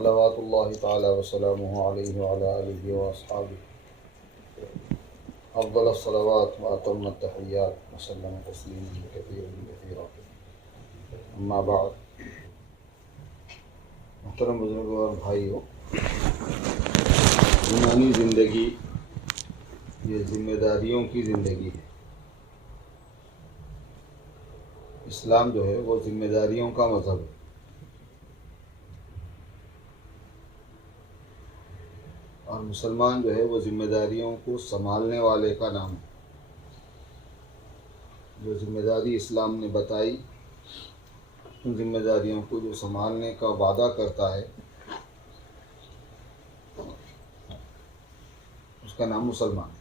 صلوات اللہ تعالی وسلامہ علیہ وعلی آلہ واصحابہ افضل الصلوات واتم التحیات وسلم تسلیما کثیرا کثیرا. اما بعد، محترم بزرگوں اور بھائیوں، ایمانی زندگی یہ ذمہ داریوں کی زندگی ہے. اسلام جو ہے وہ ذمہ داریوں کا مذہب ہے. اور مسلمان جو ہے وہ ذمہ داریوں کو سنبھالنے والے کا نام ہے. جو ذمہ داری اسلام نے بتائی، ان ذمہ داریوں کو جو سنبھالنے کا وعدہ کرتا ہے، اس کا نام مسلمان ہے.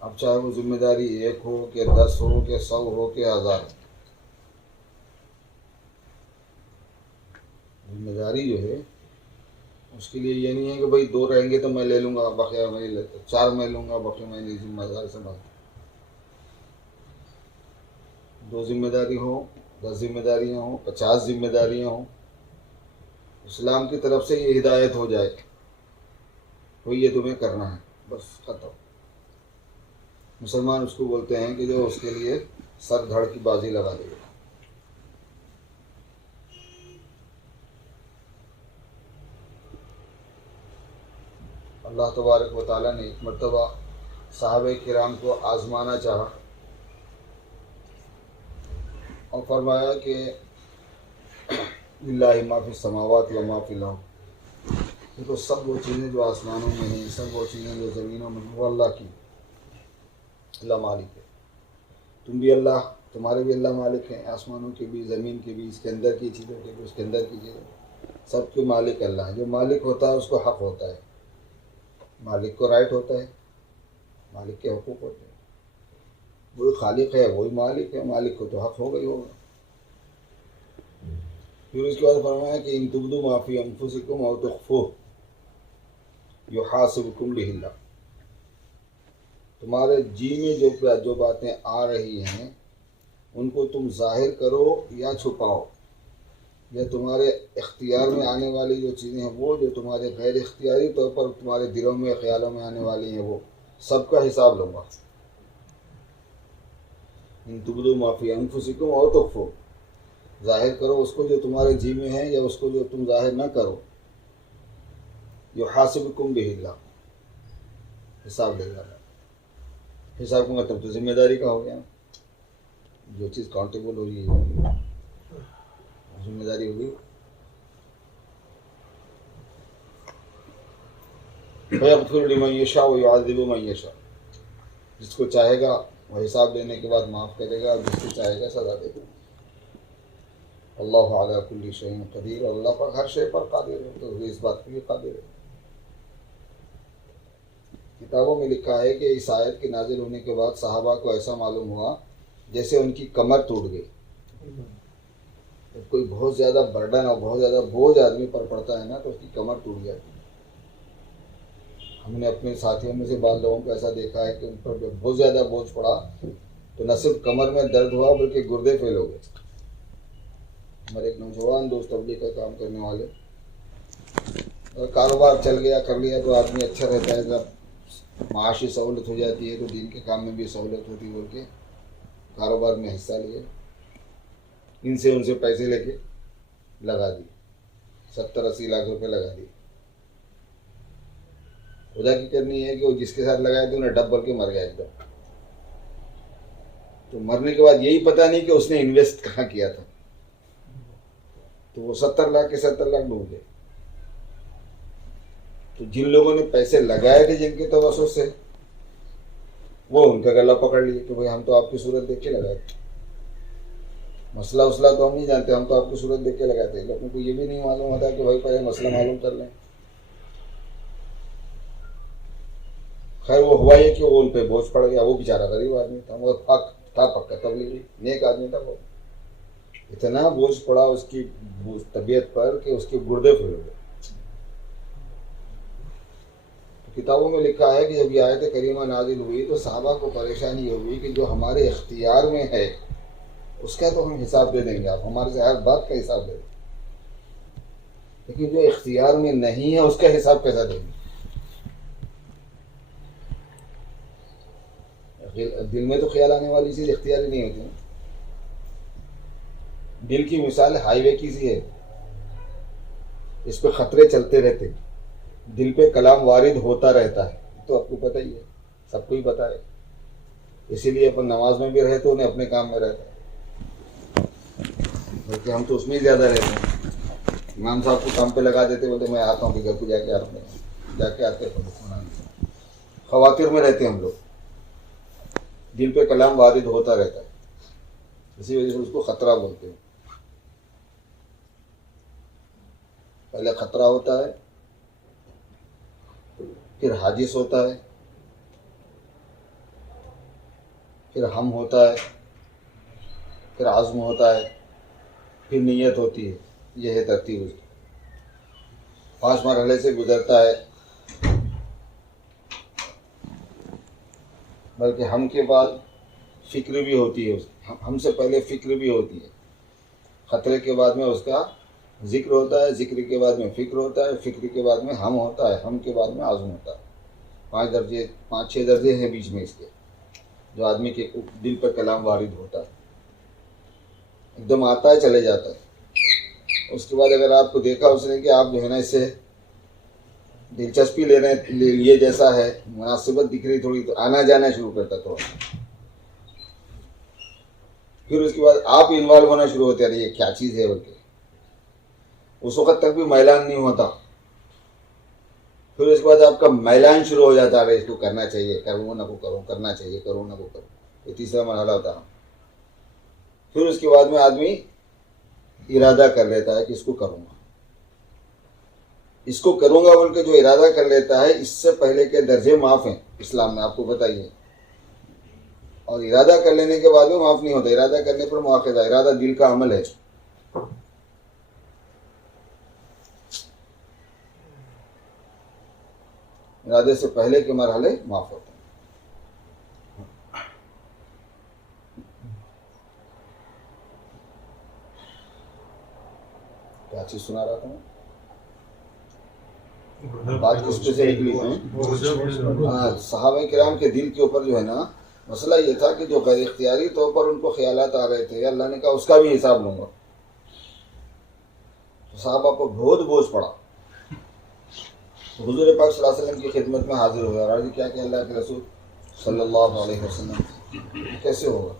اب چاہے وہ ذمہ داری 1 ہو کہ 10 ہو کہ 100 ہو کہ 1000 ہو، ذمہ داری جو ہے اس کے لیے یہ نہیں ہے کہ بھائی 2 رہیں گے تو میں لے لوں گا، بقیہ میں نہیں لیتا، 4 میں لوں گا، بقیہ میں نہیں ذمہ داری سنبھالتا. 2 ذمہ داری ہو، 10 ذمہ داریاں ہوں، 50 ذمہ داریاں ہوں، اسلام کی طرف سے یہ ہدایت ہو جائے تو یہ تمہیں کرنا ہے، بس ختم. مسلمان اس کو بولتے ہیں کہ جو اس کے لیے سر دھڑ کی بازی لگا دے گا. اللہ تبارک و تعالیٰ نے ایک مرتبہ صحابہ کرام کو آزمانا چاہا اور فرمایا کہ للہ ما فی السماوات و ما فی الارض، تو سب وہ چیزیں جو آسمانوں میں ہیں، سب وہ چیزیں جو زمینوں میں ہیں، وہ اللہ کی، اللہ مالک ہے. تم بھی اللہ، تمہارے بھی اللہ مالک ہیں، آسمانوں کے بھی، زمین کے بھی، اس کے اندر کی چیزوں کے بھی، اس کے اندر کی چیزوں، سب کے مالک اللہ ہے. جو مالک ہوتا ہے اس کو حق ہوتا ہے، مالک کو رائٹ ہوتا ہے، مالک کے حقوق ہوتے ہیں. وہی خالق ہے، وہی مالک ہے، مالک کو تو حق ہوگا ہی ہوگا. پھر اس کے بعد فرمایا کہ ان تبدوا ما فی انفسکم او تخفوہ یحاسبکم بہ اللہ. تمہارے جی میں جو باتیں آ رہی ہیں ان کو تم ظاہر کرو یا چھپاؤ، یا تمہارے اختیار میں آنے والی جو چیزیں ہیں، وہ جو تمہارے غیر اختیاری طور پر تمہارے دلوں میں خیالوں میں آنے والی ہیں، وہ سب کا حساب لوں گا. ان تبدوا ما فی انفسکم او تخفوہ، ظاہر کرو اس کو جو تمہارے جی میں ہے یا اس کو جو تم ظاہر نہ کرو. یحاسبکم بہ اللہ، حساب لے گا. حساب کا مطلب تو ذمہ داری کا ہو گیا. جو چیز کاؤنٹیبل ہو رہی ہے ذمہ داری ہوگی. فَيَغْفِرُ لِمَنْ يَشَاءُ وَيُعَذِّبُ مَنْ يَشَاءُ، جس کو چاہے گا وہ حساب لینے کے بعد معاف کرے گا، اور جس کو چاہے گا سزا دے گا. اللہ علی کل شیء قدیر، اللہ پر ہر شے پر قادر ہے، تو وہ اس بات پر بھی قادر ہے. کتابوں میں لکھا ہے کہ اس آیت کے نازل ہونے کے بعد صحابہ کو ایسا معلوم ہوا جیسے ان کی کمر ٹوٹ گئی. جب کوئی بہت زیادہ برڈن اور بہت زیادہ بوجھ آدمی پر پڑتا ہے نا تو اس کی کمر ٹوٹ جاتی ہے. ہم نے اپنے ساتھیوں میں سے بعض لوگوں کو ایسا دیکھا ہے کہ ان پر جب بہت زیادہ بوجھ پڑا تو نہ صرف کمر میں درد ہوا بلکہ گردے فیل ہو گئے. ہمارے ایک نوجوان دوست تبلیغ کا کام کرنے والے، اور کاروبار چل گیا کر لیا تو آدمی اچھا رہتا ہے، جب معاشی سہولت ہو جاتی ہے تو دین کے کام میں بھی سہولت ہوتی بول کے کاروبار میں حصہ لیے. ان سے پیسے لے کے لگا دی، 70-80 لاکھ روپے لگا دی. خدا کی کرنی ہے کہ وہ جس کے ساتھ لگائے تو انہیں ڈب کے مر گیا ایک دم. تو مرنے کے بعد یہی پتہ نہیں کہ اس نے انویسٹ کہاں کیا تھا. تو وہ 70 لاکھ کے 70 لاکھ ڈوب گئے. تو جن لوگوں نے پیسے لگائے تھے جن کے توسط سے، وہ ان کا گلا پکڑ لیے کہ بھائی ہم تو آپ کی صورت دیکھ کے لگائے تھے، مسئلہ تو ہم نہیں جانتے، ہم تو آپ کی صورت دیکھ کے لگائے تھے. لوگوں کو یہ بھی نہیں معلوم ہوتا کہ بھائی پہلے مسئلہ معلوم کر لیں. خیر وہ ہوا یہ کہ وہ ان پہ بوجھ پڑ گیا. وہ بیچارہ غریب آدمی تھا، وہ تھا پکا تبلیغی نیک آدمی تھا. وہ اتنا بوجھ پڑا اس کی طبیعت پر کہ اس کے گردے پھول گئے. کتابوں میں لکھا ہے کہ جب یہ آیت کریمہ نازل ہوئی تو صحابہ کو پریشانی ہوئی کہ جو ہمارے اختیار میں ہے اس کا تو ہم حساب دے دیں گے، آپ ہمارے سے ہر بات کا حساب دے دیں. لیکن جو اختیار میں نہیں ہے اس کا حساب کیسا دیں گے؟ دل میں تو خیال آنے والی چیز اختیاری نہیں ہوتی نا. دل کی مثال ہائی وے کی سی ہے، اس پہ خطرے چلتے رہتے، دل پہ کلام وارد ہوتا رہتا ہے. تو آپ کو پتہ ہی ہے، سب کو ہی پتہ ہے. اسی لیے اپن نماز میں بھی رہتے انہیں اپنے کام میں رہتا ہے، بلکہ ہم تو اس میں ہی زیادہ رہتے ہیں. امام صاحب کو کام پہ لگا دیتے، بولتے میں آتا ہوں کہ گھر کو جا کے آتا ہوں، جا کے آتے ہیں. خواتر میں رہتے ہم لوگ، دل پہ کلام وارد ہوتا رہتا ہے، اسی وجہ سے اس کو خطرہ بولتے ہیں. پہلے خطرہ ہوتا ہے، پھر حاجز ہوتا ہے، پھر ہم ہوتا ہے، پھر عزم ہوتا ہے، پھر نیت ہوتی ہے. یہ ہے ترتیب اس کی. 5 مرحلے سے گزرتا ہے. بلکہ ہم کے بعد فکر بھی ہوتی ہے، ہم سے پہلے فکر بھی ہوتی ہے. خطرے کے بعد میں اس کا ذکر ہوتا ہے، ذکر کے بعد میں فکر ہوتا ہے، فکر کے بعد میں ہم ہوتا ہے، ہم کے بعد میں عزم ہوتا ہے. 5-6 درجے ہیں بیچ میں اس کے، جو آدمی کے دل پر کلام وارد ہوتا ہے. ایک دم آتا ہے چلے جاتا ہے. اس کے بعد اگر آپ کو دیکھا اس نے کہ آپ جو ہے نا اس سے دلچسپی لیے جیسا ہے، مناسبت دکھ رہی تھوڑی، تو آنا جانا شروع کرتا تھوڑا. پھر اس کے بعد آپ انوالو ہونا شروع ہوتے ہیں، یہ کیا چیز ہے بول کے. اس وقت تک بھی میلان نہیں ہوتا. پھر اس کے بعد آپ کا میلان شروع ہو جاتا ہے، اس کو کرنا چاہیے، کروں نہ کو کروں، کرنا چاہیے، کروں نہ کو کروں. یہ تیسرا مرحلہ ہوتا ہے. پھر اس کے بعد میں آدمی ارادہ کر لیتا ہے کہ اس کو کروں گا، اس کو کروں گا بول کے جو ارادہ کر لیتا ہے، اس سے پہلے کے درجے معاف ہیں اسلام میں، آپ کو بتائیے. اور ارادہ کر لینے کے بعد میں معاف نہیں ہوتا. ارادہ کرنے پر مواخذہ. ارادہ دل کا عمل ہے. ارادے سے پہلے کے مرحلے معاف ہوتے ہیں. کیا چیز سنا رہا تھا میں؟ بات کس پہ سے نکلی ہے؟ صحابہ کرام کے دل کے اوپر جو ہے نا، مسئلہ یہ تھا کہ جو غیر اختیاری طور پر ان کو خیالات آ رہے تھے، اللہ نے کہا اس کا بھی حساب لوں گا. تو صحابہ کو بہت بوجھ پڑا. حضور پاک صلی اللہ علیہ وسلم کی خدمت میں حاضر ہوئے اور عرض کیا کہ اللہ کے رسول صلی اللہ علیہ وسلم کیسے ہوگا؟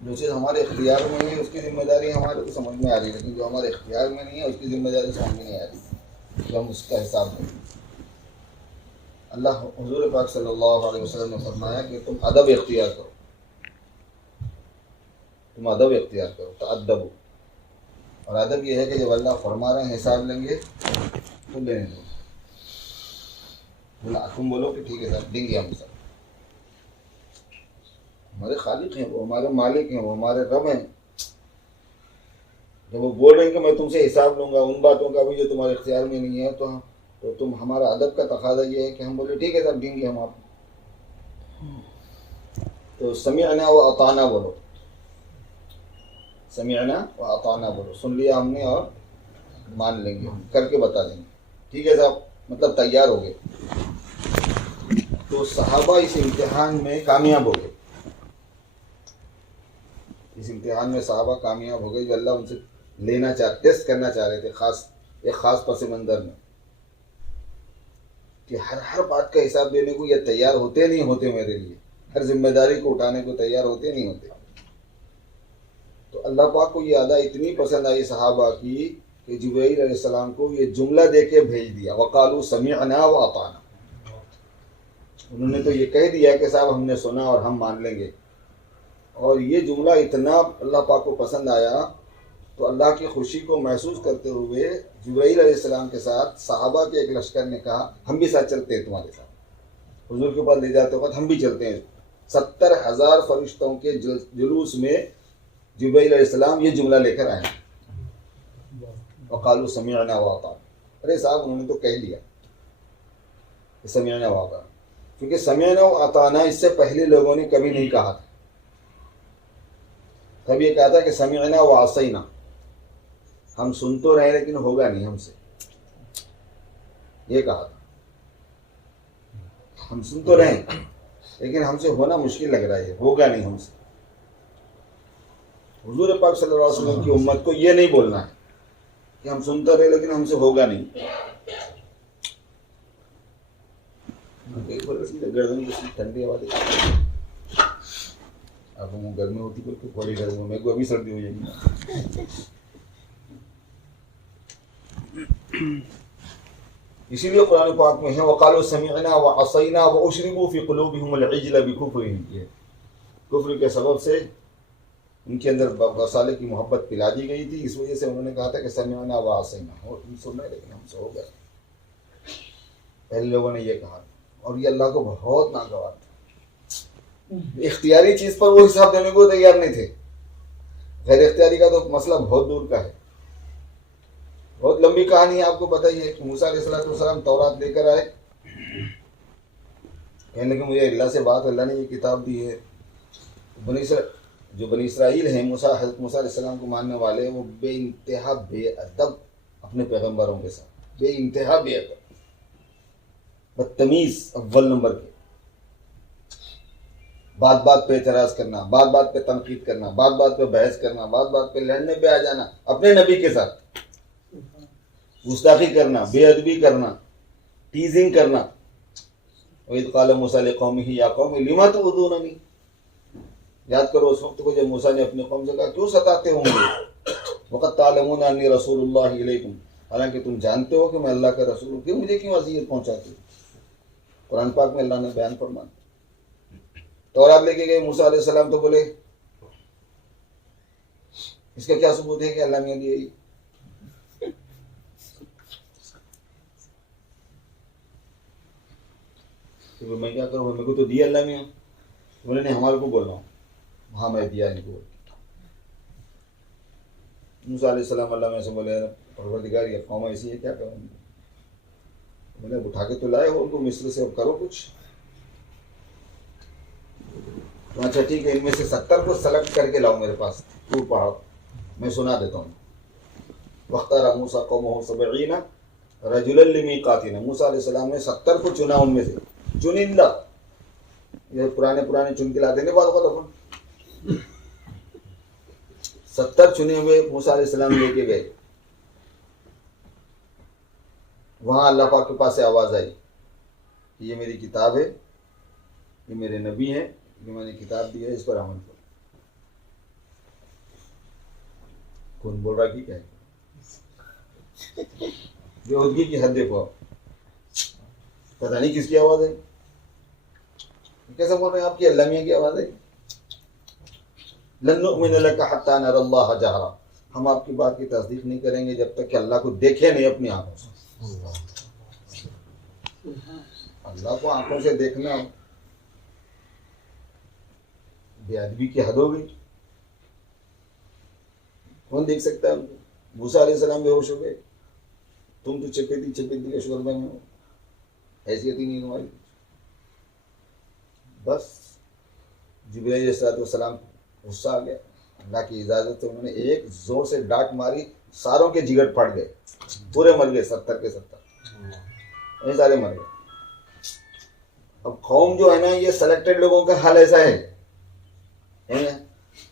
جو چیز ہمارے اختیار میں ہے اس کی ذمہ داری ہمارے کو سمجھ میں آ رہی ہے، لیکن جو ہمارے اختیار میں نہیں ہے اس کی ذمہ داری سمجھ میں نہیں آ رہی کہ ہم اس کا حساب دیں. اللہ حضور پاک صلی اللہ علیہ وسلم نے فرمایا کہ تم ادب اختیار کرو، تم ادب اختیار کرو، تأدبوا. اور ادب یہ ہے کہ جب اللہ فرما رہے ہیں حساب لیں گے تو لینے دو. تم بولو کہ ٹھیک ہے صاحب دیں گے ہم سب. ہمارے خالق ہیں، وہ ہمارے مالک ہیں، وہ ہمارے رب ہیں. جب وہ بول رہے ہیں کہ میں تم سے حساب لوں گا ان باتوں کا بھی جو تمہارے اختیار میں نہیں ہے، تو تم ہمارا ادب کا تقاضا یہ ہے کہ ہم بولے ٹھیک ہے صاحب دیں گے ہم آپ. تو سمعنا و اطعنا بولو، سمعنا و اطعنا بولو، سن لیا ہم نے اور مان لیں گے، کر کے بتا دیں گے. ٹھیک ہے صاحب، مطلب تیار ہو گئے. تو صحابہ اس امتحان میں کامیاب ہو گئے. اس امتحان میں صحابہ کامیاب ہو گئے جو اللہ ان سے لینا ٹیسٹ کرنا چاہ رہے تھے، ایک خاص پس منظر میں، کہ ہر بات کا حساب دینے کو یہ تیار ہوتے نہیں ہوتے میرے لیے، ہر ذمہ داری کو اٹھانے کو تیار ہوتے نہیں ہوتے. تو اللہ پاک کو یہ ادا اتنی پسند آئی صحابہ کی کہ جبرائیل علیہ السلام کو یہ جملہ دے کے بھیج دیا، وقالوا سمعنا و اطعنا. انہوں نے تو یہ کہہ دیا کہ صاحب ہم نے سنا اور ہم مان لیں گے. اور یہ جملہ اتنا اللہ پاک کو پسند آیا تو اللہ کی خوشی کو محسوس کرتے ہوئے جبرائیل علیہ السلام کے ساتھ صحابہ کے ایک لشکر نے کہا ہم بھی ساتھ چلتے ہیں تمہارے ساتھ، حضور کے پاس لے جاتے وقت ہم بھی چلتے ہیں. 70,000 فرشتوں کے جلوس میں جبرائیل علیہ السلام یہ جملہ لے کر آئے، وقالوا سمعنا واطعنا. ارے صاحب انہوں نے تو کہہ لیا سمعنا واطعنا، کیونکہ سمعنا واطعنا اس سے پہلے لوگوں نے کبھی نہیں کہا تھا. تب یہ کہا تھا کہ سمعنا وعصینا، ہم سن تو رہے لیکن ہوگا نہیں ہم سے، یہ کہا تھا. ہم سن تو رہے لیکن ہم سے ہونا مشکل لگ رہا ہے، ہوگا نہیں ہم سے. حضور پاک صلی اللہ علیہ وسلم کی امت کو یہ نہیں بولنا ہے کہ ہم سنتے رہے لیکن ہم سے ہوگا نہیں. گردن کی ٹھنڈی ہوا دیکھ، اب وہ گرمی ہوتی ہے بڑی گرمی، میرے کو ابھی سردی ہو جائے گی. اسی لیے قرآن پاک میں ہے وقالوا سمعنا وعصینا واشربوا فی قلوبہم العجل بکفرہم، یہ کفر کے سبب سے ان کے اندر رسالے کی محبت پلا دی گئی تھی، اس وجہ سے انہوں نے کہا تھا کہ سمعنا وعصینا، اور تم سن رہے لیکن ہم سے ہو گئے. پہلے لوگوں نے یہ کہا اور یہ اللہ کو بہت ناگوار تھا. اختیاری چیز پر وہ حساب دینے کو تیار نہیں تھے، غیر اختیاری کا تو مسئلہ بہت دور کا ہے. بہت لمبی کہانی ہے، آپ کو پتہ ہی ہے کہ موسیٰ علیہ السلام تورات لے کر آئے، کہنے کہ مجھے اللہ سے بات، اللہ نے یہ کتاب دی ہے. جو بنی اسرائیل ہیں حضرت موسیٰ علیہ السلام کو ماننے والے، وہ بے انتہا بے ادب اپنے پیغمبروں کے ساتھ، بے انتہا بے ادب، بدتمیز اول نمبر کے. بات بات پہ اعتراض کرنا، بات بات پہ تنقید کرنا، بات بات پہ بحث کرنا، بات بات پہ لڑنے پہ آ جانا اپنے نبی کے ساتھ، گستاخی کرنا، بے ادبی کرنا، ٹیزنگ کرنا. وَإِذْ قَالَ مُوسَىٰ لِقَوْمِهِ يَا قَوْمِ لِمَ تُؤْذُونَنِي، یاد کرو اس وقت کو جب موسیٰ نے اپنی قوم سے کہا کیوں ستاتے ہوں گے، وَقَدْ تَعْلَمُونَ أَنِّي رَسُولُ اللَّهِ إِلَيْكُمْ، حالانکہ تم جانتے ہو کہ میں اللہ کا رسول ہوں، کہ مجھے کیوں اذیت پہنچاتے ہو. قرآن پاک میں اللہ نے بیان فرمایا. تورات لے کے گئے موسیٰ علیہ السلام تو بولے اس کا کیا ثبوت ہے کہ اللہ نے دی؟ میں کیا کروں، میرے کو تو دیا اللہ نے. بولے نہیں ہمارے کو بول رہا ہوں، ہاں میں دیا ان کو. موسیٰ علیہ السلام اللہ میں سے بولے پروردگار یہ قوم ایسی ہے کیا کروں. میں نے اٹھا کے تو لائے ہو ان کو مصر سے، اب کرو کچھ. اچھا ٹھیک ہے، ان میں سے 70 کو سلیکٹ کر کے لاؤ میرے پاس، تو پڑھو میں سنا دیتا ہوں. واختار موسیٰ قومہ 70 رجلا لمیقاتنا، موسیٰ علیہ السلام نے 70 کو چنا، ان میں سے چنندہ. یہ پرانے چن کے لاتے نہیں بات کو، 70 چنے ہوئے موسیٰ علیہ السلام لے کے گئے. وہاں اللہ پاک کے پاس سے آواز آئی کہ یہ میری کتاب ہے، یہ میرے نبی ہیں، یہ میں نے کتاب دی ہے، اس پر عمل کرو. کون بول رہا کہ کیا ہے؟ بےہودگی کی حد دیکھو، پتہ نہیں کس کی آواز ہے. کیسے بول رہے ہیں آپ کی؟ اللہ میاں کی آواز ہے. لن نؤمن لک حتی نری اللہ جہرا، ہم آپ کی بات کی تصدیق نہیں کریں گے جب تک کہ اللہ کو دیکھے نہیں اپنی آنکھوں سے. اللہ کو آنکھوں سے دیکھنا بے ادبی کی حد ہو گئی. کون دیکھ سکتا ہے ان کو؟ موسیٰ علیہ السلام بے ہوش ہو گئے، تم تو چپیتی کے شوربے میں ہو، حیثیت ہی نہیں تمہاری. بس جبرائیل علیہ السلام غصہ آ گیا، اللہ کی اجازت سے انہوں نے ایک زور سے ڈانٹ ماری، ساروں کے جگر پھٹ گئے، پورے مر گئے، 70 کے 70 سارے مر گئے. اب قوم جو ہے نا، یہ سلیکٹڈ لوگوں کا حال ایسا ہے.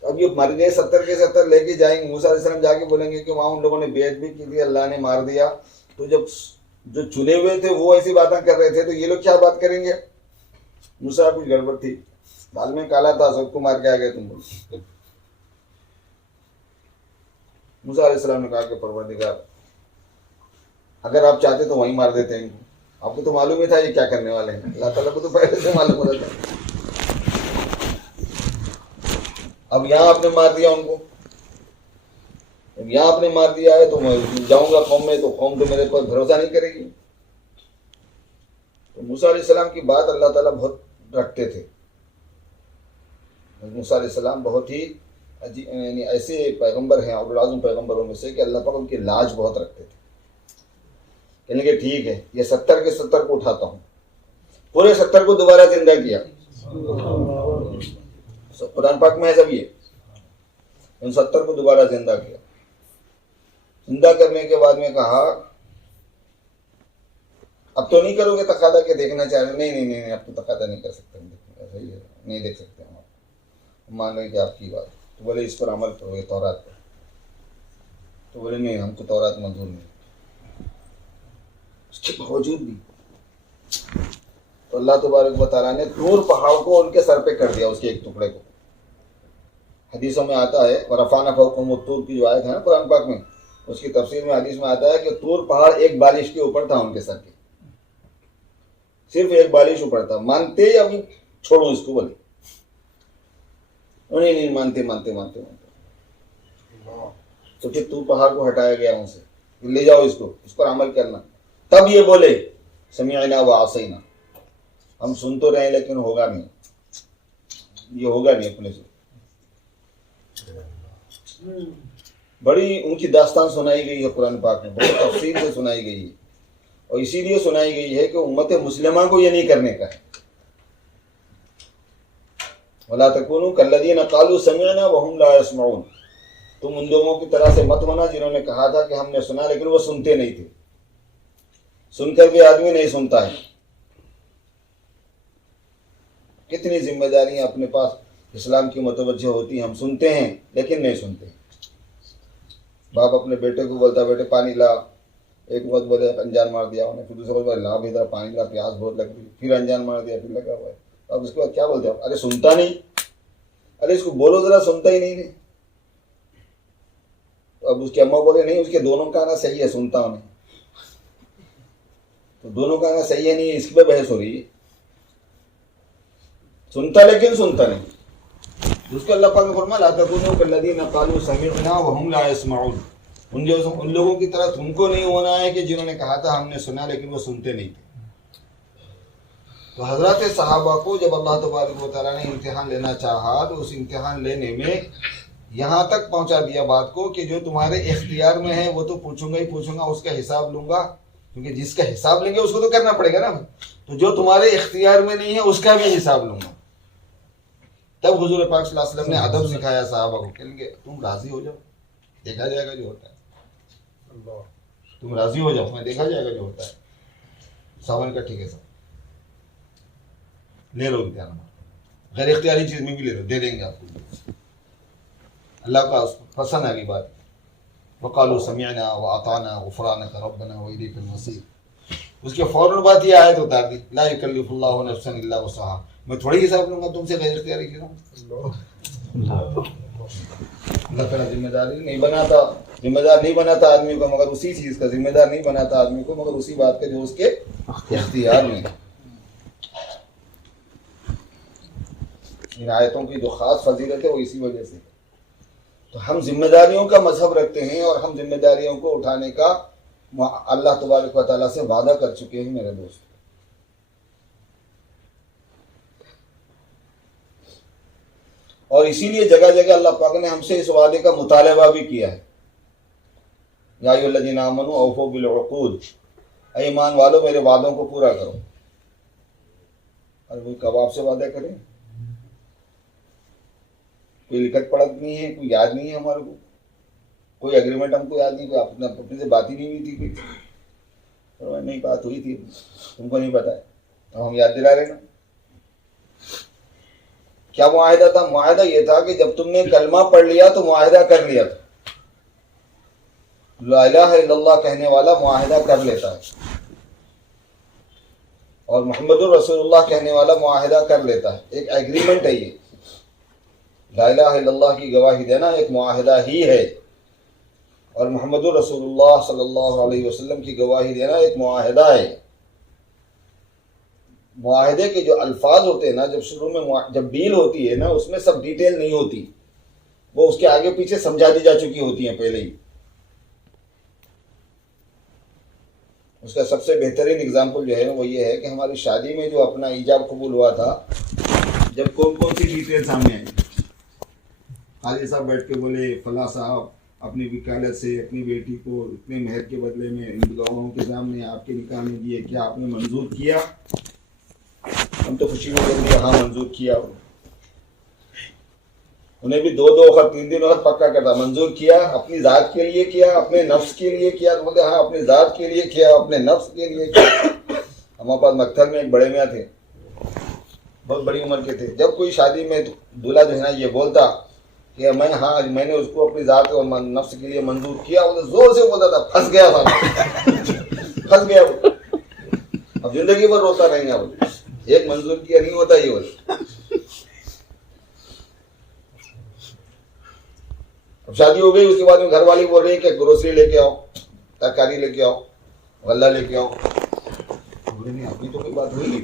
اب یہ مر گئے 70 کے 70 لے کے جائیں گے، موسیٰ علیہ السلام جا کے بولیں گے کہ وہاں ان لوگوں نے بے ادبی کی تھی، اللہ نے مار دیا. تو جب جو چنے ہوئے تھے وہ ایسی باتیں کر رہے تھے تو یہ لوگ کیا بات کریں گے؟ موسیٰ کچھ گڑبڑ تھی، دال میں کالا تھا، سب کو مار کے آ گئے تم لوگ. موسیٰ علیہ السلام نے کہا کہ پروردگار اگر آپ چاہتے تو وہیں مار دیتے ہیں، آپ کو تو معلوم ہی تھا یہ کیا کرنے والے ہیں، اللہ تعالیٰ کو تو پہلے سے معلوم ہو رہا تھا. اب یہاں آپ نے مار دیا ان کو، اب یہاں آپ نے مار دیا ہے تو میں جاؤں گا قوم میں، تو قوم تو میرے پر بھروسہ نہیں کرے گی. تو موسیٰ علیہ السلام کی بات اللہ تعالیٰ بہت رکھتے تھے. موسیٰ علیہ السلام بہت ہی یعنی ایسے پیغمبر ہیں اور العظم پیغمبروں میں سے کہ اللہ پاک ان کی لاج بہت رکھتے تھے. کہنے کہ ٹھیک ہے، یہ 70 کے 70 کو اٹھاتا ہوں. پورے 70 کو دوبارہ زندہ کیا. قرآن پاک میں ہے سب، یہ ان 70 کو دوبارہ زندہ کیا. زندہ کرنے کے بعد میں کہا اب تو نہیں کرو گے تقاضا کہ دیکھنا چاہ رہے؟ نہیں نہیں نہیں، اب تو تقاضا نہیں کر سکتے، صحیح ہے نہیں دیکھ سکتے ہم مان رہے کہ آپ کی بات. تو بولے اس پر عمل کرو گے تورات پر. تو بولے نہیں ہم کو تورات منظور نہیں. اس کے باوجود بھی تو اللہ تبارک و تعالیٰ نے طور پہاڑ کو ان کے سر پہ کر دیا، اس کے ایک ٹکڑے کو. حدیثوں میں آتا ہے ورفعنا فوقهم الطور کی جو آیت ہے نا قرآن پاک میں، اس کی تفسیر میں حدیث میں آتا ہے کہ طور پہاڑ ایک بالش کے اوپر تھا ان کے سر کے، صرف ایک بالش اوپر تھا. مانتے یا ابھی چھوڑو اس کو؟ بولے نہیں نہیں مانتے مانتے مانتے مانتے. تو پھر طور پہاڑ کو ہٹایا گیا ان سے، لے جاؤ اس کو، اس پر عمل کرنا. تب یہ بولے سمعنا وعصینا، ہم سن تو رہے لیکن ہوگا نہیں، یہ ہوگا نہیں اپنے سے. بڑی ان کی داستان سنائی گئی ہے قرآن پاک میں، بہت تفصیل سے سنائی گئی ہے، اور اسی لیے سنائی گئی ہے کہ امت مسلمہ کو یہ نہیں کرنے کا ہے. وَلَا تَكُونُوا كَالَّذِينَ قَالُوا سَمِعْنَا وَهُمْ لَا يَسْمَعُونَ. تم ان لوگوں کی طرح سے مت ہونا جنہوں نے کہا تھا کہ ہم نے سنا لیکن وہ سنتے نہیں تھے. سن کر بھی آدمی نہیں سنتا ہے. کتنی ذمہ داریاں اپنے پاس اسلام کی متوجہ ہوتی ہیں، ہم سنتے ہیں لیکن نہیں سنتے. باپ اپنے بیٹے کو بولتا بیٹے پانی لا، ایک وقت بولے انجان مار دیا انہیں، پھر دوسرے وقت لا بھی ادھر پانی لا، پیاس بہت لگ رہی، پھر انجان مار دیا، پھر لگا ہوا ہے. اب اس کے بعد کیا بولتے ہیں؟ ارے سنتا نہیں، ارے اس کو بولو ذرا، سنتا ہی نہیں. تو اب اس کی اماں بولے نہیں، اس کے دونوں کا آنا صحیح ہے، سنتا ہوں نہیں. تو دونوں کا آنا صحیح ہے نہیں، اس پہ بحث ہو رہی ہے. سنتا لیکن سنتا نہیں. اس کو اللہ پاک نے فرمایا لا تکونوا کالذین قالوا سمعنا وهم لا يسمعون. ان لوگوں کی طرح تم کو نہیں ہونا ہے کہ جنہوں نے کہا تھا ہم نے سنا لیکن وہ سنتے نہیں تھے. تو حضرات صحابہ کو جب اللہ تبارک و تعالیٰ نے امتحان لینا چاہا تو اس امتحان لینے میں یہاں تک پہنچا دیا بات کو کہ جو تمہارے اختیار میں ہے وہ تو پوچھوں گا ہی پوچھوں گا، اس کا حساب لوں گا، کیونکہ جس کا حساب لیں گے اس کو تو کرنا پڑے گا نا. تو جو تمہارے اختیار میں نہیں ہے اس کا بھی حساب لوں گا. تب حضور پاک صلی اللہ علیہ وسلم نے ادب سکھایا صحابہ کو، کہیں گے تم راضی ہو جاؤ، دیکھا جائے گا جو ہوتا ہے. تم راضی ہو جاؤ، میں دیکھا جائے گا جو ہوتا ہے. ساون کا ٹھیک ہے صاحب، لے لو امتحان، غیر اختیاری چیز میں بھی لے لو، دے دیں گے آپ کو. اللہ کا پسند آ گئی بات. وقالوا سمعنا واطعنا غفرانك ربنا واليك المصير. اس کے فوراً بعد یہ آیت اتار دی لا یکلف اللہ نفسا الا وسعها. میں تھوڑی حساب لوں گا تم سے غیر اختیاری کی. اللہ تعالیٰ ذمہ دار نہیں بناتا آدمی کو مگر اسی چیز کا، ذمہ دار نہیں بناتا آدمی کو مگر اسی بات کا جو اس کے اختیار میں. ان آیتوں کی جو خاص فضیلت ہے وہ اسی وجہ سے. تو ہم ذمہ داریوں کا مذہب رکھتے ہیں اور ہم ذمہ داریوں کو اٹھانے کا اللہ تبارک و تعالیٰ سے وعدہ کر چکے ہیں میرے دوست. اور اسی لیے جگہ جگہ اللہ پاک نے ہم سے اس وعدے کا مطالبہ بھی کیا ہے. یا ایھا الذین آمنوا اوفوا بالعقود، اے ایمان والو میرے وعدوں کو پورا کرو. اور وہ کباب سے وعدہ کریں، کوئی لکھت پڑھت نہیں ہے، کوئی یاد نہیں ہے ہمارے کو، کوئی اگریمنٹ ہم کو یاد نہیں، کوئی اپنے سے بات ہی نہیں ہوئی تھی. کوئی نہیں بات ہوئی تھی، تم کو نہیں پتا ہے، اب ہم یاد دلا رہے نا. کیا معاہدہ تھا؟ معاہدہ یہ تھا کہ جب تم نے کلمہ پڑھ لیا تو معاہدہ کر لیا تھا. لا الہ الا اللہ کہنے والا معاہدہ کر لیتا ہے، اور محمد الرسول اللہ کہنے والا معاہدہ کر لیتا ہے. ایک ایگریمنٹ ہے یہ. لا الہ الا اللہ کی گواہی دینا ایک معاہدہ ہی ہے، اور محمد الرسول اللہ صلی اللہ علیہ وسلم کی گواہی دینا ایک معاہدہ ہے. معاہدے کے جو الفاظ ہوتے ہیں نا، جب شروع میں جب ڈیل ہوتی ہے نا، اس میں سب ڈیٹیل نہیں ہوتی، وہ اس کے آگے پیچھے سمجھا دی جا چکی ہوتی ہیں پہلے ہی. اس کا سب سے بہترین اگزامپل جو ہے وہ یہ ہے کہ ہماری شادی میں جو اپنا ایجاب قبول ہوا تھا، جب کون کون سی ڈیٹیل سامنے آئی. قاضی صاحب بیٹھ کے بولے فلاں صاحب اپنی وکالت سے اپنی بیٹی کو اتنے مہر کے بدلے میں ان گواہوں کے سامنے آپ کے نکاح میں دیے، کیا آپ نے منظور کیا؟ ہم تو خوشی میں بول دیا ہاں منظور کیا. انہیں بھی 2 وقت 3 وقت پکا کرتا. منظور کیا اپنی ذات کے لیے کیا, اپنے نفس کے لیے کیا؟ تو بولتے ہاں اپنی ذات کے لیے کیا, اپنے نفس کے لیے کیا. ہمارے پاس مکتب میں ایک بڑے میاں تھے, بہت بڑی عمر کے تھے. جب کوئی شادی میں دولہا جو ہے نا یہ بولتا کہ میں نے اس کو اپنی ذات اور نفس کے لیے منظور کیا, وہ زور سے بولتا تھا, پھنس گیا تھا, پھنس گیا. اب زندگی بھر روتا رہیں گا, ایک منظور کیا نہیں ہوتا یہ بولے. اب شادی ہو گئی, اس کے بعد میں گھر والی بول رہی ہے کہ گروسری لے کے آؤ, ترکاری لے کے آؤ, غلہ لے کے آؤ. نہیں ابھی تو کوئی بات ہوئی نہیں,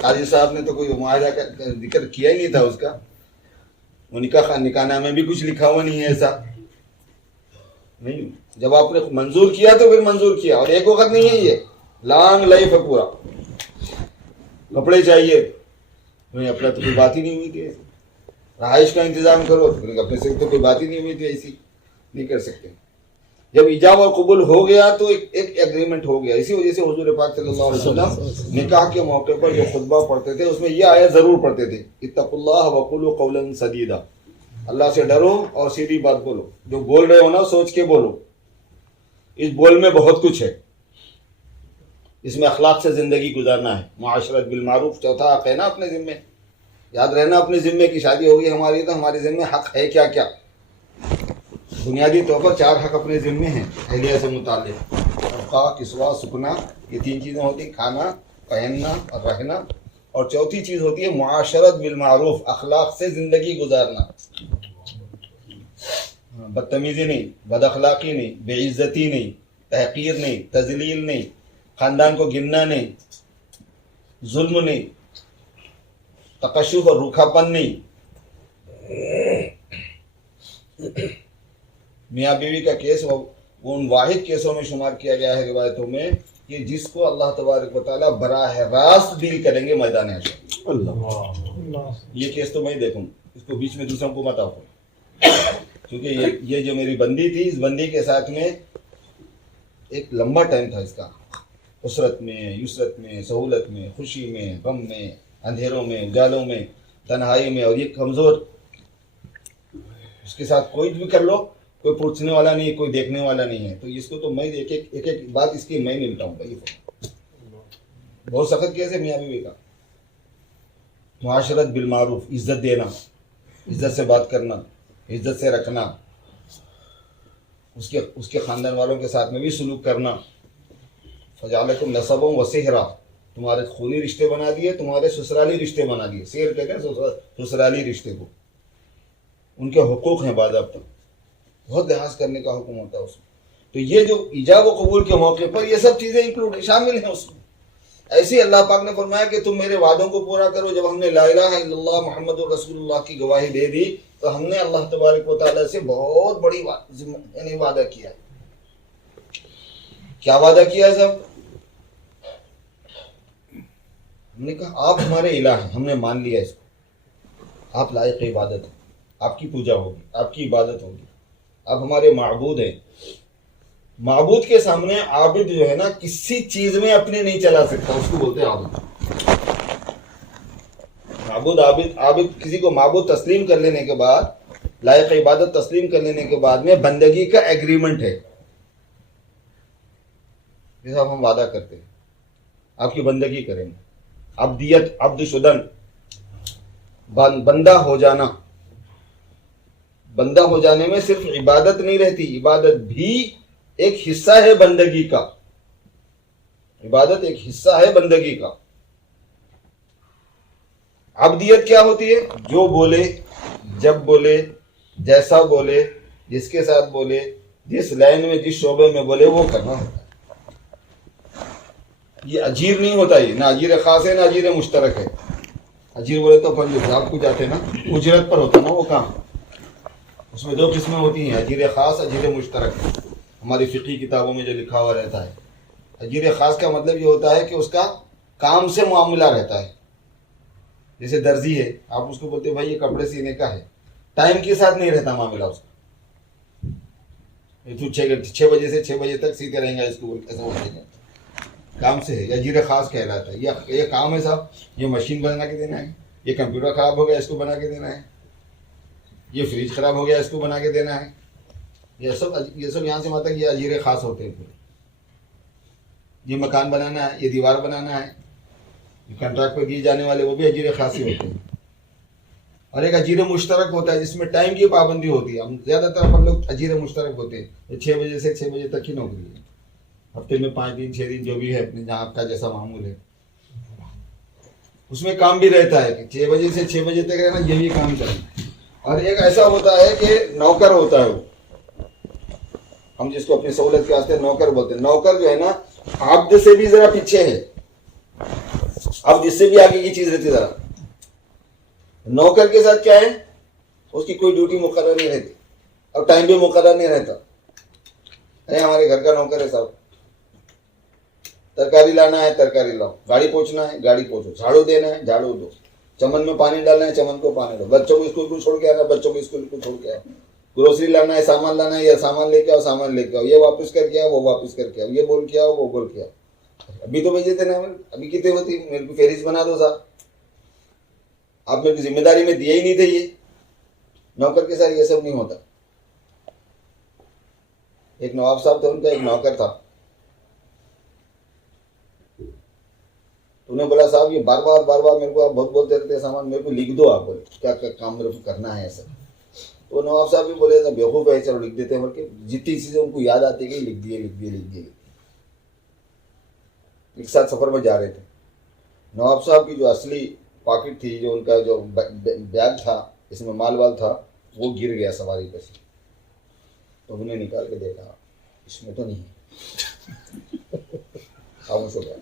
قاضی صاحب نے تو کوئی معاہدہ کا ذکر کیا ہی نہیں تھا اس کا, وہ نکاح نامے بھی کچھ لکھا ہوا نہیں ہے ایسا نہیں. جب آپ نے منظور کیا تو پھر منظور کیا, اور ایک وقت نہیں ہے, یہ لانگ لائف ہے پورا. کپڑے چاہیے, اپنا تو کوئی بات ہی نہیں ہوئی تھی. رہائش کا انتظام کرو, اپنے سے تو کوئی بات ہی نہیں ہوئی تھی, ایسی نہیں کر سکتے. جب ایجاب اور قبول ہو گیا تو ایک ایگریمنٹ ہو گیا. اسی وجہ سے حضور پاک صلی اللہ علیہ وسلم نکاح کے موقع پر جو خطبہ پڑھتے تھے اس میں یہ آیت ضرور پڑھتے تھے, اتقوا اللہ وقولوا قولا سدیدا, اللہ سے ڈرو اور سیدھی بات بولو. جو بول رہے ہو نا سوچ کے بولو. اس بول میں بہت کچھ ہے, اس میں اخلاق سے زندگی گزارنا ہے. معاشرت بالمعروف چوتھا حق ہے نا اپنے ذمے, یاد رہنا اپنے ذمے کی شادی ہوگی ہماری تو ہمارے ذمے حق ہے کیا کیا. بنیادی طور پر 4 حق اپنے ذمے ہیں اہلیہ سے متعلق. نفقہ, کسوہ, سکنا, یہ 3 چیزیں ہوتی ہیں, کھانا, پہننا اور رہنا. اور چوتھی چیز ہوتی ہے معاشرت بالمعروف, اخلاق سے زندگی گزارنا. بدتمیزی نہیں, بد اخلاقی نہیں, بے عزتی نہیں, تحقیر نہیں, تذلیل نہیں, خاندان کو گننا نہیں, ظلم نہیں, تقشف اور روکھا پن نہیں. میاں بیوی کا کیس وہ ان واحد کیسوں میں شمار کیا گیا ہے روایتوں میں کہ جس کو اللہ تبارک و تعالیٰ براہ راست ڈیل کریں گے میدان حشر. یہ کیس تو میں دیکھوں, اس کو بیچ میں دوسروں کو مت آؤ, کیونکہ یہ جو میری بندی تھی, اس بندی کے ساتھ میں ایک لمبا ٹائم تھا اس کا, اسرت میں, یسرت میں, سہولت میں, خوشی میں, غم میں, اندھیروں میں, اجالوں میں, تنہائی میں. اور یہ کمزور, اس کے ساتھ کوئی بھی کر لو, کوئی پوچھنے والا نہیں, کوئی دیکھنے والا نہیں ہے. تو اس کو تو میں ایک ایک بات اس کی میں نمٹاؤں گا. یہ بہت سخت کیس ہے میاں بیوی کا. معاشرت بالمعروف, عزت دینا, عزت سے بات کرنا, عزت سے رکھنا, اس کے خاندان والوں کے ساتھ میں بھی سلوک کرنا. فجعلکم نسبا وصہرا, تمہارے خونی رشتے بنا دیے, تمہارے سسرالی رشتے بنا دیے. سیر کہتے ہیں سسرالی رشتے کو. ان کے حقوق ہیں باضابطہ, بہت لحاظ کرنے کا حکم ہوتا ہے اس میں. تو یہ جو ایجاب و قبول کے موقع پر یہ سب چیزیں انکلوڈ شامل ہیں اس میں. ایسے ہی اللہ پاک نے فرمایا کہ تم میرے وعدوں کو پورا کرو. جب ہم نے لا الہ الا اللہ محمد رسول اللہ کی گواہی دے دی تو ہم نے اللہ تبارک و تعالیٰ سے بہت بڑی وعدہ کیا. کیا وعدہ کیا ہے صاحب؟ ہم نے کہا آپ ہمارے الہ ہیں, ہم نے مان لیا اس کو, آپ لائق عبادت ہیں, آپ کی پوجا ہوگی, آپ کی عبادت ہوگی, آپ ہمارے معبود ہیں. معبود کے سامنے عابد جو ہے نا کسی چیز میں اپنے نہیں چلا سکتا, اس کو بولتے ہیں عابد. معبود عابد کسی کو معبود تسلیم کر لینے کے بعد, لائق عبادت تسلیم کر لینے کے بعد میں بندگی کا ایگریمنٹ ہے. جیسا ہم وعدہ کرتے ہیں آپ کی بندگی کریں گے. عبدیت, عبد شدن, بندہ ہو جانا. بندہ ہو جانے میں صرف عبادت نہیں رہتی, عبادت بھی ایک حصہ ہے بندگی کا. عبادت ایک حصہ ہے بندگی کا. عبدیت کیا ہوتی ہے؟ جو بولے, جب بولے, جیسا بولے, جس کے ساتھ بولے, جس لائن میں, جس شعبے میں بولے وہ کرنا ہوتا ہے. یہ اجیر نہیں ہوتا, یہ نہ اجیر خاص ہے نہ اجیر مشترک ہے. اجیر بولے تو آپ کو جاتے نا, اجرت پر ہوتا نا وہ کام. اس میں 2 قسمیں ہوتی ہیں, اجیر خاص, اجیر مشترک. ہماری فقہی کتابوں میں جو لکھا ہوا رہتا ہے, اجیر خاص کا مطلب یہ ہوتا ہے کہ اس کا کام سے معاملہ رہتا ہے. جیسے درزی ہے, آپ اس کو بولتے ہیں بھائی یہ کپڑے سینے کا ہے, ٹائم کے ساتھ نہیں رہتا معاملہ اس کا. تو 6 بجے سے 6 بجے تک سیتے رہیں گا, اس کو ایسا بولتے ہیں, کام سے ہے. یہ اجیر خاص کہلاتا ہے. یہ کام ہے صاحب, یہ مشین بنا کے دینا ہے, یہ کمپیوٹر خراب ہو گیا اس کو بنا کے دینا ہے, یہ فریج خراب ہو گیا اس کو بنا کے دینا ہے. یہ سب یہاں سے وہاں تک یہ اجیر خاص ہوتے ہیں پورے. یہ مکان بنانا ہے, یہ دیوار بنانا ہے, کنٹریکٹ پہ دیے جانے والے وہ بھی اجیر خاصی ہوتے ہیں. اور ایک اجیر مشترک ہوتا ہے جس میں ٹائم کی پابندی ہوتی ہے. ہم زیادہ تر ہم لوگ اجیر مشترک ہوتے ہیں, 6 بجے سے 6 بجے تک ہی نوکری ہے, ہفتے میں 5 دن 6 دن جو بھی ہے اپنے جہاں آپ کا جیسا معمول ہے. اس میں کام بھی رہتا ہے کہ 6 بجے سے 6 بجے تک رہنا, یہ بھی کام کرنا ہے. اور ایک ایسا ہوتا ہے کہ نوکر ہوتا ہے, وہ ہم جس کو اپنی سہولت کے واسطے نوکر بولتے ہیں. نوکر جو ہے نا عبد سے بھی ذرا پیچھے ہے, عبد اس سے بھی آگے کی چیز رہتی. ذرا نوکر کے ساتھ کیا ہے, اس کی کوئی ڈیوٹی مقرر نہیں رہتی اور ٹائم بھی مقرر نہیں رہتا. ہمارے گھر کا نوکر ہے صاحب, ترکاری لانا ہے ترکاری لاؤ, گاڑی پوچھنا ہے گاڑی پوچھو, جھاڑو دینا ہے جھاڑو دو, چمن میں پانی ڈالنا ہے چمن کو پانی دو, بچوں کو اسکول کو چھوڑ کے آنا بچوں کو اسکول کو چھوڑ کے آؤ, گروسری لانا ہے سامان لانا ہے, یا سامان لے کے آؤ سامان لے کے آؤ, یہ واپس کر کے آؤ وہ واپس کر کے آؤ, یہ بول کے آؤ وہ بول کے آؤ. ابھی تو بھیجے تھے نا, ابھی کتنے ہوتی, میرے کو فہرست بنا دو صاحب. آپ میری ذمہ داری میں دیے ہی نہیں تھے. یہ نوکر کے ساتھ یہ سب نہیں ہوتا. ایک نواب صاحب تھے, ان کا ایک نوکر تھا. انہوں نے بولا صاحب یہ بار بار میرے کو آپ بہت بولتے رہتے ہیں سامان, میرے کو لکھ دو, آپ بولے کیا کام میرے کو کرنا ہے ایسا. تو نواب صاحب بھی بولے بیوقوف ہے چلو لکھ دیتے ہیں, بلکہ جتنی چیزیں ان کو یاد آتی گئی لکھ دیے. ایک ساتھ سفر میں جا رہے تھے. نواب صاحب کی جو اصلی پاکٹ تھی, جو ان کا جو بیگ تھا اس میں مال وال تھا, وہ گر گیا سواری پہ سے. تو انہوں نے نکال کے دیکھا اس میں تو نہیں ہے, خاموش ہو گیا.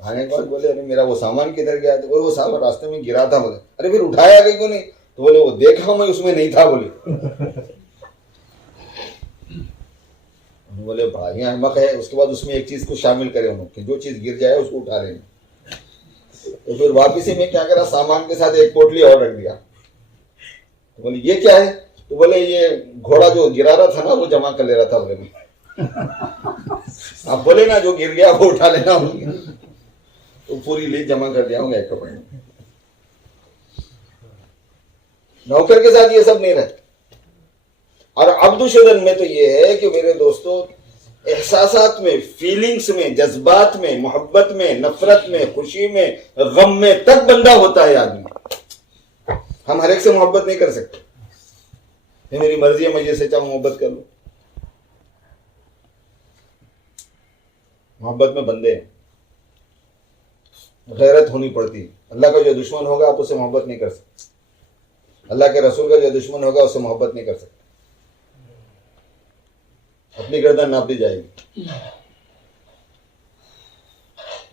آنے کے بعد بولے ارے میرا وہ سامان کدھر گیا؟ تو وہ سامان راستے میں گرا تھا. بولے ارے پھر اٹھایا گئی کو نہیں؟ تو بولے وہ دیکھا میں اس میں نہیں تھا. بولے بھائی احمق ہے. اس کے بعد اس میں ایک چیز کو شامل کرے انہوں کہ جو چیز گر جائے اس کو اٹھا لیں. تو پھر واپسی میں کیا کرا, سامان کے ساتھ ایک پوٹلی اور رکھ دیا. تو بولے یہ کیا ہے؟ تو بولے یہ گھوڑا جو گرا رہا تھا نا وہ جمع کر لے رہا تھا. بولے میں آپ بولے نا جو گر گیا وہ اٹھا لینا. تو پوری لیست جمع کر دیا ہوں گا ایک کپڑے میں. نوکر کے ساتھ یہ سب نہیں رہتا. اور عبد شدن میں تو یہ ہے کہ میرے دوستو, احساسات میں, فیلنگز میں, جذبات میں, محبت میں, نفرت میں, خوشی میں, غم میں تک بندہ ہوتا ہے آدمی. ہم ہر ایک سے محبت نہیں کر سکتے. یہ میری مرضی ہے, مجھے سے چاہوں محبت کر لوں. محبت میں بندے ہیں, غیرت ہونی پڑتی. اللہ کا جو دشمن ہوگا آپ اسے محبت نہیں کر سکتے. اللہ کے رسول کا جو دشمن ہوگا اسے محبت نہیں کر سکتے. اپنی گردن ناپ دی جائے گی.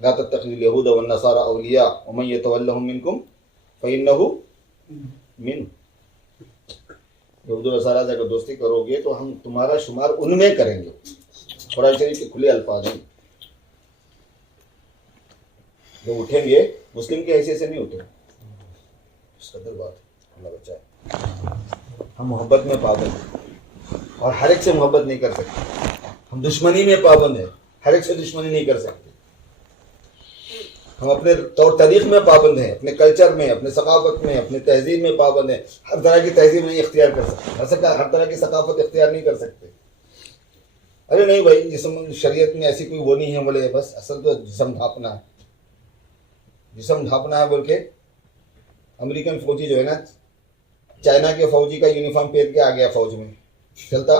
لا تتخذوا اليهود والنصارى اولیاء ومن يتولهم منكم فانه منهم. یہود و نصارہ سے اگر دوستی کرو گے تو ہم تمہارا شمار ان میں کریں گے. قرآن شریف کے کھلے الفاظ ہیں. جو اٹھیں گے مسلم کی حیثیت سے نہیں اٹھیں. اس قدر بات اللہ بچائے. ہم محبت میں پابند ہیں اور ہر ایک سے محبت نہیں کر سکتے. ہم دشمنی میں پابند ہیں, ہر ایک سے دشمنی نہیں کر سکتے. ہم اپنے طور طریق میں پابند ہیں, اپنے کلچر میں, اپنے ثقافت میں, اپنے تہذیب میں پابند ہیں. ہر طرح کی تہذیب نہیں اختیار کر سکتے, ہر طرح کی ثقافت اختیار نہیں کر سکتے. ارے نہیں بھائی, جسم شریعت میں ایسی کوئی وہ نہیں ہے. بولے بس اصل تو جسم ڈھانپنا ہے, جسم ڈھانپنا ہے بول کے. امریکن فوجی جو ہے نا, چائنا کے فوجی کا یونیفارم پہن کے آ گیا فوج میں, چلتا؟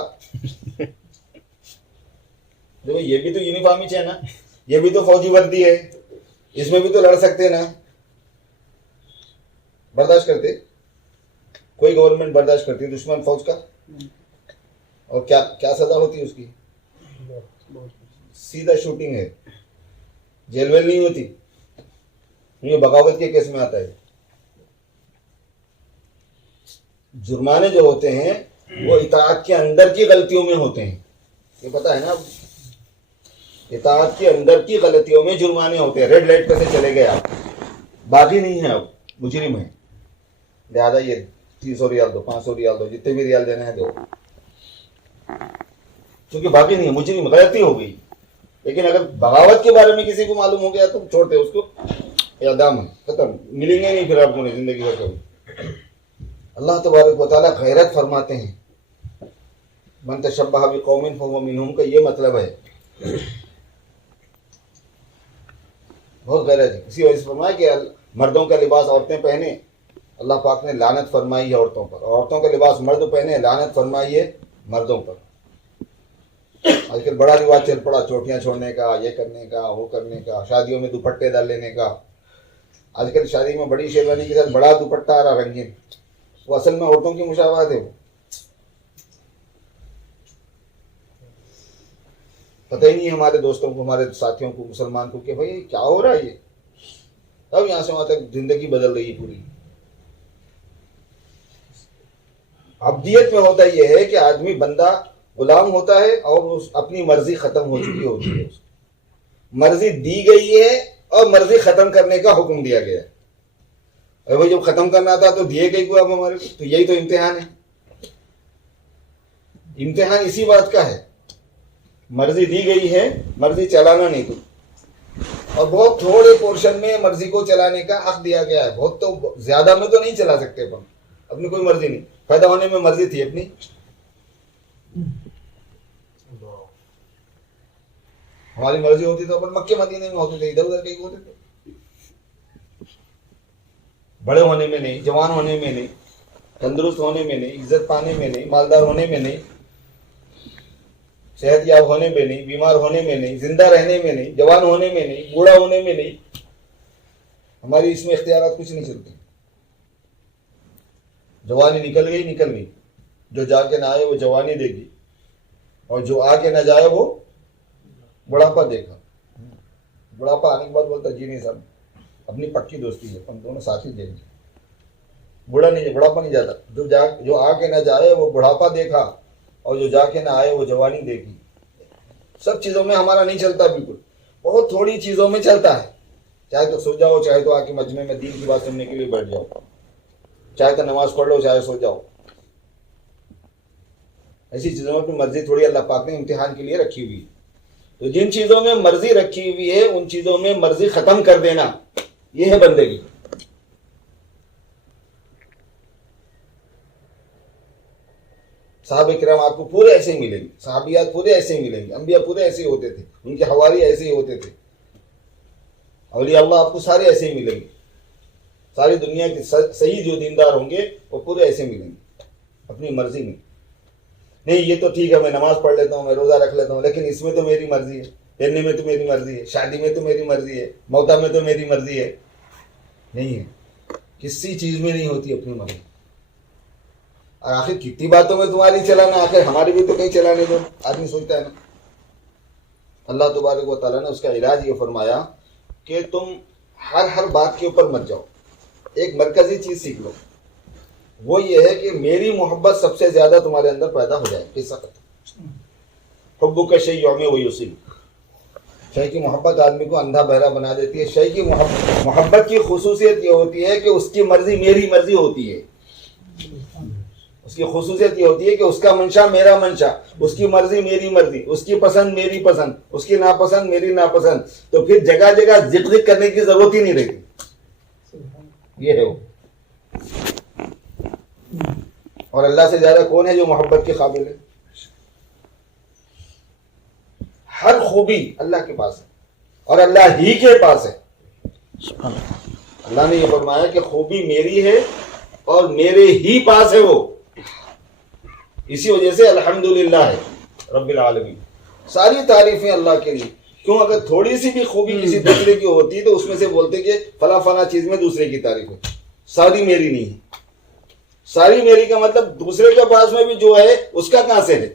دیکھو یہ بھی تو یونیفارم ہی ہے نا, یہ بھی تو فوجی وردی ہے, اس میں بھی تو لڑ سکتے نا. برداشت کرتے؟ کوئی گورنمنٹ برداشت کرتی دشمن فوج کا؟ اور کیا سزا ہوتی ہے اس کی؟ سیدھا شوٹنگ ہے, جیل ویل نہیں ہوتی. یہ بغاوت کے کیس میں آتا ہے. جرمانے جو ہوتے ہیں وہ اطاعت کے اندر کی غلطیوں میں ہوتے ہیں. یہ پتا ہے نا, اطاعت کے اندر کی غلطیوں میں جرمانے ہوتے ہیں. ریڈ لائٹ پہ سے چلے گئے آپ, باغی نہیں ہیں, اب مجرم ہیں. لہٰذا یہ 300 ریال دو, 500 ریال دو, جتنے بھی ریال دینا ہے دو. کیونکہ باغی نہیں ہے, مجرم, غلطی ہو گئی. لیکن اگر بغاوت کے بارے میں کسی کو معلوم ہو گیا تو چھوڑتے اس کو, اعدام ہے, ختم, ملیں گے نہیں پھر آپ کو زندگی بھر کبھی. اللہ تبارک و تعالیٰ غیرت فرماتے ہیں، من تشبہ بقوم فہو منہم کا یہ مطلب ہے، بہت غیرت ہے۔ اسی وجہ سے فرمایا کہ مردوں کا لباس عورتیں پہنیں، اللہ پاک نے لعنت فرمائی ہے عورتوں پر، عورتوں کا لباس مرد پہنے، لعنت فرمائی ہے مردوں پر۔ آج کل بڑا رواج چل پڑا چوٹیاں چھوڑنے کا، یہ کرنے کا، وہ کرنے کا، شادیوں میں دوپٹے ڈال لینے کا۔ آج کل شادی میں بڑی شیروانی کے ساتھ بڑا دوپٹہ آ رہا رنگین، وہ اصل میں عورتوں کی مشابہت ہے۔ وہ پتہ ہی نہیں ہمارے دوستوں کو، ہمارے ساتھیوں کو، مسلمان کو کہ بھائی کیا ہو رہا ہے یہ، تب یہاں سے وہاں تک زندگی بدل رہی ہے پوری۔ عبدیت میں ہوتا یہ ہے کہ آدمی بندہ غلام ہوتا ہے اور اپنی مرضی ختم ہو چکی ہوتی ہے، مرضی دی گئی ہے اور مرضی ختم کرنے کا حکم دیا گیا ہے۔ اور بھائی جب ختم کرنا تھا تو دیے گئی کو اب ہمارے کو، تو یہی تو امتحان ہے۔ امتحان اسی بات کا ہے، مرضی دی گئی ہے، مرضی چلانا نہیں تو، اور بہت تھوڑے پورشن میں مرضی کو چلانے کا حق دیا گیا ہے، بہت تو زیادہ میں تو نہیں چلا سکتے اپن، اپنی کوئی مرضی نہیں۔ پیدا ہونے میں مرضی تھی اپنی، ہماری مرضی ہوتی تو اپن مکے مدینے میں ہوتے تھے، ادھر ادھر کہیں ہوتے تھے، بڑے ہونے میں نہیں، جوان ہونے میں نہیں، تندرست ہونے میں نہیں، عزت پانے میں نہیں، مالدار ہونے میں نہیں، صحت یاب ہونے میں نہیں، بیمار ہونے میں نہیں، زندہ رہنے میں نہیں، جوان ہونے میں نہیں، بوڑھا ہونے میں نہیں، ہماری اس میں اختیارات کچھ نہیں چلتے۔ جوانی نکل گئی، جو جا کے نہ آئے وہ جوانی دے گی، اور جو آ کے نہ جائے وہ بڑھاپا دیکھا۔ بڑھاپا آنے کے بعد بولتا جی نہیں صاحب اپنی پکی دوستی ہے، ہم دونوں ساتھ ہی دیں گے، بڑھاپا نہیں جاتا۔ جو آ کے نہ جائے وہ بڑھاپا دیکھا، اور جو جا کے نہ آئے وہ جوانی دیکھی۔ سب چیزوں میں ہمارا نہیں چلتا، بالکل بہت تھوڑی چیزوں میں چلتا ہے، چاہے تو سو جاؤ، چاہے تو آ کے مجمع میں دین کی بات سننے کے لیے بیٹھ جاؤ، چاہے تو نماز پڑھ لو، چاہے سو جاؤ۔ ایسی چیزوں میں اپنی مرضی تھوڑی اللہ پاک نے امتحان کے لیے رکھی ہوئی ہے۔ تو جن چیزوں میں مرضی رکھی ہوئی ہے ان چیزوں میں مرضی ختم کر دینا، یہ ہے بندگی۔ صحابہ کرام آپ کو پورے ایسے ہی ملیں گے، صحابیات پورے ایسے ہی ملیں گے، انبیاء پورے ایسے ہی ہوتے تھے، ان کے حواری ایسے ہی ہوتے تھے، اولیاء اللہ آپ کو سارے ایسے ہی ملیں گے، ساری دنیا کے صحیح جو دیندار ہوں گے وہ پورے ایسے ملیں گے، اپنی مرضی میں نہیں۔ یہ تو ٹھیک ہے میں نماز پڑھ لیتا ہوں، میں روزہ رکھ لیتا ہوں، لیکن اس میں تو میری مرضی ہے، پہننے میں تو میری مرضی ہے، شادی میں تو میری مرضی ہے، موتا میں تو میری مرضی ہے، نہیں ہے، کسی چیز میں نہیں ہوتی اپنی مرضی۔ اور آخر کتنی باتوں میں تمہاری چلانا، آخر ہماری بھی تو کہیں چلانے دو، آدمی سوچتا ہے نا۔ اللہ تبارک و تعالیٰ نے اس کا علاج یہ فرمایا کہ تم ہر بات کے اوپر مت جاؤ، ایک مرکزی چیز سیکھ لو، وہ یہ ہے کہ میری محبت سب سے زیادہ تمہارے اندر پیدا ہو جائے۔ قصہ ختم۔ حب کا شیء یوم و یصیب، شے کی محبت آدمی کو اندھا بہرا بنا دیتی ہے۔ شے کی محبت کی خصوصیت یہ ہوتی ہے کہ اس کی مرضی میری مرضی ہوتی ہے، اس کی خصوصیت یہ ہوتی ہے کہ اس کا منشا میرا منشا، اس کی مرضی میری مرضی، اس کی پسند میری پسند، اس کی ناپسند میری ناپسند، تو پھر جگہ جگہ ذکر کرنے کی ضرورت ہی نہیں رہتی۔ یہ ہے وہ۔ اور اللہ سے زیادہ کون ہے جو محبت کے قابل ہے؟ ہر خوبی اللہ کے پاس ہے اور اللہ ہی کے پاس ہے۔ اللہ نے یہ فرمایا کہ خوبی میری ہے اور میرے ہی پاس ہے وہ، اسی وجہ سے الحمدللہ ہے رب العالمین، ساری تعریفیں اللہ کے لیے۔ کیوں؟ اگر تھوڑی سی بھی خوبی کسی دوسرے کی ہوتی تو اس میں سے بولتے کہ فلاں فلاں چیز میں دوسرے کی تعریف ہے، ساری میری نہیں ہے۔ ساری میری کا مطلب دوسرے کے پاس میں بھی جو ہے اس کا کہاں سے ہے؟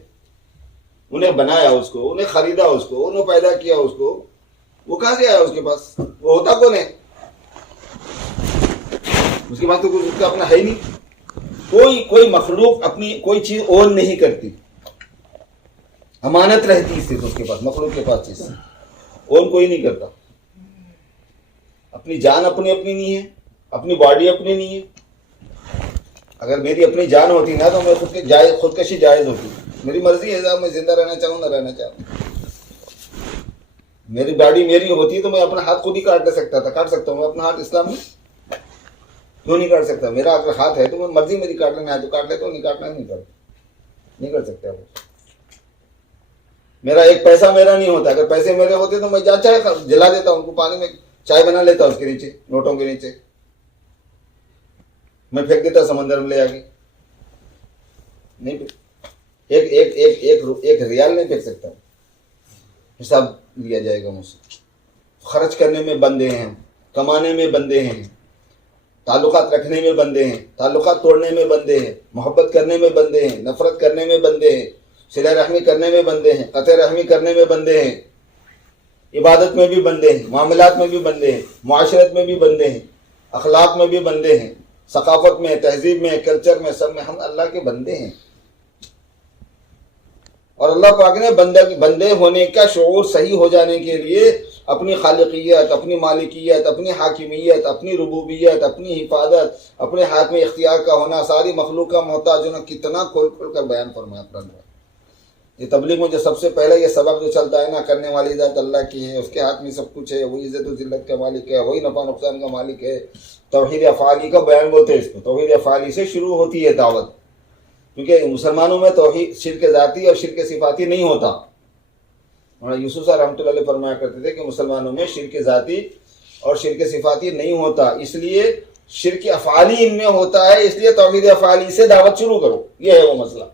انہیں بنایا اس کو، انہیں خریدا اس کو، انہیں پیدا کیا اس کو، وہ کہاں سے آیا اس کے پاس؟ وہ ہوتا کون ہے؟ اس کے پاس تو کچھ اس کا اپنا ہے ہی نہیں۔ کوئی مخلوق اپنی کوئی چیز اون نہیں کرتی، امانت رہتی اس سے اس کے پاس، مخلوق کے پاس چیز اون کوئی نہیں کرتا۔ اپنی جان اپنی نہیں ہے، اپنی باڈی اپنی نہیں ہے۔ اگر میری اپنی جان ہوتی نا تو میں خودکشی جائز ہوتی، میری مرضی ہے صاحب میں زندہ رہنا چاہوں نہ رہنا چاہوں۔ میری باڈی میری ہوتی تو میں اپنا ہاتھ خود ہی کاٹ لے سکتا تھا، کاٹ سکتا ہوں میں اپنا ہاتھ اسلام میں، کیوں نہیں کاٹ سکتا؟ میرا اگر ہاتھ ہے تو میں مرضی میری کاٹ لینا ہے تو کاٹ لیتا ہوں، نہیں کاٹنا نہیں کرتا، نہیں کر سکتے آپ۔ میرا ایک پیسہ میرا نہیں ہوتا، اگر پیسے میرے ہوتے تو میں چائے جلا دیتا، ان کو پانی میں چائے بنا لیتا اس کے نیچے، نوٹوں کے نیچے میں پھینک دیتا سمندر میں لے آگے، نہیں ایک ریال نہیں پھینک سکتا، حساب لیا جائے گا مجھ سے۔ خرچ کرنے میں بندے ہیں، کمانے میں بندے ہیں، تعلقات رکھنے میں بندے ہیں، تعلقات توڑنے میں بندے ہیں، محبت کرنے میں بندے ہیں، نفرت کرنے میں بندے ہیں، صلہ رحمی کرنے میں بندے ہیں، قطع رحمی کرنے میں بندے ہیں، عبادت میں بھی بندے ہیں، معاملات میں بھی بندے ہیں، معاشرت میں بھی بندے ہیں، اخلاق میں بھی بندے ہیں، ثقافت میں، تہذیب میں، کلچر میں، سب میں ہم اللہ کے بندے ہیں۔ اور اللہ پاک نے بندے ہونے کا شعور صحیح ہو جانے کے لیے اپنی خالقیت، اپنی مالکیت، اپنی حاکمیت، اپنی ربوبیت، اپنی حفاظت، اپنے ہاتھ میں اختیار کا ہونا، ساری مخلوق کا محتاج ہونا، کتنا کھول کھول کر بیان فرمایا قرآن۔ یہ تبلیغ میں جو سب سے پہلے یہ سبق جو چلتا ہے نا، کرنے والی ذات اللہ کی ہے، اس کے ہاتھ میں سب کچھ ہے، وہی عزت و ذلت کا مالک ہے، وہی نفع نقصان کا مالک ہے، توحید افعالی کا بیان بولتے ہیں اس کو۔ توحید افعالی سے شروع ہوتی ہے دعوت، کیونکہ مسلمانوں میں توحید شرک ذاتی اور شرک صفاتی نہیں ہوتا۔ اور یوسف صاحب رحمۃ اللہ علیہ فرمایا کرتے تھے کہ مسلمانوں میں شرک ذاتی اور شرک صفاتی نہیں ہوتا، اس لیے شرک افعالی ان میں ہوتا ہے، اس لیے توحید افعالی سے دعوت شروع کرو، یہ ہے وہ مسئلہ۔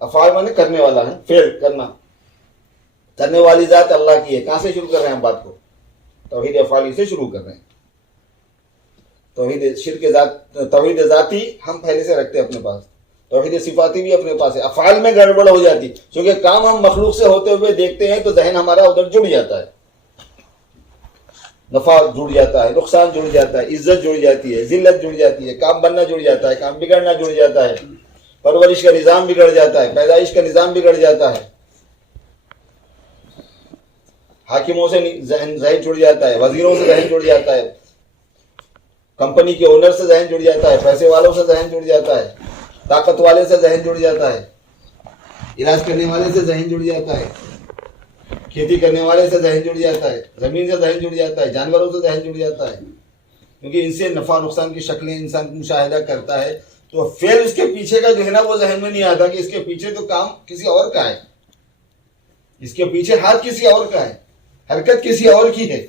افعال مانے کرنے والا ہے، فعل کرنا، کرنے والی ذات اللہ کی ہے۔ کہاں سے شروع کر رہے ہیں ہم بات کو؟ توحید افعالی سے شروع کر رہے ہیں۔ توحید ذاتی ہم پہلے سے رکھتے ہیں اپنے پاس، توحید صفاتی بھی اپنے پاس ہے۔ افعال میں گڑبڑ ہو جاتی، کیونکہ کام ہم مخلوق سے ہوتے ہوئے دیکھتے ہیں تو ذہن ہمارا ادھر جڑ جاتا ہے، نفع جڑ جاتا ہے، نقصان جڑ جاتا ہے، عزت جڑ جاتی ہے، ذلت جڑ جاتی ہے، کام بننا جڑ جاتا ہے، کام بگڑنا جڑ جاتا ہے، پرورش کا نظام بگڑ جاتا ہے، پیدائش کا نظام بگڑ جاتا ہے، حاکموں سے ذہن جڑ جاتا ہے، وزیروں سے ذہن جڑ جاتا ہے، کمپنی کے اونر سے ذہن جڑ جاتا ہے، پیسے والوں سے ذہن جڑ جاتا ہے، طاقت والے سے ذہن جڑ جاتا ہے، علاج کرنے والے سے ذہن جڑ جاتا ہے، کھیتی کرنے والے سے ذہن جڑ جاتا ہے، زمین سے ذہن جڑ جاتا ہے، جانوروں سے ذہن جڑ جاتا ہے، کیونکہ ان سے نفع نقصان کی شکلیں انسان مشاہدہ کرتا ہے، تو فعل اس کے پیچھے کا جو ہے نا وہ ذہن میں نہیں آتا کہ اس کے پیچھے تو کام کسی اور کا ہے، اس کے پیچھے ہاتھ کسی اور کا ہے، حرکت کسی اور کی ہے،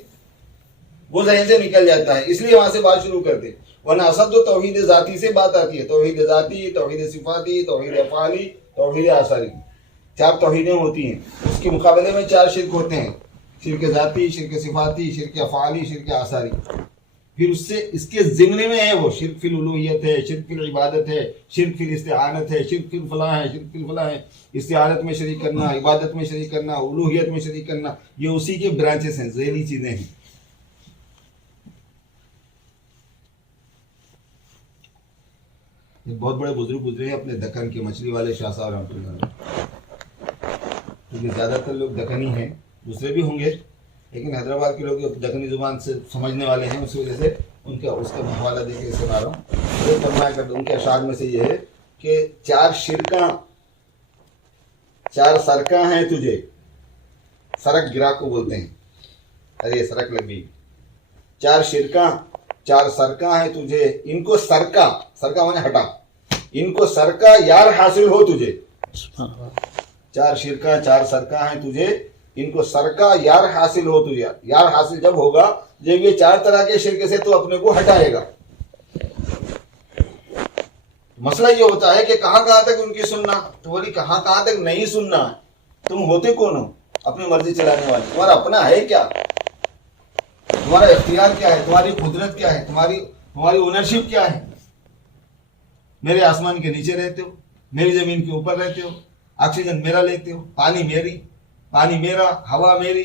وہ ذہن سے نکل جاتا ہے، اس لیے وہاں سے بات شروع کرتے۔ ورنہ اصل تو توحید ذاتی سے بات آتی ہے، توحید ذاتی، توحید صفاتی، توحید افعالی، توحید آثاری، چار توحیدیں ہوتی ہیں۔ اس کے مقابلے میں چار شرک ہوتے ہیں، شرک ذاتی، شرک صفاتی، شرک افعالی، شرک آثاری۔ پھر اس سے اس کے ضمن میں ہے وہ شرک فی الالوہیت ہے، شرک فی العبادت ہے، شرک فی الاستعانت ہے، شرک فی الفلاح ہے، شرک فی الفلاح ہے، استعانت میں شریک کرنا، عبادت میں شریک کرنا، الوہیت میں شریک کرنا، یہ اسی کے برانچز ہیں، ذیلی چیزیں ہیں۔ ایک بہت بڑے بزرگ گزرے ہیں اپنے دکن کے، مچھلی والے شاہ صاحب رحمۃ اللہ علیہ، کیونکہ زیادہ تر لوگ دکنی ہیں، دوسرے بھی ہوں گے لیکن حیدرآباد کے لوگ دکنی زبان سے سمجھنے والے ہیں، اس وجہ سے ان کا اس کا حوالہ دے کے سنا رہا ہوں۔ یہ فرمایا کرتے ان کے اشعار میں سے یہ ہے کہ چار شرکاں، چار سرکاں ہیں تجھے، سرک گرا کو بولتے ہیں، ارے سرک لگ گئی، چار شرکاں، چار سرکاں ہیں تجھے، ان کو سرکا، سرکا مانے ہٹا، ان کو سرکا یار حاصل ہو تجھے، چار شرکاں، چار سرکاں ہیں تجھے، ان کو سرکا یار حاصل ہو تجھے۔ یار حاصل جب ہوگا جب یہ چار طرح کے شرک سے تو اپنے کو ہٹائے گا۔ مسئلہ یہ ہوتا ہے کہ کہاں کہاں تک ان کی سننا، تو بولی کہاں کہاں تک نہیں سننا، تم ہوتے کون ہو اپنی مرضی چلانے والے؟ تمہارا اپنا ہے کیا؟ تمہارا اختیار کیا ہے؟ تمہاری قدرت کیا ہے؟ تمہاری اونرشپ کیا ہے؟ میرے آسمان کے نیچے رہتے ہو، میری زمین کے اوپر رہتے ہو، آکسیجن میرا لیتے ہو، پانی میرا، ہوا میری،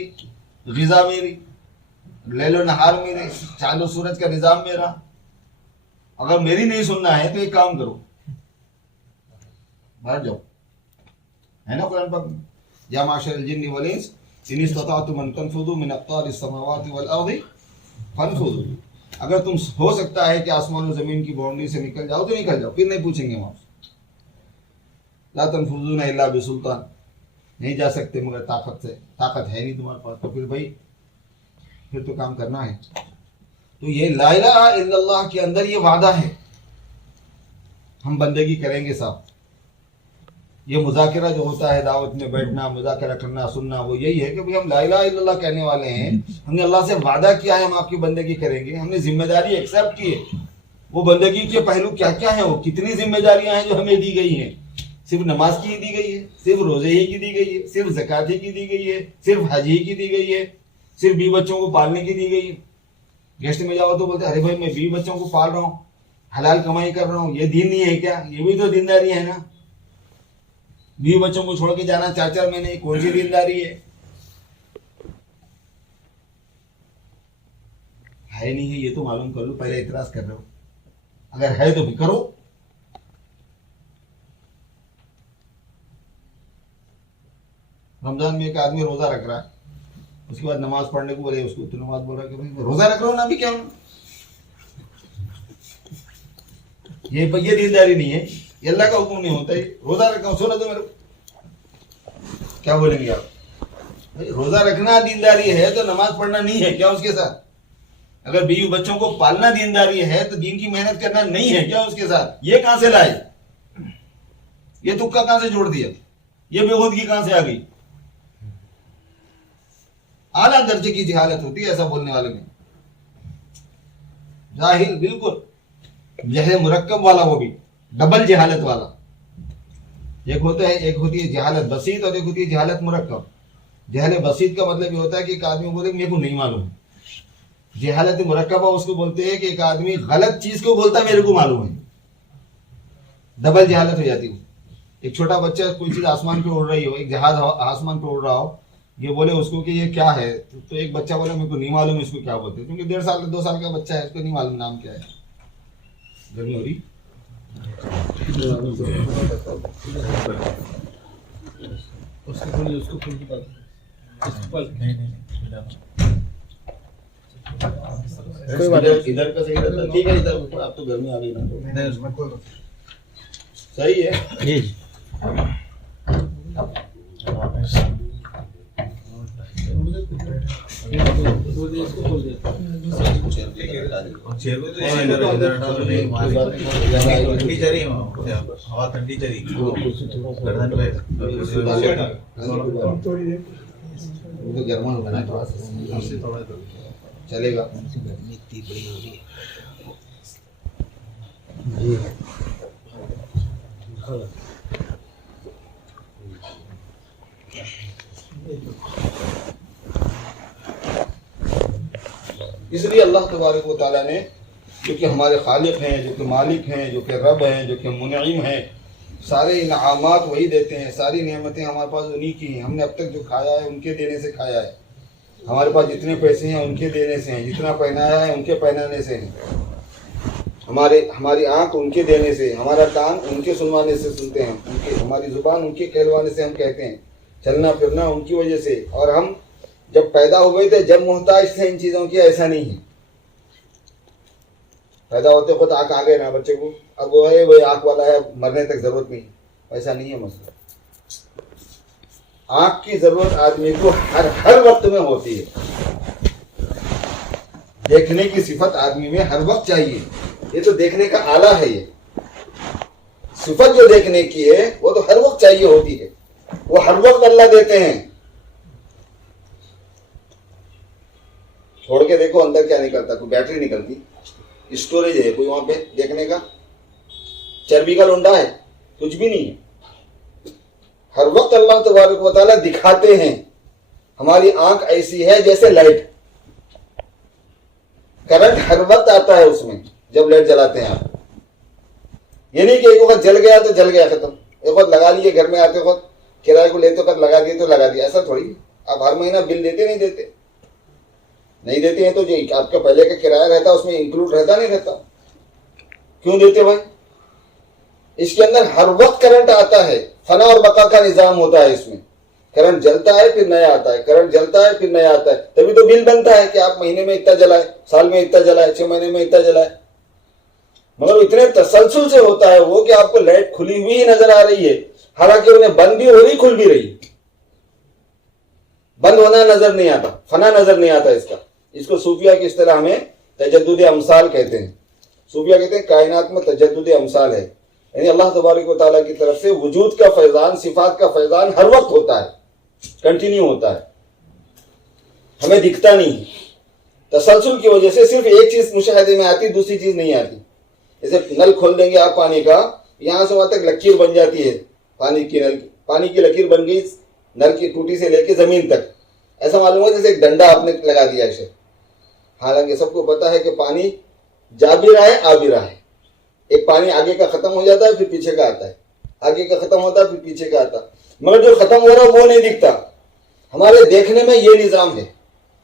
غذا میری، لیل و نہار میرے، چاند و سورج کا نظام میرا۔ اگر میری نہیں سننا ہے تو ایک کام کرو، باہر جاؤ، ہے نا قرآن پاک میں، یا معاشر الجن والانس ان استطعتم ان تنفذوا من اقطار السماوات والارض فانفذوا۔ اگر تم ہو سکتا ہے کہ آسمان و زمین کی باؤنڈری سے نکل جاؤ تو نکل جاؤ، پھر نہیں پوچھیں گے وہاں سے۔ لا تنفذون الا بسلطان، نہیں جا سکتے مگر طاقت سے، طاقت ہے نہیں تمہارے پاس، تو پھر بھائی پھر تو کام کرنا ہے۔ تو یہ لا الہ الا اللہ کے اندر یہ وعدہ ہے ہم بندگی کریں گے صاحب. یہ مذاکرہ جو ہوتا ہے دعوت میں بیٹھنا مذاکرہ کرنا سننا وہ یہی ہے کہ ہم لا الہ الا اللہ کہنے والے ہیں, ہم نے اللہ سے وعدہ کیا ہے ہم آپ کی بندگی کریں گے, ہم نے ذمہ داری ایکسیپٹ کی ہے. وہ بندگی کے پہلو کیا کیا ہیں, وہ کتنی ذمہ داریاں ہیں جو ہمیں دی گئی ہیں. صرف نماز کی ہی دی گئی ہے, صرف روزے ہی کی دی گئی ہے, صرف زکوٰۃ ہی کی دی گئی ہے, صرف حج ہی کی دی گئی ہے, صرف بیوی بچوں کو پالنے کی دی گئی ہے. گیسٹ میں جاؤ تو بولتے ارے بھائی میں بیوی بچوں کو پال رہا ہوں, حلال کمائی کر رہا ہوں, یہ دین نہیں ہے کیا؟ یہ بھی تو دینداری ہے نا. بیوی بچوں کو چھوڑ کے جانا 4-4 مہینے, کون سی دینداری ہے نہیں ہے؟ یہ تو معلوم کر لو, پہلے اعتراض کر رہے ہو, اگر ہے تو بھی کرو. رمضان میں ایک آدمی روزہ رکھ رہا ہے, اس کے بعد نماز پڑھنے کو بولے, اس کو نماز بول رہا ہے کہ بھائی روزہ رکھ رہا ہوں نا, ابھی کیا ہوں. یہ دینداری نہیں ہے, یہ اللہ کا حکم نہیں ہوتا ہے. روزہ رکھا ہوں, سونا تو میرے کیا بولیں گے آپ؟ روزہ رکھنا دینداری ہے تو نماز پڑھنا نہیں ہے کیا اس کے ساتھ؟ اگر بیوی بچوں کو پالنا دینداری ہے تو دین کی محنت کرنا نہیں ہے کیا اس کے ساتھ؟ یہ کہاں سے لائے؟ یہ تکا کہاں سے جوڑ دیا؟ یہ بے خودگی کہاں سے آ گئی؟ اعلیٰ درجے کی جہالت ہوتی ہے ایسا بولنے والے میں. جاہل بالکل, جہل مرکب والا, وہ بھی ڈبل جہالت والا. ایک ہوتی ہے جہالت بسیط اور ایک ہوتی ہے جہالت مرکب. جہل بسیط کا مطلب یہ ہوتا ہے کہ ایک آدمی بولے میرے کو نہیں معلوم. جہالت مرکبہ اس کو بولتے ہیں کہ ایک آدمی غلط چیز کو بولتا میرے کو معلوم ہے. ڈبل جہالت ہو جاتی ہے. ایک چھوٹا بچہ کوئی چیز آسمان پہ اڑ رہی ہو, ایک جہاز آسمان پہ اڑ رہا ہو, یہ بولے اس کو کہ یہ کیا ہے, تو ایک بچہ بولے میرے کو نہیں معلوم اس کو کیا بولتے, کیونکہ 1.5 سال 2 سال کا بچہ ہے, اس کو نہیں معلوم نام کیا ہے. گرمی ہو رہی ادھر کا صحیح رہتا. ٹھیک ہے, ادھر آپ تو گرمی آ گئی نا, صحیح ہے. گرما ہوگا نا چلے گا. اس لیے اللہ تبارک و تعالیٰ نے, جو کہ ہمارے خالق ہیں, جو کہ مالک ہیں, جو کہ رب ہیں, جو کہ منعم ہیں, سارے انعامات وہی دیتے ہیں, ساری نعمتیں ہمارے پاس انہی کی ہیں. ہم نے اب تک جو کھایا ہے ان کے دینے سے کھایا ہے, ہمارے پاس جتنے پیسے ہیں ان کے دینے سے ہیں, جتنا پہنایا ہے ان کے پہنانے سے ہیں, ہماری آنکھ ان کے دینے سے, ہمارا کان ان کے سنوانے سے سنتے ہیں, ہماری زبان ان کے کہلوانے سے ہم کہتے ہیں, چلنا پھرنا ان کی وجہ سے. اور ہم جب پیدا ہوئے تھے جب محتاج تھے ان چیزوں کی, ایسا نہیں ہے. پیدا ہوتے خود آنکھ آ گئے نا بچے کو, اب وہ ہے وہی آنکھ والا ہے, مرنے تک ضرورت نہیں, ایسا نہیں ہے مسئلہ. آنکھ کی ضرورت آدمی کو ہر وقت میں ہوتی ہے. دیکھنے کی صفت آدمی میں ہر وقت چاہیے, یہ تو دیکھنے کا آلہ ہے. یہ صفت جو دیکھنے کی ہے وہ تو ہر وقت چاہیے ہوتی ہے, وہ ہر وقت اللہ دیتے ہیں. چھوڑ کے دیکھو اندر کیا نکلتا, کوئی بیٹری نکلتی, اسٹوریج ہے کوئی وہاں پہ دیکھنے کا, چربی کا لونڈا ہے, کچھ بھی نہیں ہے. ہر وقت اللہ تبارک و تعالیٰ دکھاتے ہیں. ہماری آنکھ ایسی ہے جیسے لائٹ, کرنٹ ہر وقت آتا ہے اس میں جب لائٹ جلاتے ہیں آپ. یہ نہیں کہ ایک وقت جل گیا تو جل گیا ختم, ایک وقت لگا لیے, گھر میں آتے وقت کرائے کو لیتے وقت لگا دیے تو لگا دیا, ایسا تھوڑی. آپ ہر مہینہ بل دیتے نہیں دیتے ہیں تو جو آپ کا پہلے کا کرایہ رہتا ہے اس میں انکلوڈ رہتا نہیں رہتا, کیوں دیتے بھائی؟ اس کے اندر ہر وقت کرنٹ آتا ہے, فنا اور بقا کا نظام ہوتا ہے اس میں. کرنٹ جلتا ہے پھر نیا آتا ہے, کرنٹ جلتا ہے پھر نیا آتا ہے, تبھی تو بل بنتا ہے کہ آپ مہینے میں اتنا جلائے, سال میں اتنا جلائے, 6 مہینے میں اتنا جلائے. مگر اتنے تسلسل سے ہوتا ہے وہ کہ آپ کو لائٹ کھلی ہوئی نظر آ رہی ہے, حالانکہ انہیں بند بھی ہو رہی کھل بھی رہی. بند ہونا نظر نہیں آتا, فنا نظر نہیں آتا. اس کو صوفیہ کی اصطلاح میں تجدد امثال کہتے ہیں، صوفیہ کہتے ہیں کائنات میں تجدد امثال ہے، یعنی اللہ تبارک و تعالیٰ کی طرف سے وجود کا فیضان، صفات کا فیضان ہر وقت ہوتا ہے، کنٹینیو ہوتا ہے، ہمیں دکھتا نہیں ہے۔ تسلسل کی وجہ سے صرف ایک چیز مشاہدے میں آتی، دوسری چیز نہیں آتی۔ جیسے نل کھول دیں گے آپ پانی کا، یہاں سے وہاں تک لکیر بن جاتی ہے، پانی کی لکیر بن گئی نل کی ٹوٹی سے لے کے زمین تک، ایسا معلوم ہوا جیسے ایک ڈنڈا آپ نے لگا دیا اسے۔ حالانکہ سب کو پتا ہے کہ پانی جا بھی رہا ہے، آ بھی رہا ہے، ایک پانی آگے کا ختم ہو جاتا ہے پھر پیچھے کا آتا ہے، آگے کا ختم ہوتا ہے پھر پیچھے کا آتا ہے، مگر جو ختم ہو رہا ہے وہ نہیں دکھتا۔ ہمارے دیکھنے میں یہ نظام ہے،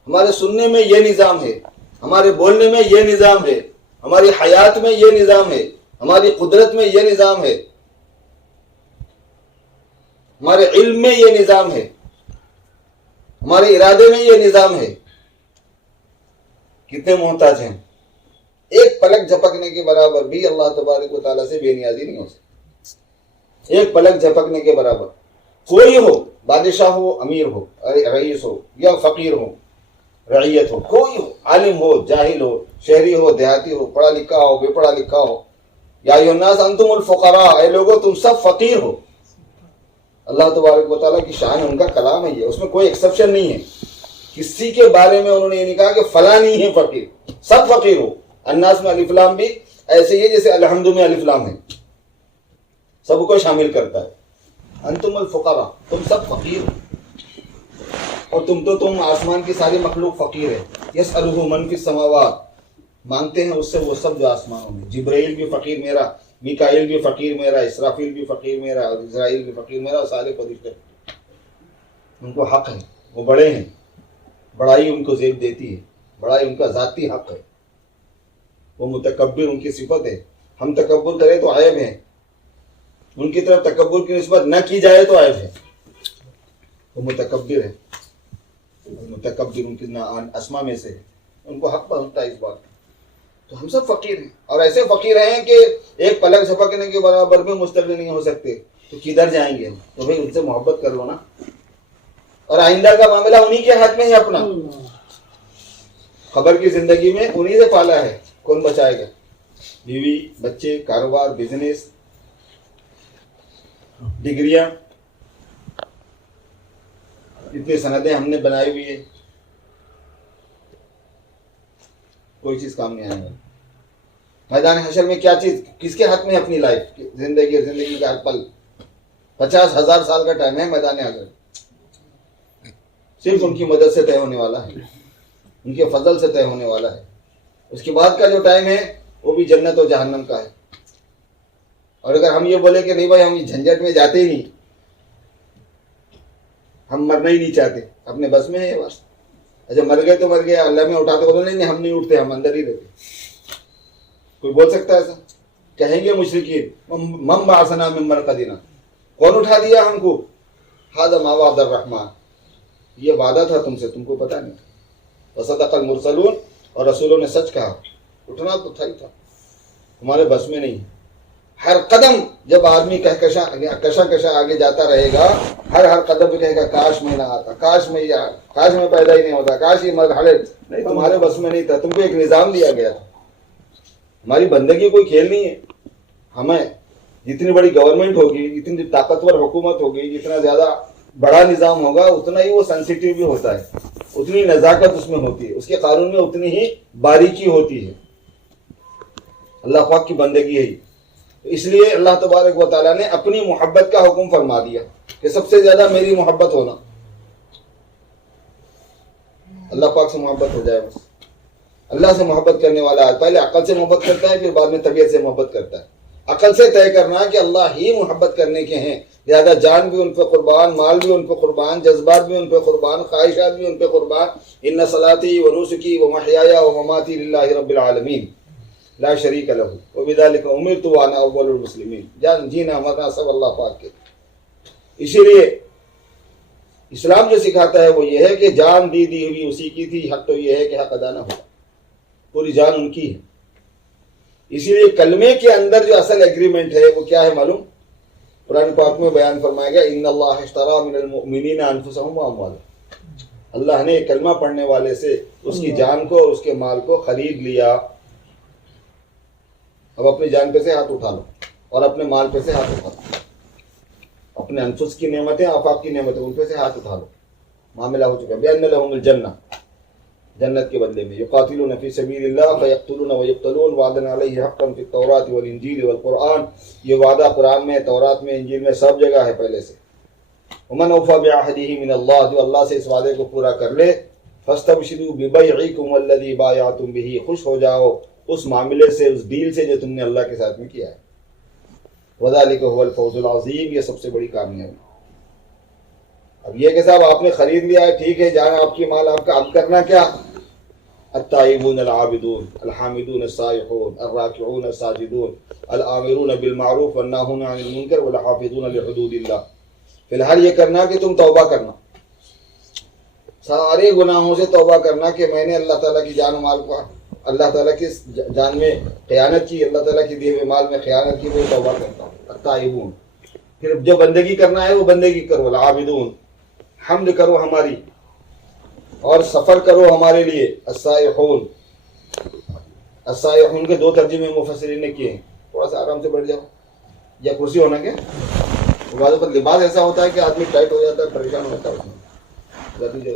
ہمارے سننے میں یہ نظام ہے، ہمارے بولنے میں یہ نظام ہے، ہماری حیات میں یہ نظام ہے، ہماری قدرت میں یہ نظام ہے، ہمارے علم میں یہ نظام ہے، ہمارے ارادے میں یہ نظام ہے۔ کتنے محتاج ہیں، ایک پلک جھپکنے کے برابر بھی اللہ تبارک و تعالیٰ سے بے نیازی نہیں ہو سکتی، ایک پلک جھپکنے کے برابر۔ کوئی ہو، بادشاہ ہو، امیر ہو، رئیس ہو یا فقیر ہو، رعیت ہو، کوئی ہو، عالم ہو، جاہل ہو، شہری ہو، دیہاتی ہو، پڑھا لکھا ہو، بے پڑھا لکھا ہو، یا ایھا الناس انتم الفقراء، اے لوگو تم سب فقیر ہو۔ اللہ تبارک و تعالیٰ کی شان ہے، ان کا کلام ہے یہ، اس میں کوئی ایکسیپشن نہیں ہے۔ کسی کے بارے میں انہوں نے یہ نہیں کہا کہ فلاں نہیں ہے فقیر، سب فقیر ہو۔ الناس میں الف لام بھی ایسے ہی ہے جیسے الحمد میں الف لام ہے، سب کو شامل کرتا ہے۔ انتم الفقراء، تم سب فقیر ہو، اور تم آسمان کی ساری مخلوق فقیر ہے۔ یسألہ من فی السماوات، مانگتے ہیں اس سے وہ سب جو آسمانوں میں۔ جبرائیل بھی فقیر میرا، میکائیل بھی فقیر میرا، اسرافیل بھی فقیر میرا، اور اسرائیل بھی فقیر میرا، اور سارے فرشتے، ان کو حق ہے، وہ بڑے ہیں، بڑائی ان کو زیب دیتی ہے، بڑائی ان کا ذاتی حق ہے، وہ متکبر ان کی صفت ہے۔ ہم تکبر کریں تو عیب ہے، ان کی طرف تکبر کی نسبت نہ کی جائے تو عیب ہے۔ وہ متکبر ہے، متکبر ان کی اسما میں سے ہے، ان کو حق بنتا ہے اس بات کا۔ تو ہم سب فقیر ہیں، اور ایسے فقیر ہیں کہ ایک پلک جھپکنے کے برابر بھی مستقل نہیں ہو سکتے، تو کدھر جائیں گے؟ تو بھائی ان سے محبت کر لو نا، اور آئندہ کا معاملہ انہی کے ہاتھ میں ہے اپنا۔ خبر کی زندگی میں انہی سے پالا ہے، کون بچائے گا؟ بیوی، بچے، کاروبار، بزنس، ڈگریاں، اتنی سندیں ہم نے بنائی ہوئی ہے، کوئی چیز کام نہیں آئے گا۔ میدان حشر میں کیا چیز کس کے ہاتھ میں ہے؟ اپنی لائف، زندگی کا ہر پل۔ 50,000 سال کا ٹائم ہے میدان حشر، صرف ان کی مدد سے طے ہونے والا ہے، ان کے فضل سے طے ہونے والا ہے۔ اس کے بعد کا جو ٹائم ہے وہ بھی جنت اور جہنم کا ہے۔ اور اگر ہم یہ بولے کہ نہیں بھائی ہم جھنجٹ میں جاتے ہی نہیں، ہم مرنا ہی نہیں چاہتے، اپنے بس میں ہے یہ بات۔ اچھا مر گئے تو مر گئے، اللہ میں اٹھاتے بولو نہیں ہم نہیں اٹھتے، ہم اندر ہی رہتے۔ کوئی بول سکتا ہے ایسا؟ کہیں گے مشرکین من بعثنا من مرقدنا، کون اٹھا دیا ہم کو؟ ھذا ما وعد الرحمن، یہ وعدہ تھا تم سے، تم کو پتہ نہیں۔ وصدق المرسلون، اور رسولوں نے سچ کہا، اٹھنا تو تھا ہی تھا، تمہارے بس میں نہیں۔ ہر قدم جب آدمی کشا آگے جاتا رہے گا، ہر قدم پہ کہے گا کاش میں نہ آتا، کاش میں پیدا ہی نہیں ہوتا، کاش یہ مرحلے نہیں، تمہارے بس میں نہیں تھا، تم کو ایک نظام دیا گیا تھا۔ ہماری بندگی کوئی کھیل نہیں ہے۔ ہمیں جتنی بڑی گورنمنٹ ہوگی، جتنی طاقتور حکومت ہوگی، جتنا زیادہ بڑا نظام ہوگا، اتنا ہی وہ سینسیٹیو بھی ہوتا ہے، اتنی نزاکت اس میں ہوتی ہے، اس کے قانون میں اتنی ہی باریکی ہوتی ہے۔ اللہ پاک کی بندگی ہے، اس لیے اللہ تبارک و تعالیٰ نے اپنی محبت کا حکم فرما دیا کہ سب سے زیادہ میری محبت ہونا، اللہ پاک سے محبت ہو جائے بس۔ اللہ سے محبت کرنے والا پہلے عقل سے محبت کرتا ہے، پھر بعد میں طبیعت سے محبت کرتا ہے۔ عقل سے طے کرنا کہ اللہ ہی محبت کرنے کے ہیں، لہذا جان بھی ان پہ قربان، مال بھی ان پہ قربان، جذبات بھی ان پہ قربان، خواہشات بھی ان پہ قربان۔ ان صلاتی و نسکی و محیای و مماتی للہ رب العالمین لا شریک لہ وبذلک امرت وانا اول المسلمین، جان جینا مرنا سب اللہ پاک کے۔ اسی لیے اسلام جو سکھاتا ہے وہ یہ ہے کہ جان دی ہوئی اسی کی تھی، حق تو یہ ہے کہ حق ادا نہ ہو، پوری جان ان کی ہے۔ اسی لیے کلمے کے اندر جو اصل ایگریمنٹ ہے وہ کیا ہے معلوم؟ قرآن پاک میں بیان فرمایا گیا ان اللہ اشتری من المؤمنین انفسهم واموالهم، اللہ نے کلمہ پڑھنے والے سے اس کی جان کو اور اس کے مال کو خرید لیا. اب اپنی جان پہ سے ہاتھ اٹھا لو اور اپنے مال پہ سے ہاتھ اٹھا لو. اپنے انفس کی نعمتیں، آفاق کی نعمتیں، ان پہ سے ہاتھ اٹھا لو. معاملہ ہو چکا ہے. بِأَنَّ لَهُمُ الْجَنَّةَ، جنت کے بدلے میں. یقاتلون فی سبیل اللہ فیقتلون ویقتلون وعدا علیہ حقا فی التوراۃ والانجیل والقرآن. یہ وعدہ قرآن میں، تورات میں، انجیل میں سب جگہ ہے پہلے سے. ومن اوفی بعہدہ من اللہ، جو اللہ سے اس وعدے کو پورا کر لے. فاستبشروا ببیعکم الذی بایعتم بہ، خوش ہو جاؤ اس معاملے سے، اس ڈیل سے جو تم نے اللہ کے ساتھ میں کیا ہے. وذالک هو الفوز العظیم، یہ سب سے بڑی کامیابی. اب یہ کہ صاحب آپ نے خرید لیا ہے، ٹھیک ہے، جان آپ کی، مال آپ کا، اب کرنا کیا؟ التائبون العابدون الحامدون السائحون الراکعون الساجدون الآمرون بالمعروف والناہون عن المنکر والحافظون لحدود اللہ. فی الحال یہ کرنا کہ تم توبہ کرنا، سارے گناہوں سے توبہ کرنا کہ میں نے اللہ تعالیٰ کی جان و مال کو، اللہ تعالیٰ کی جان میں خیانت کی، اللہ تعالیٰ کی دیے ہوئے مال میں خیانت کی، وہ توبہ کرتا ہوں. التائبون. پھر جو بندگی کرنا ہے وہ بندگی کرو. العابدون، حمد کرو ہماری اور سفر کرو ہمارے لیے. السائحون، السائحون کے دو ترجمے مفسرین نے کیے ہیں. تھوڑا سا آرام سے بیٹھ جاؤ، یا کرسی ہونا کیا. بعض پر لباس ایسا ہوتا ہے کہ آدمی ٹائٹ ہو جاتا ہے، پریشان ہو جاتا ہے. اس میں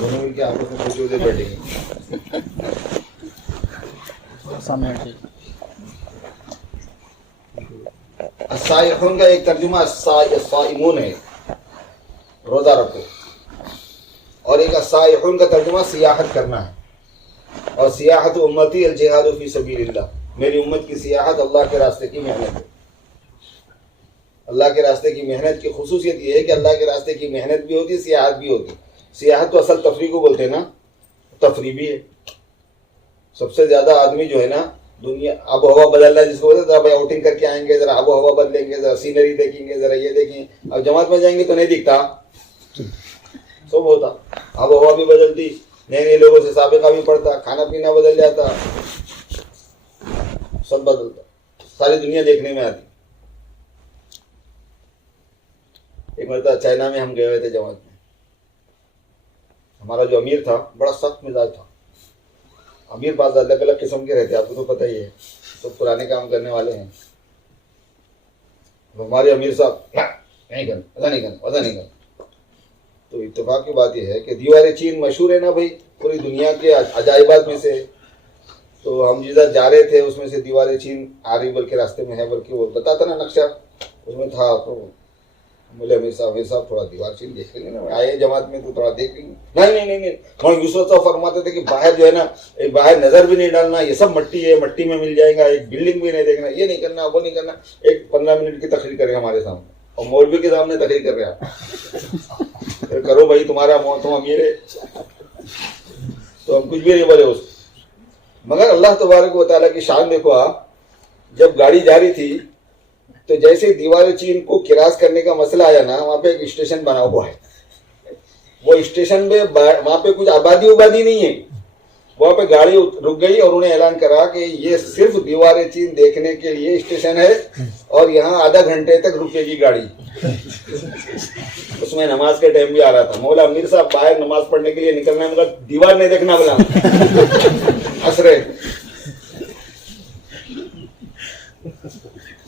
دونوں مل کے آپس میں خوشی ہوتے بیٹھیں گے. السائحون کا ایک ترجمہ الصائمون ہے، روزہ رکھو، اور ایک السائحون کا ترجمہ سیاحت کرنا ہے. اور سیاحت امتی الجہاد فی سبیل اللہ، میری امت کی سیاحت اللہ کے راستے کی محنت ہے. اللہ کے راستے کی محنت کی خصوصیت یہ ہے کہ اللہ کے راستے کی محنت بھی ہوتی ہے، سیاحت بھی ہوتی ہے. سیاحت تو اصل تفریح کو بولتے ہیں نا، تفریح بھی ہے. سب سے زیادہ آدمی جو ہے نا دنیا، آب و ہوا بدلنا جس کو بولتے ہیں، ذرا آؤٹنگ کر کے آئیں گے، ذرا آب و ہوا بدلیں گے، ذرا سینری دیکھیں گے، ذرا یہ دیکھیں گے. اب جماعت میں جائیں گے تو نہیں دکھتا سب ہوتا، آب و ہوا بھی بدلتی، نئے نئے لوگوں سے سابقہ بھی پڑتا، کھانا پینا بدل جاتا، سب بدلتا، ساری دنیا دیکھنے میں آتی. ایک مرتبہ چائنا میں ہم گئے ہوئے تھے جماعت میں. ہمارا جو امیر تھا بڑا سخت مزاج تھا. امیر بعض الگ الگ قسم کے رہتے، آپ کو تو پتہ ہی ہے، تو پرانے کام کرنے والے ہیں. ہمارے امیر صاحب نہیں کرنا، وضع نہیں کرنا، وضع نہیں کرنا. تو اتفاق کی بات یہ ہے کہ دیوار چین مشہور ہے نا بھائی، پوری دنیا کے عجائبات میں سے. تو ہم جدھر جا رہے تھے اس میں سے دیوار چین آ رہی، بلکہ راستے میں ہے، بلکہ وہ بتاتا نا نقشہ اس میں تھا. تو بولے امیر صاحب تھوڑا دیوار چین دیکھ لیں گے نا، آئے جماعت میں تو تھوڑا دیکھ لیں گے. نہیں ہم یوسف صاحب فرماتے تھے کہ باہر جو ہے نا، باہر نظر بھی نہیں ڈالنا، یہ سب مٹی ہے، مٹی میں مل جائے گا، ایک بلڈنگ بھی نہیں دیکھنا، یہ نہیں کرنا، وہ نہیں کرنا. ایک 15 منٹ کی تقریر کرے ہمارے سامنے، اور مولوی کے سامنے تقریر کر رہے آپ. کرو بھائی، تمہارا تم امیر ہے. تو ہم کچھ بھی نہیں بولے اس. مگر اللہ تبارک و تعالیٰ کی شان دیکھو آپ. جب گاڑی جا رہی تھی تو جیسے دیوار چین کو کراس کرنے کا مسئلہ آیا نا، وہاں پہ ایک اسٹیشن بنا ہوا ہے. وہ اسٹیشن میں وہاں پہ کچھ آبادی نہیں ہے. وہاں پہ گاڑی رک گئی اور انہیں اعلان کرا کہ یہ صرف دیوار چین دیکھنے کے لیے اسٹیشن ہے، اور یہاں آدھا گھنٹے تک رکے گی گاڑی. اس میں نماز کا ٹائم بھی آ رہا تھا. مولا امیر صاحب باہر نماز پڑھنے کے لیے نکلنا ہے، مگر دیوار نہیں دیکھنا بلا اثرے.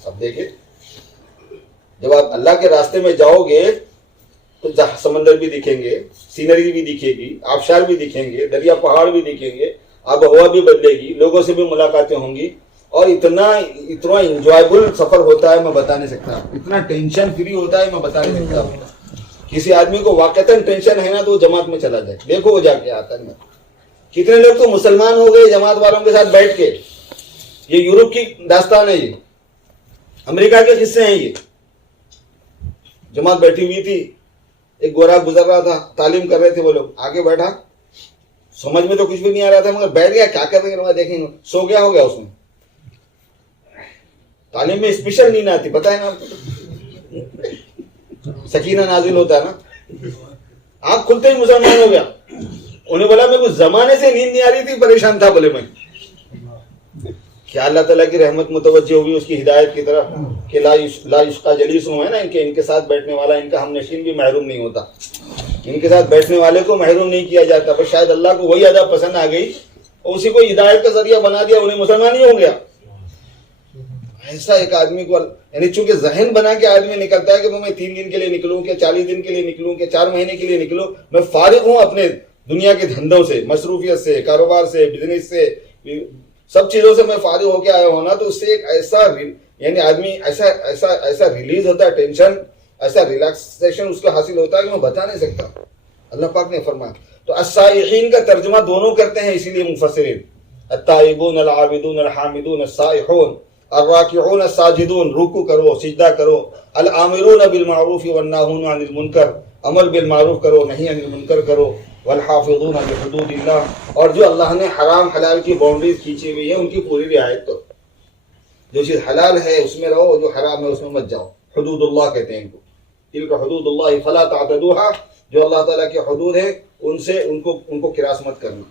اب دیکھیں، جب آپ اللہ کے راستے میں جاؤ گے تو سمندر بھی دکھیں گے، سینری بھی دکھے گی، آبشار بھی دکھیں گے، دریا پہاڑ بھی دکھیں گے، آب و ہوا بھی بدلے گی، لوگوں سے بھی ملاقاتیں ہوں گی، اور اتنا انجوائبل سفر ہوتا ہے میں بتا نہیں سکتا. اتنا ٹینشن فری ہوتا ہے میں بتا نہیں سکتا. کسی آدمی کو واقعتاً ٹینشن ہے نا تو وہ جماعت میں چلا جائے. دیکھو وہ جا کے آتا ہے. کتنے لوگ تو مسلمان ہو گئے جماعت والوں کے ساتھ بیٹھ کے. یہ یورپ کی داستان ہے، یہ امریکہ کے قصے ہیں. یہ جماعت بیٹھی ہوئی تھی، ایک گورا گزر رہا تھا، تعلیم کر رہے تھے وہ لوگ، آگے بیٹھا، سمجھ میں تو کچھ بھی نہیں آ رہا تھا، مگر بیٹھ گیا. کیا کر رہے ہیں دیکھیں گے، سو گیا ہو گیا. اس میں تعلیم میں اسپیشل نیند آتی، پتہ ہے نا آپ کو، سکینہ نازل ہوتا ہے نا. آنکھ کھلتے ہی مسلمان ہو گیا. انہیں بولا میں کچھ زمانے سے نیند نہیں آ رہی تھی، پریشان تھا. بولے میں کیا اللہ تعالیٰ کی رحمت متوجہ ہوئی اس کی ہدایت کی طرف کہ لا یشقى جلیسہ ہے نا، ان کے ساتھ بیٹھنے والا، ان کا ہم نشین بھی محروم نہیں ہوتا. ان کے ساتھ بیٹھنے والے کو محروم نہیں کیا جاتا، بس شاید اللہ کو وہی ادا پسند آ گئی اور اسی کو ہدایت کا ذریعہ بنا دیا، انہیں مسلمان ہی ہو گیا۔ ایسا ایک آدمی کو یعنی چونکہ ذہن بنا کے آدمی نکلتا ہے کہ میں 3 دن کے لیے نکلوں کہ 40 دن کے لیے نکلوں کہ 4 مہینے کے لیے نکلوں، میں فارغ ہوں اپنے دنیا کے دھندوں سے، مصروفیت سے، کاروبار سے، بزنس سے، سب چیزوں سے میں فارغ ہو کے آیا ہوں نا، تو اس سے ایک ایسا یعنی آدمی ایسا ریلیز ہوتا ہے، ٹینشن ایسا ریلیکسیشن اس کو حاصل ہوتا ہے کہ میں بتا نہیں سکتا۔ اللہ پاک نے فرمایا۔ تو السائحین کا ترجمہ دونوں کرتے ہیں، اسی لیے مفسرین التائبون العابدون الحامدون السائحون الراکعون الساجدون، رکوع کرو، سجدہ کرو، الامرون بالمعروف والناہون عن المنکر، امر بالمعروف کرو، نہی عن المنکر کرو، والحافظون بحدود اللہ، اور جو اللہ نے حرام حلال کی باؤنڈریز کھینچی ہوئی ہیں ان کی پوری رعایت کرو۔ جو چیز حلال ہے اس میں رہو، جو حرام ہے اس میں مت جاؤ۔ حدود اللہ کہتے ہیں ان کو، تلک حدود اللہ فلا تعتدوها، جو اللہ تعالیٰ کے حدود ہیں ان کو کراس مت کرنا،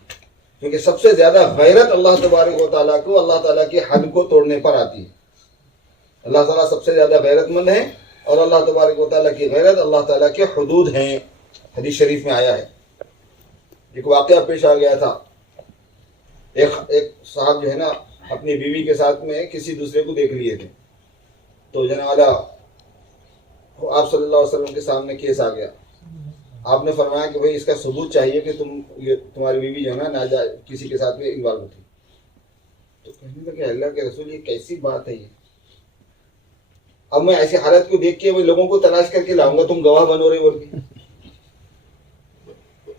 کیونکہ سب سے زیادہ غیرت اللہ تبارک و تعالیٰ کو اللہ تعالیٰ کی حد کو توڑنے پر آتی ہے۔ اللہ تعالیٰ سب سے زیادہ غیرت مند ہے، اور اللہ تبارک و تعالیٰ کی غیرت اللہ تعالیٰ کے حدود ہیں۔ حدیث شریف میں آیا ہے، ایک واقعہ پیش آ گیا تھا، ایک صاحب جو ہے نا اپنی بیوی کے ساتھ میں کسی دوسرے کو دیکھ لیے تھے، تو جناب والا آپ صلی اللہ علیہ وسلم کے سامنے کیس آ گیا۔ آپ نے فرمایا کہ بھئی اس کا ثبوت چاہیے کہ تمہاری بیوی جو ہے نا ناجائز کسی کے ساتھ میں انوالو تھی۔ تو کہنے لگے اللہ کے رسول یہ کیسی بات ہے یہ، اب میں ایسی حالت کو دیکھ کے وہ لوگوں کو تلاش کر کے لاؤں گا، تم گواہ بنو رہے بول کے۔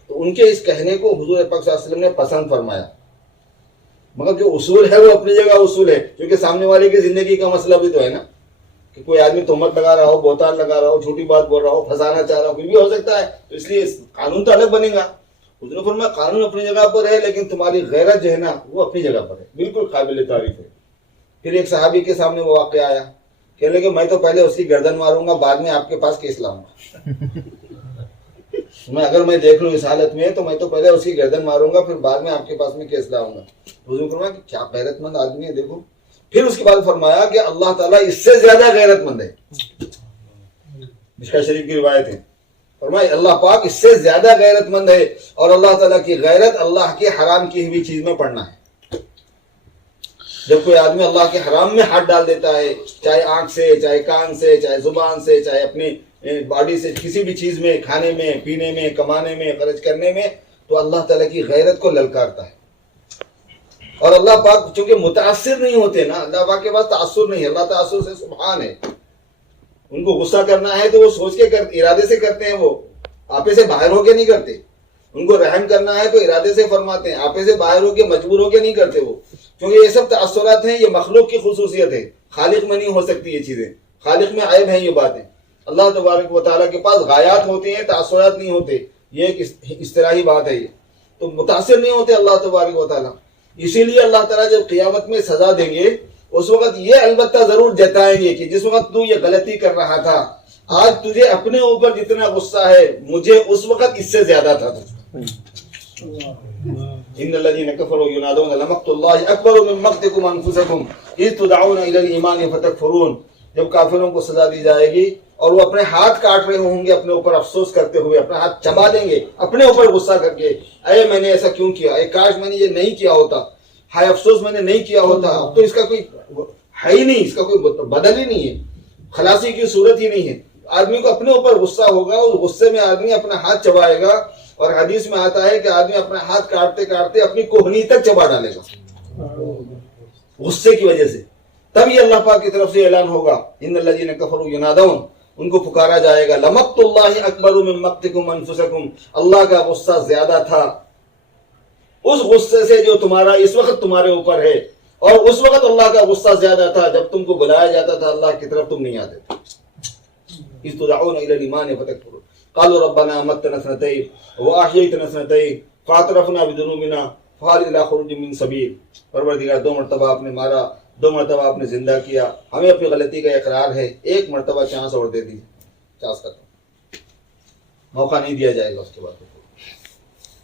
تو ان کے اس کہنے کو حضور پاک صلی اللہ علیہ وسلم نے پسند فرمایا، مگر جو اصول ہے وہ اپنی جگہ اصول ہے، کیونکہ سامنے والے کی زندگی کا مسئلہ بھی تو ہے نا، کہ کوئی آدمی تہمت لگا رہا ہو، بہتان لگا رہا ہو، جھوٹی بات بول رہا ہو، پھنسانا چاہ رہا ہو، کچھ بھی ہو سکتا ہے، تو اس لیے قانون تو الگ بنے گا۔ حضور نے فرمایا قانون اپنی جگہ پر ہے، لیکن تمہاری غیرت جو ہے نا وہ اپنی جگہ پر ہے، بالکل قابل تعریف ہے۔ پھر ایک صحابی کے سامنے وہ واقعہ آیا، کہنے لگے میں تو پہلے اس کی گردن ماروں گا، بعد میں آپ کے پاس کیس لاؤں گا۔ اگر میں دیکھ لوں اس حالت میں تو میں تو پہلے اس کی گردن ماروں گا، پھر بعد میں آپ کے پاس میں کیس لاؤں گا۔ حضور نے فرمایا کہ کیا غیرت مند آدمی ہے دیکھو۔ پھر اس کے بعد فرمایا کہ اللہ تعالیٰ اس سے زیادہ غیرت مند ہے، مشکا شریف کی روایت ہے، فرمایا اللہ پاک اس سے زیادہ غیرت مند ہے، اور اللہ تعالیٰ کی غیرت اللہ کے حرام کی ہوئی چیز میں پڑنا ہے۔ جب کوئی آدمی اللہ کے حرام میں ہاتھ ڈال دیتا ہے، چاہے آنکھ سے، چاہے کان سے، چاہے زبان سے، چاہے اپنی باڈی سے، کسی بھی چیز میں، کھانے میں، پینے میں، کمانے میں، خرچ کرنے میں، تو اللہ تعالیٰ کی غیرت کو للکارتا ہے۔ اور اللہ پاک چونکہ متاثر نہیں ہوتے نا، اللہ پاک کے پاس تاثر نہیں ہے، اللہ تاثر سے سبحان ہے۔ ان کو غصہ کرنا ہے تو وہ سوچ کے ارادے سے کرتے ہیں، وہ آپے سے باہر ہو کے نہیں کرتے۔ ان کو رحم کرنا ہے تو ارادے سے فرماتے ہیں، آپے سے باہر ہو کے مجبور ہو کے نہیں کرتے وہ، کیونکہ یہ سب تاثرات ہیں، یہ مخلوق کی خصوصیت ہے، خالق میں نہیں ہو سکتی یہ چیزیں، خالق میں عیب ہیں یہ باتیں۔ اللہ تبارک و تعالیٰ کے پاس غایات ہوتے ہیں، تاثرات نہیں ہوتے، یہ ایک اصطلاحی بات ہے، یہ تو متاثر نہیں ہوتے اللہ تبارک و تعالیٰ۔ اسی لیے اللہ تعالیٰ جب قیامت میں سزا دیں گے اس وقت یہ البتہ ضرور جتائیں گے کہ جس وقت تو یہ غلطی کر رہا تھا، آج تجھے اپنے اوپر جتنا غصہ ہے مجھے اس وقت اس سے زیادہ تھا۔ ان الذين كفروا ينادون لمقت الله اكبر من مقتكم انفسكم اذ تدعون الى الايمان فتكفرون۔ جب کافروں کو سزا دی جائے گی اور وہ اپنے ہاتھ کاٹ رہے ہوں گے، اپنے اوپر افسوس کرتے ہوئے اپنا ہاتھ چبا دیں گے، اپنے اوپر غصہ کر کے، اے میں نے ایسا کیوں کیا، اے کاش میں نے یہ نہیں کیا ہوتا، ہائے افسوس میں نے نہیں کیا ہوتا، اب تو اس کا کوئی ہے ہی نہیں، اس کا کوئی بدل ہی نہیں ہے، خلاصی کی صورت ہی نہیں ہے۔ آدمی کو اپنے اوپر غصہ ہوگا، اس غصے میں آدمی اپنا ہاتھ چبائے گا، اور حدیث میں آتا ہے کہ آدمی اپنا ہاتھ کاٹتے کاٹتے اپنی کوہنی تک چبا ڈالے گا غصے کی وجہ سے۔ تب یہ اللہ پاک کی طرف سے اعلان ہوگا، ان الذین کفروا ینادون، ان کو پکارا جائے گا، لمقت اللہ اکبر من مقتکم انفسکم، اللہ کا غصہ زیادہ تھا اس غصے سے جو تمہارا اس وقت تمہارے اوپر ہے، اور اس وقت اللہ کا غصہ زیادہ تھا جب تم کو بلایا جاتا تھا اللہ کی طرف، تم نہیں آتے تھے۔ اذ تدعون الى الايمان فتكفرون قالوا ربنا امتنا اثنتين واحييتنا اثنتين فاعترفنا بذنوبنا فهل الى خروج من سبيل۔ پروردگار 2 مرتبہ آپ نے مارا، 2 مرتبہ آپ نے زندہ کیا، ہمیں اپنی غلطی کا اقرار ہے، 1 مرتبہ چانس اور دے دی، چانس ختم، موقع نہیں دیا جائے گا اس کے بعد۔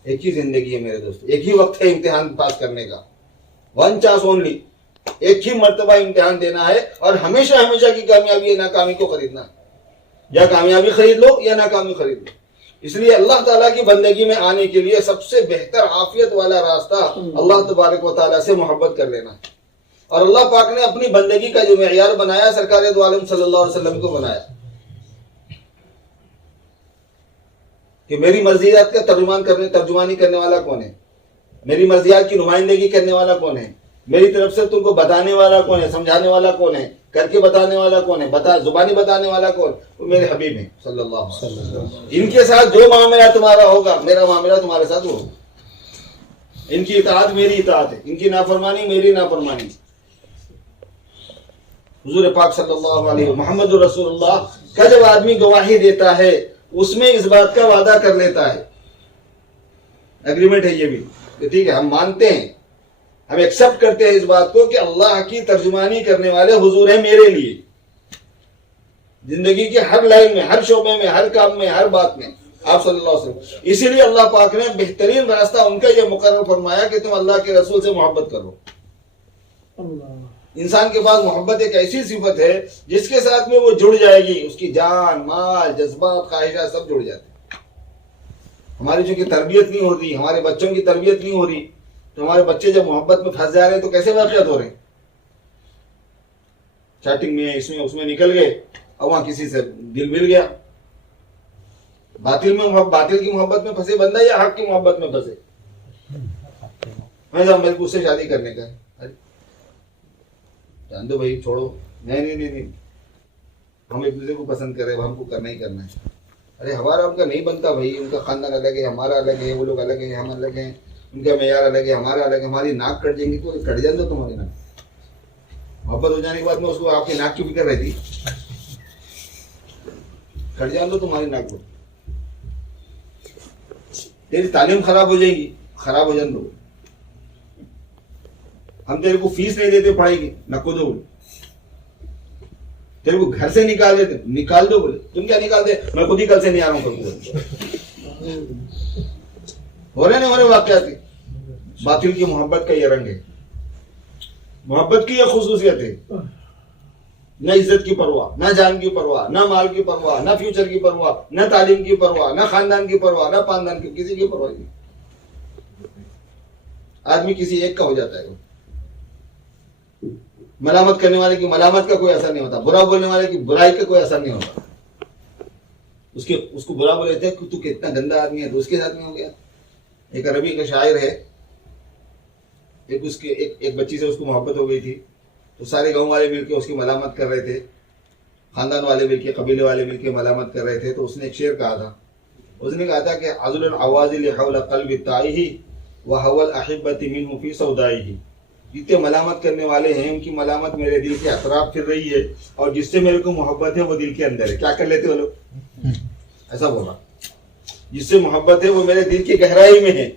ایک ہی زندگی ہے میرے دوست، ایک ہی وقت ہے امتحان پاس کرنے کا، 1 چانس اونلی، ایک ہی مرتبہ امتحان دینا ہے، اور ہمیشہ ہمیشہ کی کامیابی یا ناکامی کو خریدنا ہے، یا کامیابی خرید لو یا ناکامی خرید لو۔ اس لیے اللہ تعالیٰ کی بندگی میں آنے کے لیے سب سے بہتر عافیت والا راستہ اللہ تبارک و تعالیٰ سے محبت کر لینا ہے. اور اللہ پاک نے اپنی بندگی کا جو معیار بنایا سرکار دو عالم صلی اللہ علیہ وسلم کو بنایا کہ میری مرضیات کا ترجمانی کرنے والا کون ہے, میری مرضیات کی نمائندگی کرنے والا کون ہے, میری طرف سے تم کو بتانے والا کون ہے, سمجھانے والا کون ہے, کر کے بتانے والا کون ہے, زبانی بتانے والا کون, وہ میرے حبیب ہیں صلی اللہ علیہ وسلم. ان کے ساتھ جو معاملہ تمہارا ہوگا میرا معاملہ تمہارے ساتھ ہوگا. ان کی اطاعت میری اطاعت ہے, ان کی نافرمانی میری نافرمانی. حضور پاک صلی اللہ علیہ وسلم محمد رسول اللہ کا جب آدمی گواہی دیتا ہے اس میں اس بات کا وعدہ کر لیتا ہے, اگریمنٹ ہے یہ بھی کہ ٹھیک ہے ہم مانتے ہیں, ہم ایکسپٹ کرتے ہیں اس بات کو کہ اللہ کی ترجمانی کرنے والے حضور ہیں میرے لیے زندگی کے ہر لائن میں, ہر شعبے میں, ہر کام میں, ہر بات میں آپ صلی اللہ علیہ وسلم. اسی لیے اللہ پاک نے بہترین راستہ ان کا یہ مقرر فرمایا کہ تم اللہ کے رسول سے محبت کرو. انسان کے پاس محبت ایک ایسی صفت ہے جس کے ساتھ میں وہ جڑ جائے گی, اس کی جان, مال, جذبات, خواہشات سب جڑ جاتے ہیں. ہماری چونکہ تربیت نہیں ہوتی, ہمارے بچوں کی تربیت نہیں ہو رہی, تو ہمارے بچے جب محبت میں پھنس جا رہے ہیں تو کیسے واقعات ہو رہے ہیں, چیٹنگ میں, اس میں نکل گئے اور وہاں کسی سے دل مل گیا. باطل کی محبت میں پھنسے بندہ یا حق کی محبت میں پھنسے, میرے کو اس سے شادی کرنے کا ہے, جان دو بھائی چھوڑو, نہیں ہم ایک دوسرے کو پسند کر رہے ہیں, ہم کو کرنا ہی کرنا ہے. ارے ہمارا ان کا نہیں بنتا بھائی, ان کا خاندان الگ ہے, ہمارا الگ ہے, وہ لوگ الگ ہیں, ہم الگ ہیں, ان کا معیار الگ ہے, ہمارا الگ ہے. ہماری ناک کٹ جائیں گی تو کٹ جائیں دو تمہاری ناک. محبت ہو جانے کے بعد میں اس کو آپ کی ناک کی فکر رہتی, کٹ جان دو تمہاری ناک کو. تیری تعلیم خراب ہو جائے گی, خراب ہو جان دو. ہم تیرے کو فیس نہیں دیتے پڑھائی کی, نکو دو بولے. تیرے کو گھر سے نکال دیتے, نکال دو بولے. تم کیا نکالتے, میں خود ہی کل سے نہیں آ رہا ہوں. ہو رہے نہیں ہو رہے واقعات. باطل کی محبت کا یہ رنگ ہے. محبت کی یہ خصوصیت ہے, نہ عزت کی پرواہ, نہ جان کی پرواہ, نہ مال کی پرواہ, نہ فیوچر کی پرواہ, نہ تعلیم کی پرواہ, نہ خاندان کی پرواہ, نہ خاندان کی, کسی کی پرواہ نہیں. آدمی کسی ایک کا ہو جاتا ہے. ملامت کرنے والے کی ملامت کا کوئی اثر نہیں ہوتا, برا بولنے والے کی برائی کا کوئی اثر نہیں ہوتا. اس کو برا بولے تھے کہ تو کتنا گندا آدمی ہے, تو اس کے ساتھ میں ہو گیا. ایک عربی کا شاعر ہے, ایک بچی سے اس کو محبت ہو گئی تھی, تو سارے گاؤں والے مل کے اس کی ملامت کر رہے تھے, خاندان والے مل کے, قبیلے والے مل کے ملامت کر رہے تھے. تو اس نے ایک شعر کہا تھا, اس نے کہا تھا کہ عذل العوازل حول قلب تائہ وحول الاحبۃ منہ فی سودائہ. جتنے ملامت کرنے والے ہیں ان کی ملامت میرے دل کے اطراف پھر رہی ہے, اور جس سے میرے کو محبت ہے وہ دل کے اندر ہے. کیا کر لیتے وہ لوگ, ایسا بولا. جس سے محبت ہے وہ میرے دل کی گہرائی میں ہے,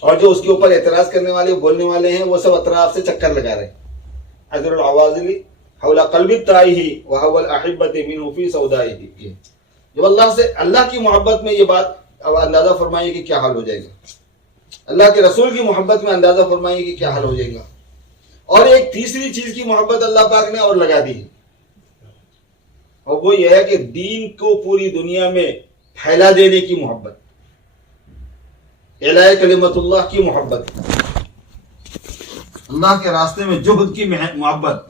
اور جو اس کے اوپر اعتراض کرنے والے, بولنے والے ہیں, وہ سب اطراف سے چکر لگا رہے ہیں. عذر العوازل حول قلب تائہ وحول الاحبۃ منہ فی سودائہ. جب اللہ کی محبت میں یہ بات اب اندازہ فرمائیے کہ کیا حال ہو جائے گا. اللہ کے رسول کی محبت میں اندازہ فرمائیے کہ کیا حال ہو جائے گا. اور ایک تیسری چیز کی محبت اللہ پاک نے اور لگا دی ہے, اور وہ یہ ہے کہ دین کو پوری دنیا میں پھیلا دینے کی محبت, اعلاء کلمت اللہ کی محبت, اللہ کے راستے میں جہد کی محبت.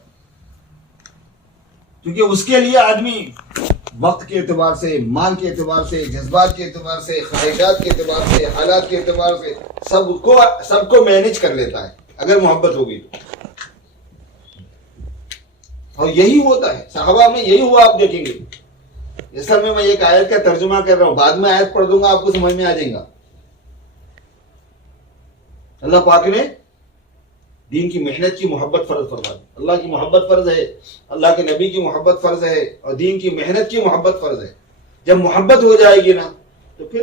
کیونکہ اس کے لیے آدمی وقت کے اعتبار سے, مال کے اعتبار سے, جذبات کے اعتبار سے, خواہشات کے اعتبار سے, حالات کے اعتبار سے سب کو مینج کر لیتا ہے اگر محبت ہوگی تو. اور یہی ہوتا ہے صحابہ میں, یہی ہوا. آپ دیکھیں گے, جیسا میں ایک آیت کا ترجمہ کر رہا ہوں, بعد میں آیت پڑھ دوں گا, آپ کو سمجھ میں آ جائے گا. اللہ پاک نے دین کی محنت کی محبت فرض فرما دی. اللہ کی محبت فرض ہے, اللہ کے نبی کی محبت فرض ہے, اور دین کی محنت کی محبت فرض ہے. جب محبت ہو جائے گی نا تو پھر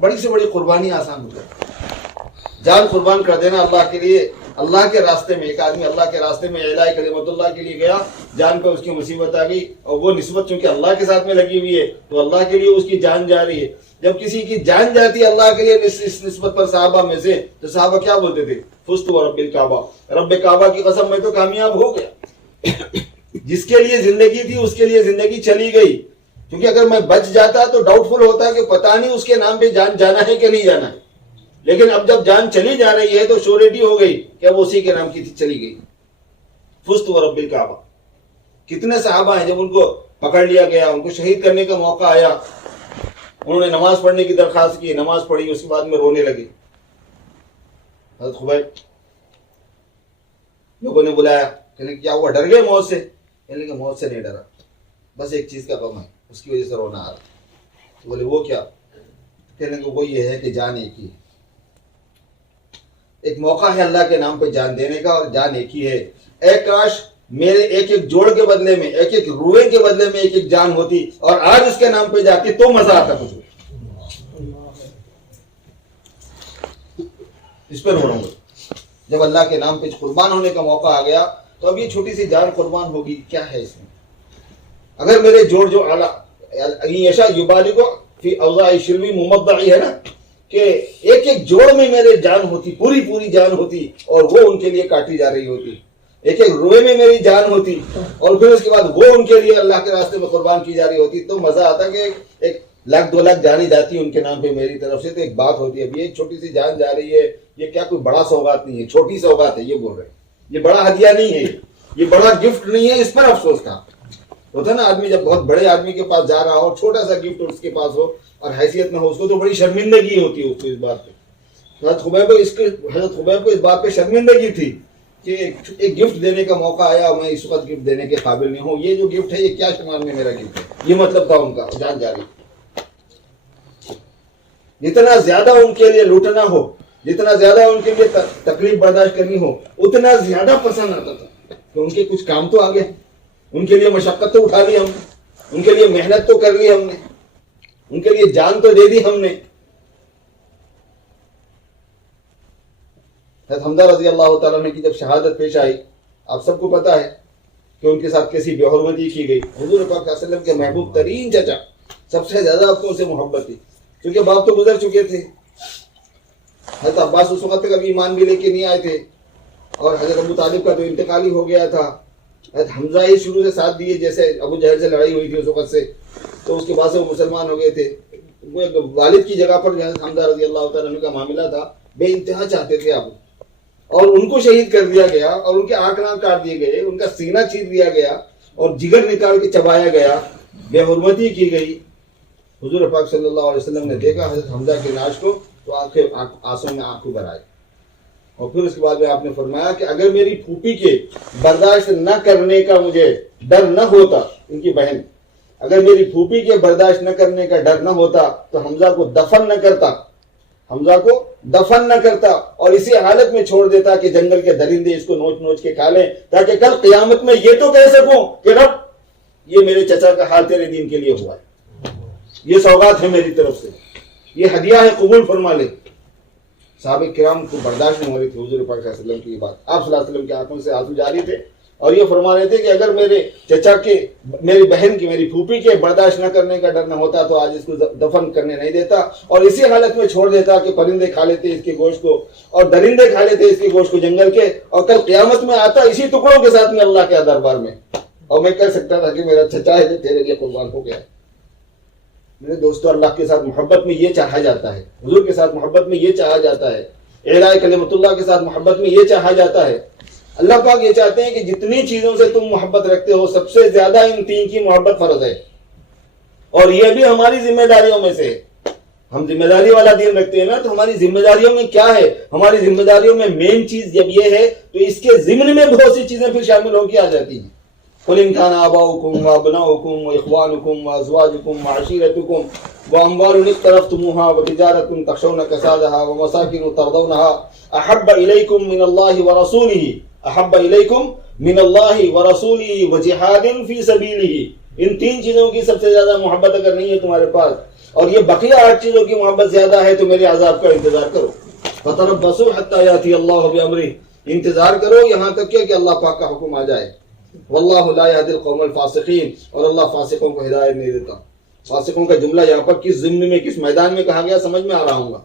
بڑی سے بڑی قربانی آسان ہو جائے گی. جان قربان کر دینا اللہ کے لیے, اللہ کے راستے میں. ایک آدمی اللہ کے راستے میں اعلاء کلمت اللہ کے لیے گیا, جان پہ اس کی مصیبت آ گئی, اور وہ نسبت چونکہ اللہ کے ساتھ میں لگی ہوئی ہے تو اللہ کے لیے اس کی جان جا رہی ہے. جب کسی کی جان جاتی ہے اللہ کے لیے اس نسبت پر صحابہ میں سے, تو صحابہ کیا بولتے تھے, فزت ورب الکعبہ, رب کعبہ کی قسم میں تو کامیاب ہو گیا. جس کے لیے زندگی تھی اس کے لیے زندگی چلی گئی, کیونکہ اگر میں بچ جاتا تو ڈاؤٹ فل ہوتا کہ پتہ نہیں اس کے نام پہ جان جانا ہے کہ نہیں جانا ہے، لیکن اب جب جان چلی جا رہی ہے تو شورٹی ہو گئی کہ اب اسی کے نام کی چلی گئی۔ فزت ورب الکعبہ، کتنے صحابہ ہیں جب ان کو پکڑ لیا گیا، ان کو شہید کرنے کا موقع آیا، انہوں نے نماز پڑھنے کی درخواست کی، نماز پڑھی، اس کے بعد میں رونے لگے۔ حضرت خبیب لوگوں نے بلایا، کہنے کیا ہوا، ڈر گئے موت سے؟ کہنے کہ موت سے نہیں ڈرا، بس ایک چیز کا غم ہے، اس کی وجہ سے رونا آ رہا۔ بولے وہ کیا؟ کہنے کہ وہ یہ ہے کہ جان ایک ہی ہے، ایک موقع ہے اللہ کے نام پہ جان دینے کا، اور جان ایک ہی ہے۔ اے کاش میرے ایک ایک جوڑ کے بدلے میں، ایک ایک روئے کے بدلے میں ایک ایک جان ہوتی، اور آج اس کے نام پہ جاتی تو مزہ آتا کچھ۔ اس پہ رو رہا ہوں، جب اللہ کے نام پہ قربان ہونے کا موقع آ گیا تو اب یہ چھوٹی سی جان قربان ہوگی، کیا ہے اس میں؟ اگر میرے جوڑ جو اعلیٰ یشا یبالغ فی اوضاع شلوی ممدعی ہے نا، کہ ایک ایک جوڑ میں میرے جان ہوتی، پوری پوری جان ہوتی، اور وہ ان کے لیے کاٹی جا رہی ہوتی، ایک ایک روئے میں میری جان ہوتی، اور پھر اس کے بعد وہ ان کے لیے اللہ کے راستے میں قربان کی جا رہی ہوتی، تو مزہ آتا کہ ایک لاکھ دو لاکھ جانی جاتی ان کے نام پہ میری طرف سے، تو ایک بات ہوتی ہے اب یہ چھوٹی سی جان جا رہی ہے، یہ کیا کوئی بڑا سوغات نہیں ہے، چھوٹی سوغات ہے، یہ بول رہے ہیں، یہ بڑا ہدیہ نہیں ہے، یہ بڑا گفٹ نہیں ہے۔ اس پر افسوس تھا، ہوتا نا آدمی جب بہت بڑے آدمی کے پاس جا رہا ہو، چھوٹا سا گفٹ اس کے پاس ہو اور حیثیت نہ ہو، اس کو تو بڑی شرمندگی ہوتی ہے اس کو اس بات پہ۔ حضرت خبیب کو اس بات پہ شرمندگی تھی کہ ایک گفٹ دینے کا موقع آیا، میں اس وقت گفٹ دینے کے قابل نہیں ہوں، یہ جو گفٹ ہے یہ کیا شمار میں میرا گفٹ ہے، یہ مطلب تھا ان کا، جان جاری۔ جتنا زیادہ ان کے لیے لوٹنا ہو، جتنا زیادہ ان کے لیے تکلیف برداشت کرنی ہو، اتنا زیادہ پسند آتا تھا کہ ان کے کچھ کام تو آگے، ان کے لیے مشقت تو اٹھا لی ہم نے، ان کے لیے محنت تو کر لی ہم نے، ان کے لیے جان تو دے دی ہم نے۔ حضرت حمزہ رضی اللہ تعالیٰ عنہ کی جب شہادت پیش آئی، آپ سب کو پتا ہے کہ ان کے ساتھ کیسی بے حرمتی کی گئی۔ حضور پاک صلی اللہ علیہ وسلم کے محبوب ترین چچا، سب سے زیادہ آپ کو ان سے محبت تھی، کیونکہ باپ تو گزر چکے تھے۔ حضرت عباس اس وقت تک ابھی ایمان بھی لے کے نہیں آئے تھے، اور حضرت ابو طالب کا تو انتقال ہی ہو گیا تھا۔ حضرت حمزہ ہی شروع سے ساتھ دیے، جیسے ابو جہل سے لڑائی ہوئی تھی اس وقت سے، تو اس کے بعد سے وہ مسلمان ہو گئے تھے۔ وہ والد کی جگہ پر جو حضرت حمزہ رضی اللہ تعالیٰ عنہ کا معاملہ تھا، بے انتہا چاہتے تھے اب، اور ان کو شہید کر دیا گیا، اور ان کے آنکھ ناک کاٹ دیے گئے، ان کا سینہ چیر دیا گیا، اور جگر نکال کے چبایا گیا، بے حرمتی کی گئی۔ حضور پاک صلی اللہ علیہ وسلم نے دیکھا حضرت حمزہ کی لاش کو تو آنسوں میں آنکھ ابھر آئی، اور پھر اس کے بعد میں آپ نے فرمایا کہ اگر میری پھوپھی کے برداشت نہ کرنے کا مجھے ڈر نہ ہوتا، ان کی بہن، اگر میری پھوپھی کے برداشت نہ کرنے کا ڈر نہ ہوتا تو حمزہ کو دفن نہ کرتا، حمزہ کو دفن نہ کرتا، اور اسی حالت میں چھوڑ دیتا کہ جنگل کے درندے اس کو نوچ نوچ کے کھا لیں، تاکہ کل قیامت میں یہ تو کہہ سکوں کہ رب یہ میرے چچا کا حال تیرے دین کے لیے ہوا ہے، یہ سوغات ہے میری طرف سے، یہ ہدیہ ہے، قبول فرما لے۔ صحابہ کرام کو برداشت نہیں ہو رہی تھی حضور پاک صلی اللہ علیہ وسلم کی بات، آپ صلی اللہ علیہ وسلم کی آنکھوں سے آنسو جاری تھے، اور یہ فرما رہے تھے کہ اگر میرے چچا کے، میری بہن کی، میری پھوپھی کے برداشت نہ کرنے کا ڈر نہ ہوتا تو آج اس کو دفن کرنے نہیں دیتا، اور اسی حالت میں چھوڑ دیتا کہ پرندے کھا لیتے اس کے گوشت کو، اور درندے کھا لیتے اس کے گوشت کو جنگل کے، اور کل قیامت میں آتا اسی ٹکڑوں کے ساتھ میں اللہ کے دربار میں، اور میں کہہ سکتا تھا کہ میرا چچا ہے جو تیرے لیے قربان ہو گیا ہے۔ میرے دوستو، اللہ کے ساتھ محبت میں یہ چاہا جاتا ہے، حضور کے ساتھ محبت میں یہ چاہا جاتا ہے، اعلاء کلمت اللہ کے ساتھ محبت میں یہ چاہا جاتا ہے۔ اللہ پاک یہ چاہتے ہیں کہ جتنی چیزوں سے تم محبت رکھتے ہو، سب سے زیادہ ان تین کی محبت فرض ہے، اور یہ بھی ہماری ذمہ داریوں میں سے ہے۔ ہم ذمہ داری والا دین رکھتے ہیں نا، تو ہماری ذمہ داریوں میں کیا ہے؟ ہماری ذمہ داریوں میں مین چیز جب یہ ہے تو اس کے ضمن میں بہت سی چیزیں پھر شامل ہو کے آ جاتی ہیں۔ قل ان كان آباؤكم وابناؤكم واخوانكم وازواجكم وعشيرتكم واموال اقترفتموها وتجارة تخشون كسادها ومساكن ترضونها احب اليكم من الله ورسوله وجهاد في سبيله، ان تین چیزوں کی سب سے زیادہ محبت اگر نہیں ہے تمہارے پاس، اور یہ بقیہ 8 چیزوں کی محبت زیادہ ہے، تو میرے عذاب کا انتظار کرو۔ فتربصوا حتى ياتي الله بامره، انتظار کرو یہاں تک کہ اللہ پاک کا حکم آ جائے۔ واللہ لا يهدي القوم الفاسقین، اور اللہ فاسقوں کو ہدایت نہیں دیتا۔ فاسقوں کا جملہ یہاں پر کس ضمن میں، کس میدان میں کہا گیا، سمجھ میں آ رہا ہوں گا۔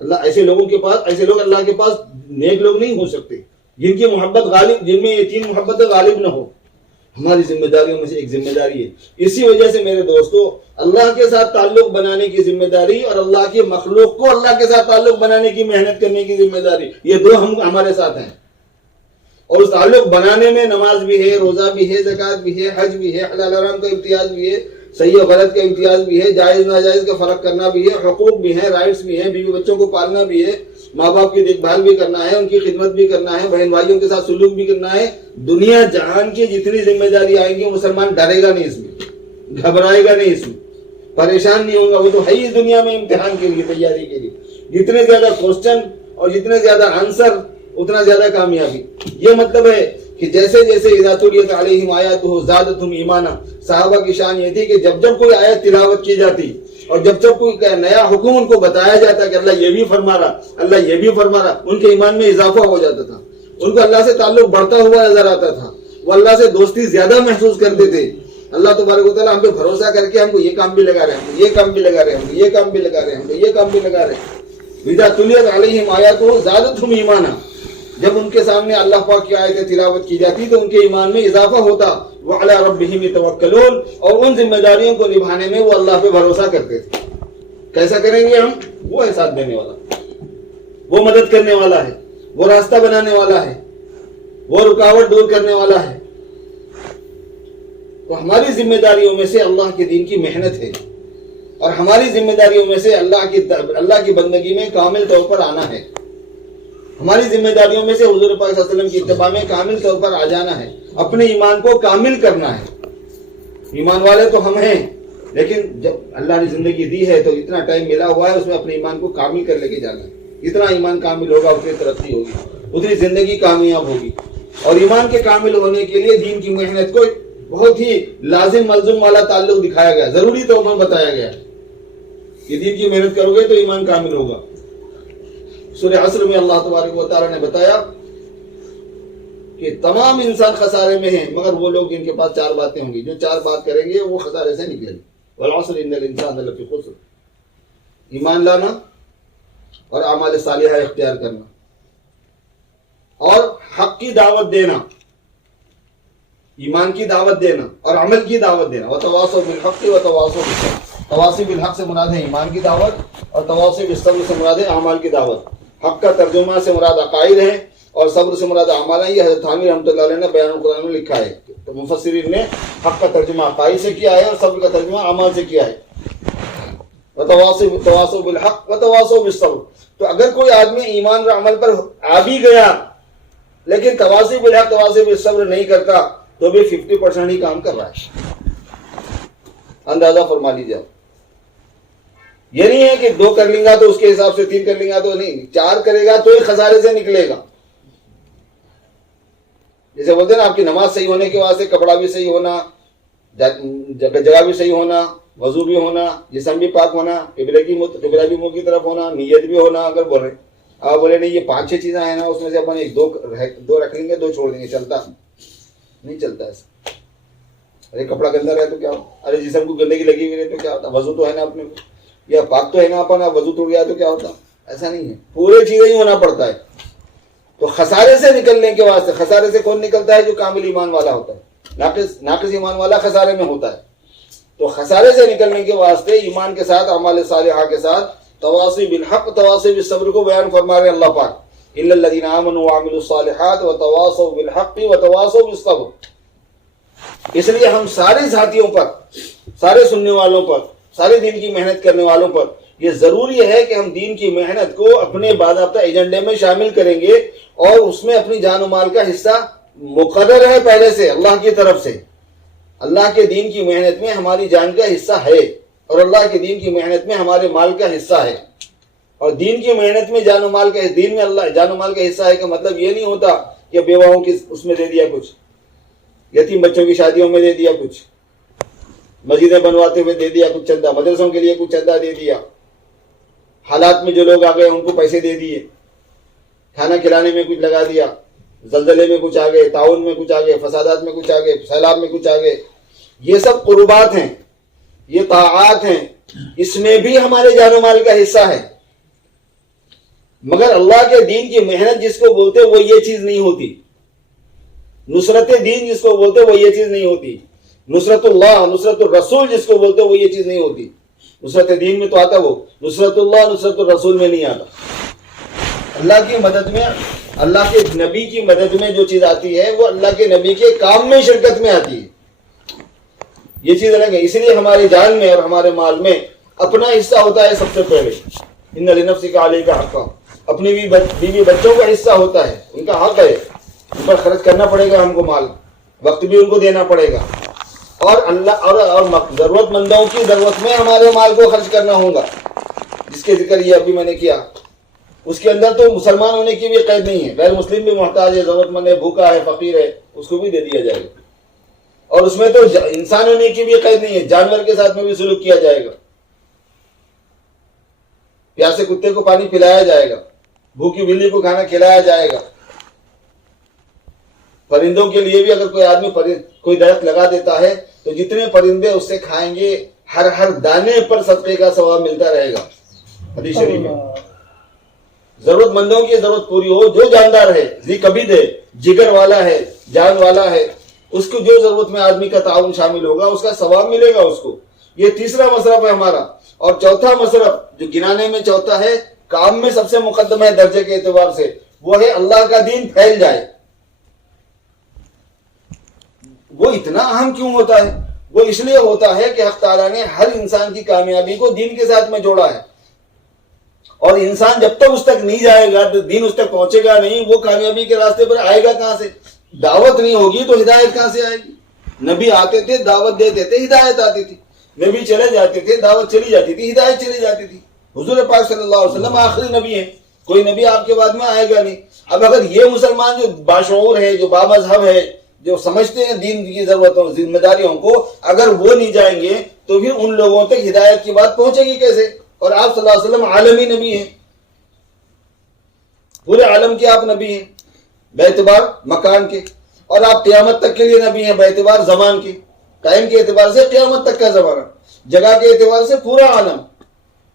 اللہ ایسے لوگوں کے پاس، ایسے لوگ اللہ کے پاس نیک لوگ نہیں ہو سکتے جن کی محبت غالب، جن میں یہ تین محبت غالب نہ ہو۔ ہماری ذمہ داریوں میں سے ایک ذمہ داری ہے. اسی وجہ سے میرے دوستو اللہ کے ساتھ تعلق بنانے کی ذمہ داری اور اللہ کی مخلوق کو اللہ کے ساتھ تعلق بنانے کی محنت کرنے کی ذمہ داری، یہ دو ہمارے ساتھ ہیں. اور اس تعلق بنانے میں نماز بھی ہے، روزہ بھی ہے، زکوٰۃ بھی ہے، حج بھی ہے، حلال حرام کا امتیاز بھی ہے، صحیح و غلط کا امتیاز بھی ہے، جائز ناجائز کا فرق کرنا بھی ہے، حقوق بھی ہیں، رائٹس بھی ہیں، بیوی بچوں کو پالنا بھی ہے، ماں باپ کی دیکھ بھال بھی کرنا ہے، ان کی خدمت بھی کرنا ہے، بہن بھائیوں کے ساتھ سلوک بھی کرنا ہے. دنیا جہان کی جتنی ذمہ داری آئیں گی مسلمان ڈرے گا نہیں، اس میں گھبرائے گا نہیں، اس میں پریشان نہیں ہوگا. وہ تو ہے ہی دنیا میں امتحان کے لیے، تیاری کے لیے. جتنے زیادہ کوسچن اور جتنے زیادہ آنسر اتنا زیادہ کامیابی. یہ مطلب ہے کہ جیسے جیسے اذا تلیت علیہم آیاتہ زادتہم ایمانا، صحابہ کی شان یہ تھی کہ جب جب کوئی آیت تلاوت کی جاتی اور جب جب کوئی نیا حکم ان کو بتایا جاتا کہ اللہ یہ بھی فرما رہا، اللہ یہ بھی فرما رہا، ان کے ایمان میں اضافہ ہو جاتا تھا، ان کو اللہ سے تعلق بڑھتا ہوا نظر آتا تھا، وہ اللہ سے دوستی زیادہ محسوس کرتے تھے. اللہ تبارک و تعالیٰ ہم پہ بھروسہ کر کے ہم کو یہ کام بھی لگا رہے ہیں، ہم کو یہ کام بھی لگا رہے ہیں، ہم کو یہ کام بھی لگا رہے ہیں، ہم کو یہ کام بھی لگا رہے ہیں. اذا تلیت علیہم آیاتہ زادتہم ایمانا، جب ان کے سامنے اللہ پاک کی آیتیں تلاوت کی جاتی تو ان کے ایمان میں اضافہ ہوتا. وعلی ربہم یتوکلون، اور ان ذمہ داریوں کو نبھانے میں وہ اللہ پہ بھروسہ کرتے تھے. کیسا کریں گے ہم؟ وہ ہے ساتھ دینے والا، وہ مدد کرنے والا ہے، وہ راستہ بنانے والا ہے، وہ رکاوٹ دور کرنے والا ہے. تو ہماری ذمہ داریوں میں سے اللہ کے دین کی محنت ہے، اور ہماری ذمہ داریوں میں سے اللہ کی بندگی میں کامل طور پر آنا ہے. ہماری ذمہ داریوں میں سے حضور پاک صلی اللہ علیہ وسلم کی اتباع میں کامل طور پر آ جانا ہے، اپنے ایمان کو کامل کرنا ہے. ایمان والے تو ہم ہیں، لیکن جب اللہ نے زندگی دی ہے تو اتنا ٹائم ملا ہوا ہے، اس میں اپنے ایمان کو کامل کر لے کے جانا ہے. جتنا ایمان کامل ہوگا اتنی ترقی ہوگی، اتنی زندگی کامیاب ہوگی. اور ایمان کے کامل ہونے کے لیے دین کی محنت کو بہت ہی لازم ملزوم والا تعلق دکھایا گیا، ضروری طور پر بتایا گیا کہ دین کی محنت کرو گے تو ایمان کامل ہوگا. سورہ عصر میں اللہ تبارک و تعالیٰ نے بتایا کہ تمام انسان خسارے میں ہیں مگر وہ لوگ جن کے پاس چار باتیں ہوں گی، جو چار بات کریں گے وہ خسارے سے نکلیں گے. والعصر ان الانسان لفی خسر، ایمان لانا اور اعمال صالحہ اختیار کرنا اور حق کی دعوت دینا، ایمان کی دعوت دینا اور عمل کی دعوت دینا. وتواصوا بالحق وتواصوا بالصبر، تواصی بالحق سے مراد ہے ایمان کی دعوت اور تواصی بالصبر سے مراد ہے اعمال کی دعوت. حق کا ترجمہ سے مراد عقائد ہیں اور صبر سے مراد اعمال ہیں. یہ حضرت حامد رحمۃ اللہ علیہ نے بیان القرآن میں لکھا ہے. تو مفسرین نے حق کا ترجمہ عقائد سے کیا ہے اور صبر کا ترجمہ اعمال سے کیا ہے. تواصوا بالحق وتواصوا بالصبر. تو اگر کوئی آدمی ایمان اور عمل پر آ بھی گیا لیکن تواصی بالحق تواصی بالصبر نہیں کرتا تو بھی 50% ہی کام کر رہا ہے. اندازہ فرما لیجیے. یہ نہیں ہے کہ 2 کر لیں گا تو اس کے حساب سے 3 کر لیں گا تو نہیں، 4 کرے گا تو ہی خسارے سے نکلے گا. جیسے بولتے ہیں نا، آپ کی نماز صحیح ہونے کے واسطے کپڑا بھی صحیح ہونا، جگہ بھی صحیح ہونا، وضو بھی ہونا، جسم بھی پاک ہونا، قبلہ بھی منہ کی طرف ہونا، نیت بھی ہونا. اگر بول رہے آپ بولے نہیں یہ 5-6 چیزیں ہیں نا، اس میں سے اپن 1-2 رکھ لیں گے، 2 چھوڑ دیں گے، چلتا نہیں چلتا ایسا. ارے کپڑا گندا رہے تو کیا ہوتا، ارے جسم کو گندگی لگی ہوئی رہے تو کیا ہوتا، وضو تو ہے نا اپنے کو، یا پاک تو ہے نا اپنا، وضو ٹوٹ گیا تو کیا ہوتا. ایسا نہیں ہے، پورے چیزیں ہی ہونا پڑتا ہے. تو خسارے سے نکلنے کے واسطے، خسارے سے کون نکلتا ہے؟ جو کامل ایمان والا ہوتا ہے. ناقص ایمان والا خسارے میں ہوتا ہے. تو خسارے سے نکلنے کے واسطے ایمان کے ساتھ اعمال صالحہ کے ساتھ تواصی بالحق تواصی بالصبر کو بیان فرما رہے اللہ پاک. الا الذين امنوا وعملوا الصالحات وتواصوا بالحق وتواصوا بالصبر. اس لیے ہم سارے ساتھیوں پر، سارے سننے والوں پر، سارے دین کی محنت کرنے والوں پر یہ ضروری ہے کہ ہم دین کی محنت کو اپنے باضابطہ ایجنڈے میں شامل کریں گے، اور اس میں اپنی جان و مال کا حصہ مقرر ہے پہلے سے اللہ کی طرف سے. اللہ کے دین کی محنت میں ہماری جان کا حصہ ہے، اور اللہ کے دین کی محنت میں ہمارے مال کا حصہ ہے. اور دین کی محنت میں جان و مال کا، دین میں اللہ جان و مال کا حصہ ہے کا مطلب یہ نہیں ہوتا کہ بیواؤں کی اس میں دے دیا کچھ، یتیم بچوں کی شادیوں میں دے دیا کچھ، مسجدیں بنواتے ہوئے دے دیا کچھ چندہ، مدرسوں کے لیے کچھ چندہ دے دیا، حالات میں جو لوگ آ گئے ان کو پیسے دے دیے، کھانا کھلانے میں کچھ لگا دیا، زلزلے میں کچھ آ گئے، تعاون میں کچھ آ گئے، فسادات میں کچھ آ گئے، سیلاب میں کچھ آ گئے. یہ سب قربات ہیں، یہ طاعات ہیں، اس میں بھی ہمارے جان و مال کا حصہ ہے. مگر اللہ کے دین کی محنت جس کو بولتے وہ یہ چیز نہیں ہوتی. نصرت دین جس کو بولتے وہ یہ چیز نہیں ہوتی. نصرت اللہ، نصرت الرسول جس کو بولتے وہ یہ چیز نہیں ہوتی. نصرت دین میں تو آتا وہ، نصرت اللہ نصرت الرسول میں نہیں آتا. اللہ کی مدد میں، اللہ کے نبی کی مدد میں جو چیز آتی ہے وہ اللہ کے نبی کے کام میں شرکت میں آتی ہے. یہ چیز الگ ہے. اس لیے ہماری جان میں اور ہمارے مال میں اپنا حصہ ہوتا ہے سب سے پہلے. ان لنفسک علیک حقا، اپنی بیوی بچوں کا حصہ ہوتا ہے، ان کا حق ہے، ان پر خرچ کرنا پڑے گا ہم کو مال، وقت بھی ان کو دینا پڑے گا. اور اللہ اور ضرورت مندوں کی ضرورت میں ہمارے مال کو خرچ کرنا ہوگا، جس کے ذکر یہ ابھی میں نے کیا. اس کے اندر تو مسلمان ہونے کی بھی قید نہیں ہے، غیر مسلم بھی محتاج ہے، ضرورت مند ہے، بھوکا ہے، فقیر ہے، اس کو بھی دے دیا جائے گا. اور اس میں تو انسان ہونے کی بھی قید نہیں ہے، جانور کے ساتھ میں بھی سلوک کیا جائے گا. پیاسے کتے کو پانی پلایا جائے گا، بھوکی بلی کو کھانا کھلایا جائے گا. پرندوں کے لیے بھی اگر کوئی آدمی کوئی درخت لگا دیتا ہے تو جتنے پرندے اس سے کھائیں گے ہر دانے پر صدقے کا ثواب ملتا رہے گا. حدیث شریف میں ضرورت مندوں کی ضرورت پوری ہو. جو جاندار ہے، ذی کبد ہے، جگر والا ہے، جان والا ہے، اس کو جو ضرورت میں آدمی کا تعاون شامل ہوگا اس کا ثواب ملے گا اس کو. یہ تیسرا مصرف ہے ہمارا. اور چوتھا مصرف جو گنانے میں چوتھا ہے، کام میں سب سے مقدم ہے درجے کے اعتبار سے، وہ ہے اللہ کا دین پھیل جائے. وہ اتنا اہم کیوں ہوتا ہے؟ وہ اس لیے ہوتا ہے کہ حق تعالیٰ نے ہر انسان کی کامیابی کو دین کے ساتھ میں جوڑا ہے. اور انسان جب تک اس تک نہیں جائے گا، دین اس تک پہنچے گا نہیں، وہ کامیابی کے راستے پر آئے گا کہاں سے؟ دعوت نہیں ہوگی تو ہدایت کہاں سے آئے گی؟ نبی آتے تھے، دعوت دیتے تھے، ہدایت آتی تھی. نبی چلے جاتے تھے، دعوت چلی جاتی تھی، ہدایت چلی جاتی تھی. حضور پاک صلی اللہ علیہ وسلم آخری نبی ہیں، کوئی نبی آپ کے بعد میں آئے گا نہیں. اب اگر یہ مسلمان جو باشعور ہے، جو بامذہب ہے، جو سمجھتے ہیں دین کی ضرورتوں ذمہ داریوں کو، اگر وہ نہیں جائیں گے تو پھر ان لوگوں تک ہدایت کی بات پہنچے گی کیسے؟ اور آپ صلی اللہ علیہ وسلم عالمی نبی ہیں، پورے عالم کے آپ نبی ہیں بے اعتبار مکان کے. اور آپ قیامت تک کے لیے نبی ہیں بے اعتبار زمان کے. ٹائم کے اعتبار سے قیامت تک کا زمانہ، جگہ کے اعتبار سے پورا عالم.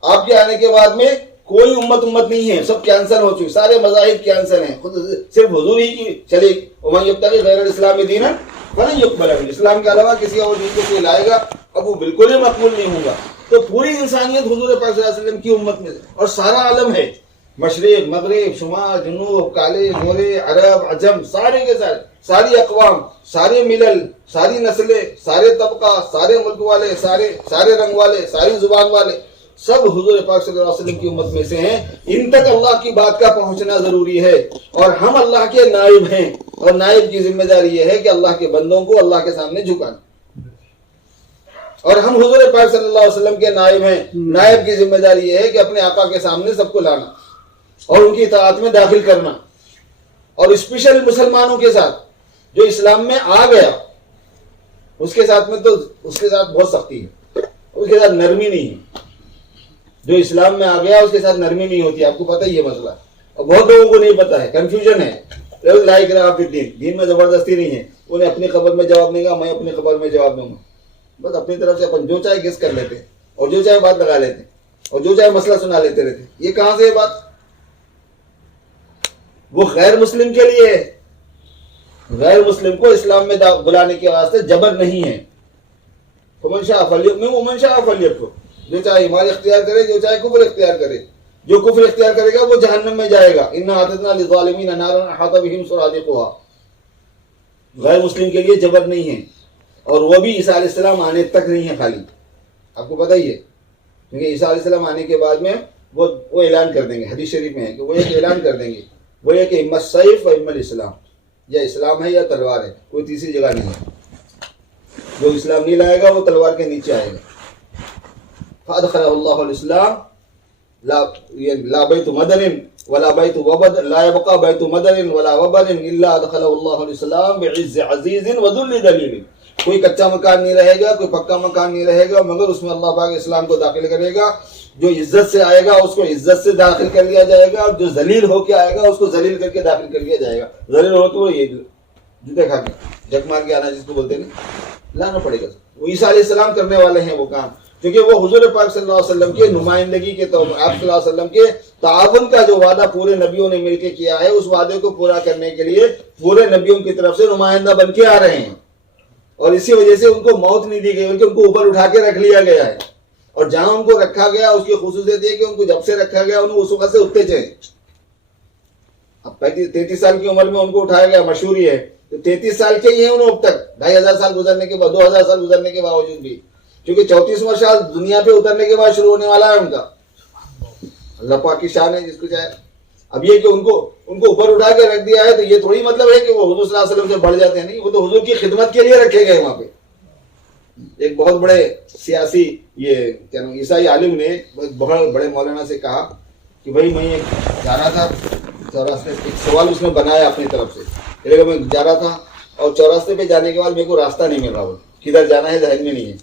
آپ کے آنے کے بعد میں کوئی امت نہیں ہے، سب کینسل ہو چکی، سارے مذاہب کینسل ہیں. خود صرف حضور ہی کی چلے گی. ومن یبتغی غیر الاسلام دینا فلن یقبل منہ، اسلام کے علاوہ کسی اور دین کو کوئی لائے گا اب وہ بالکل ہی مقبول نہیں ہوگا. تو پوری انسانیت حضور پاک صلی اللہ علیہ وسلم کی امت میں، اور سارا عالم ہے، مشرق مغرب شمال جنوب، کالے گورے، عرب عجم، سارے کے سارے، ساری اقوام، سارے ملل، ساری نسلیں، سارے طبقہ، سارے ملک والے، سارے رنگ والے، ساری زبان والے، سب حضور پاک صلی اللہ علیہ وسلم کی امت میں سے ہیں. ان تک اللہ کی بات کا پہنچنا ضروری ہے. اور ہم اللہ کے نائب ہیں، اور نائب کی ذمہ داری یہ ہے کہ اللہ کے بندوں کو اللہ کے سامنے جھکانا. اور ہم حضور پاک صلی اللہ علیہ وسلم کے نائب ہیں. نائب کی ذمہ داری یہ ہے کہ اپنے آقا کے سامنے سب کو لانا اور ان کی اطاعت میں داخل کرنا. اور اسپیشل مسلمانوں کے ساتھ جو اسلام میں آ گیا اس کے ساتھ میں تو اس کے ساتھ بہت سختی ہے، اس کے ساتھ نرمی نہیں ہے. جو اسلام میں آ گیا اس کے ساتھ نرمی نہیں ہوتی. آپ کو پتہ ہی یہ مسئلہ، اور بہت لوگوں کو نہیں پتا ہے، کنفیوژن ہے. لا اکراہ فی الدین، دین میں زبردستی نہیں ہے. انہیں اپنی خبر میں جواب نہیں گا، میں اپنی خبر میں جواب دوں گا. بس اپنی طرف سے اپن جو چاہے گیس کر لیتے اور جو چاہے بات لگا لیتے اور جو چاہے مسئلہ سنا لیتے رہتے. یہ کہاں سے یہ بات؟ وہ غیر مسلم کے لیے ہے. غیر مسلم کو اسلام میں بلانے کے واسطے جبر نہیں ہے. فمن شاء فلیؤمن ومن شاء فلیکفر، جو چاہے ایمان اختیار کرے، جو چاہے کفر اختیار کرے. جو کفر اختیار کرے گا وہ جہنم میں جائے گا. انا اعتدنا للظالمین نارا احاط بهم سرادقها. غیر مسلم کے لیے جبر نہیں ہے. اور وہ بھی عیسیٰ علیہ السلام آنے تک نہیں ہے خالی. آپ کو پتہ ہی ہے، کیونکہ عیسیٰ علیہ السلام آنے کے بعد میں وہ اعلان کر دیں گے. حدیث شریف میں ہے کہ وہ ایک اعلان کر دیں گے، وہ یہ کہ اما السیف و اما الاسلام، یا اسلام ہے یا تلوار ہے، کوئی تیسری جگہ نہیں ہے. جو اسلام نہیں لائے گا وہ تلوار کے نیچے آئے گا. فادخلہ اللہ الاسلام لا بیت مدن ولا بیت وبد، لا يبقى بیت مدن ولا وبد الا ادخلہ اللہ الاسلام بعز عزیز وذل ذلیل. کوئی کچا مکان نہیں رہے گا، کوئی پکا مکان نہیں رہے گا، مگر اس میں اللہ پاک اسلام کو داخل کرے گا. جو عزت سے آئے گا اس کو عزت سے داخل کر لیا جائے گا، اور جو ذلیل ہو کے آئے گا اس کو ذلیل کر کے داخل کر لیا جائے گا. ذلیل ہو تو یہ جوتے کھا کے جھک مار کے آنا، جس کو بولتے ہیں لانا پڑے گا. وہ عیسیٰ علیہ السلام کرنے والے ہیں وہ کام. کیونکہ وہ حضور پاک صلی اللہ علیہ وسلم کے نمائندگی کے طور پر آپ صلی اللہ علیہ وسلم کے تعاون کا جو وعدہ پورے نبیوں نے مل کے کیا ہے، اس وعدے کو پورا کرنے کے لیے پورے نبیوں کی طرف سے نمائندہ بن کے آ رہے ہیں، اور اسی وجہ سے ان کو موت نہیں دی گئی بلکہ ان کو اوپر اٹھا کے رکھ لیا گیا ہے، اور جہاں ان کو رکھا گیا اس کی خصوصیت یہ کہ ان کو جب سے رکھا گیا انہوں اس وقت سے اٹھتے چلے۔ اب 33 سال کی عمر میں ان کو اٹھایا گیا، مشہور ہی ہے، تو 33 سال کے ہی ہیں انہوں اب تک، 2500 سال گزرنے کے بعد، 2000 سال گزرنے کے باوجود بھی، کیونکہ 34واں سال دنیا پہ اترنے کے بعد شروع ہونے والا ہے ان کا۔ اللہ پاک کی شان ہے جس کو چاہے۔ اب یہ کہ ان کو اوپر اٹھا کے رکھ دیا ہے تو یہ تھوڑی مطلب ہے کہ وہ حضور صلی اللہ علیہ وسلم سے بڑھ جاتے ہیں، نہیں، وہ تو حضور کی خدمت کے لیے رکھے گئے وہاں پہ۔ ایک بہت بڑے سیاسی یہ کیا نام عیسائی عالم نے بہت بڑے مولانا سے کہا کہ بھائی میں جا رہا تھا چوراستے پہ، ایک سوال اس نے بنایا اپنی طرف سے، لیکن میں جا رہا تھا اور چوراستے پہ جانے کے بعد میرے کو راستہ نہیں مل رہا، وہ کدھر جانا ہے ذہن میں نہیں ہے،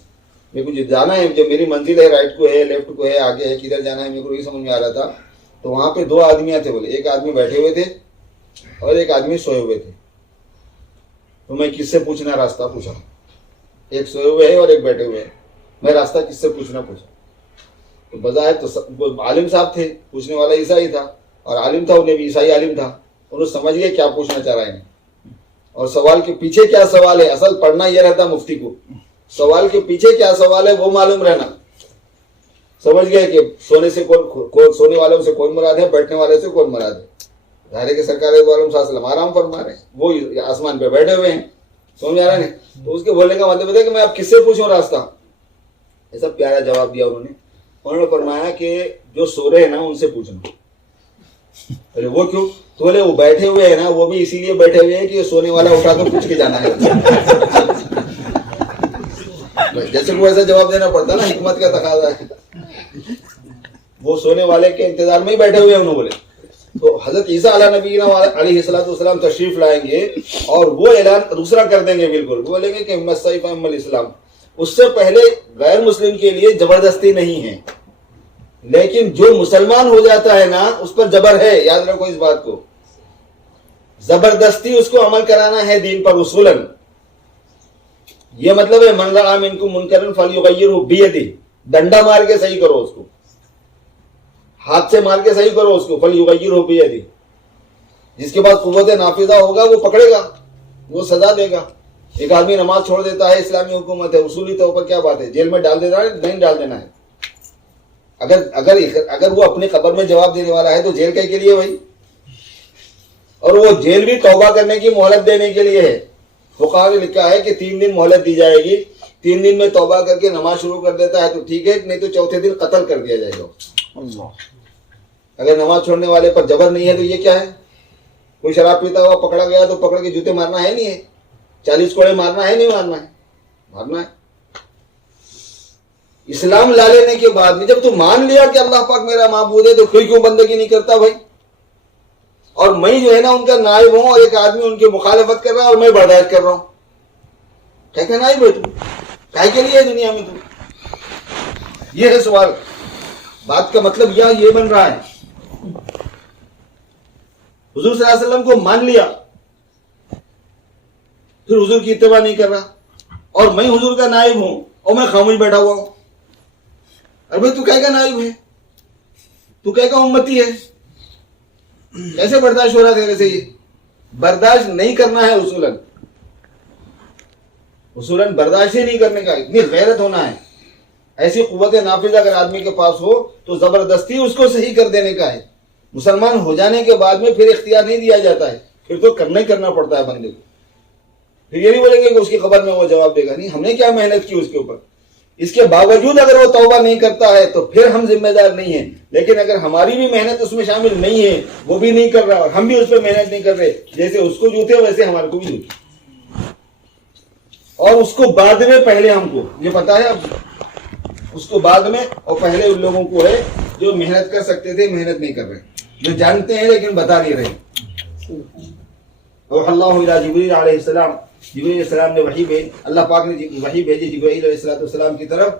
میرے کو جانا ہے، جو میری منزل ہے رائٹ کو ہے لیفٹ کو ہے آگے ہے، کدھر جانا ہے میرے کو نہیں سمجھ میں آ رہا تھا۔ تو وہاں پہ 2 آدمیاں تھے، بولے ایک آدمی بیٹھے ہوئے تھے اور ایک آدمی سوئے ہوئے تھے، تو میں کس سے پوچھنا راستہ پوچھا، ایک سوئے ہوئے ہے اور ایک بیٹھے ہوئے ہیں، میں راستہ کس سے پوچھنا پوچھا، تو بظاہر تو عالم صاحب تھے، پوچھنے والا عیسائی تھا اور عالم تھا، انہیں بھی عیسائی عالم تھا، انہوں سمجھ گئے کیا پوچھنا چاہ رہا ہے اور سوال کے پیچھے کیا سوال ہے، اصل پڑھنا یہ رہتا مفتی کو، سوال کے پیچھے کیا سوال ہے وہ معلوم رہنا۔ سمجھ گئے کہ سونے سے سونے والوں سے کون مراد ہے، بیٹھنے والے سے کون مراد ہے، ظاہر کہ سرکار دو عالم صلی اللہ علیہ وسلم آرام فرما رہے ہیں، وہ آسمان پہ بیٹھے ہوئے ہیں، سمجھ آ رہا ہے۔ تو اس کے بولنے کا مطلب ہے کہ میں اب کس سے پوچھوں راستہ، ایسا پیارا جواب دیا انہوں نے فرمایا کہ جو سو رہے ہیں نا ان سے پوچھنا۔ ارے وہ کیوں؟ تو بولے وہ بیٹھے ہوئے ہیں نا، وہ بھی اسی لیے بیٹھے ہوئے ہیں کہ سونے والا اٹھا کر پوچھ کے جانا ہے۔ جیسے کو ایسا جواب دینا پڑتا نا، حکمت کا تقاضا ہے، وہ سونے والے کے انتظار میں ہی بیٹھے ہوئے ہیں انہوں بولے۔ تو حضرت عیسیٰ علیہ نبی علیہ السلام تشریف لائیں گے اور وہ اعلان دوسرا کر دیں گے، بالکل وہ بولیں گے کہ مسیح الاسلام، اس سے پہلے غیر مسلم کے لیے زبردستی نہیں ہے، لیکن جو مسلمان ہو جاتا ہے نا اس پر جبر ہے، یاد رکھو اس بات کو، زبردستی اس کو عمل کرانا ہے دین پر اصولاً۔ یہ مطلب ہے من رأى منکم منکرا فلیغیرہ بیدہ، ڈنڈا مار کے صحیح کرو اس کو، ہاتھ سے مار کے صحیح کرو اس کو، فلیغیرہ بیدہ، جس کے بعد قوت نافذہ ہوگا وہ پکڑے گا، وہ سزا دے گا۔ ایک آدمی نماز چھوڑ دیتا ہے، اسلامی حکومت ہے، اصولی طور پر کیا بات ہے، جیل میں ڈال دینا ہے، نہیں ڈال دینا ہے۔ اگر وہ اپنے قبر میں جواب دینے والا ہے تو جیل کے لیے بھائی، اور وہ جیل بھی توبہ کرنے کی مہلت دینے کے لیے ہے۔ فقہاء نے لکھا ہے کہ 3 دن مہلت دی جائے گی، 3 دن میں توبہ کر کے نماز شروع کر دیتا ہے تو ٹھیک ہے، نہیں تو چوتھے دن قتل کر دیا جائے گا۔ اگر نماز چھوڑنے والے پر جبر نہیں ہے تو یہ کیا ہے؟ کوئی شراب پیتا ہوا پکڑا گیا تو پکڑ کے جوتے مارنا ہے نہیں ہے، 40 کوڑے مارنا ہے نہیں مارنا ہے، مارنا ہے۔ اسلام لا لینے کے بعد میں جب تو مان لیا کہ اللہ پاک میرا معبود ہے تو پھر کیوں بندگی نہیں کرتا بھائی؟ اور میں جو ہے نا ان کا نائب ہوں اور ایک آدمی ان کی مخالفت کر رہا ہے اور میں برداشت کر رہا ہوں، کیا کہ نائب ہے تو کیا کے لیے دنیا میں تو؟ یہ ہے سوال، بات کا مطلب یہ بن رہا ہے۔ حضور صلی اللہ علیہ وسلم کو مان لیا، پھر حضور کی اتباع نہیں کر رہا، اور میں حضور کا نائب ہوں اور میں خاموش بیٹھا ہوا ہوں۔ ارے بھائی تو کیا کا نائب ہے، تو کیا کا امتی ہے، کیسے برداشت ہو رہا تھا؟ ویسے یہ برداشت نہیں کرنا ہے، اصولاً برداشت ہی نہیں کرنے کا، اتنی غیرت ہونا ہے، ایسی قوت نافذہ اگر آدمی کے پاس ہو تو زبردستی اس کو صحیح کر دینے کا ہے۔ مسلمان ہو جانے کے بعد میں پھر اختیار نہیں دیا جاتا ہے، پھر تو کرنا پڑتا ہے بندے کو۔ پھر یہ نہیں بولیں گے کہ اس کی خبر میں وہ جواب دے گا، نہیں، ہم نے کیا محنت کی اس کے اوپر، اس کے باوجود اگر وہ توبہ نہیں کرتا ہے تو پھر ہم ذمہ دار نہیں ہیں۔ لیکن اگر ہماری بھی محنت اس میں شامل نہیں ہے، وہ بھی نہیں کر رہا اور ہم بھی اس پہ محنت نہیں کر رہے، جیسے اس کو جوتے ویسے ہمارے کو بھی جوتے، اور اس کو بعد میں پہلے ہم کو یہ پتا ہے، اب اس کو بعد میں اور پہلے ان لوگوں کو ہے جو محنت کر سکتے تھے محنت نہیں کر رہے، جو جانتے ہیں لیکن بتا نہیں رہے۔ اوحی اللہ الی جبریل علیہ السلام، جبریل علیہ السلام نے وحی بھیج، اللہ پاک نے وحی بھیجی جبرائیل علیہ السلام کی طرف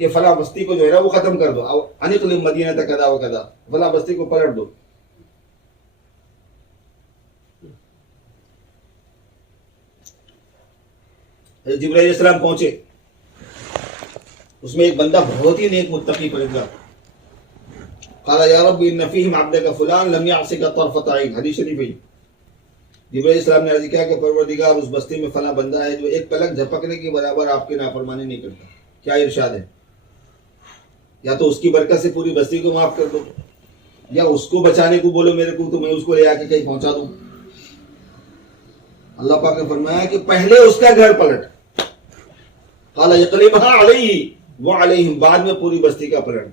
کہ فلاں بستی کو جو ہے نا وہ ختم کر دو، انقلب مدینہ کذا و کذا، فلاں بستی کو پلٹ دو۔ جبرائیل علیہ السلام پہنچے اس میں ایک بندہ بہت ہی نیک متقی پرہیزگار، قال یا رب ان فیہم عبدک فلان لم یعصک طرفۃ عین، حدیث شریف ہے۔ جبرائیل علیہ السلام نے عرض کیا کہ پروردگار اس بستی میں فلاں بندہ ہے جو ایک پلک جھپکنے کے برابر آپ کی نافرمانی نہیں کرتا، کیا ارشاد ہے؟ یا تو اس کی برکت سے پوری بستی کو معاف کر دو، یا اس کو بچانے کو بولو میرے کو تو میں اس کو لے آ کے کہیں پہنچا دوں۔ اللہ پاک نے فرمایا کہ پہلے اس کا گھر پلٹ، قال یقلبھا علیہ وعلیہم، بعد میں پوری بستی کا پلٹ۔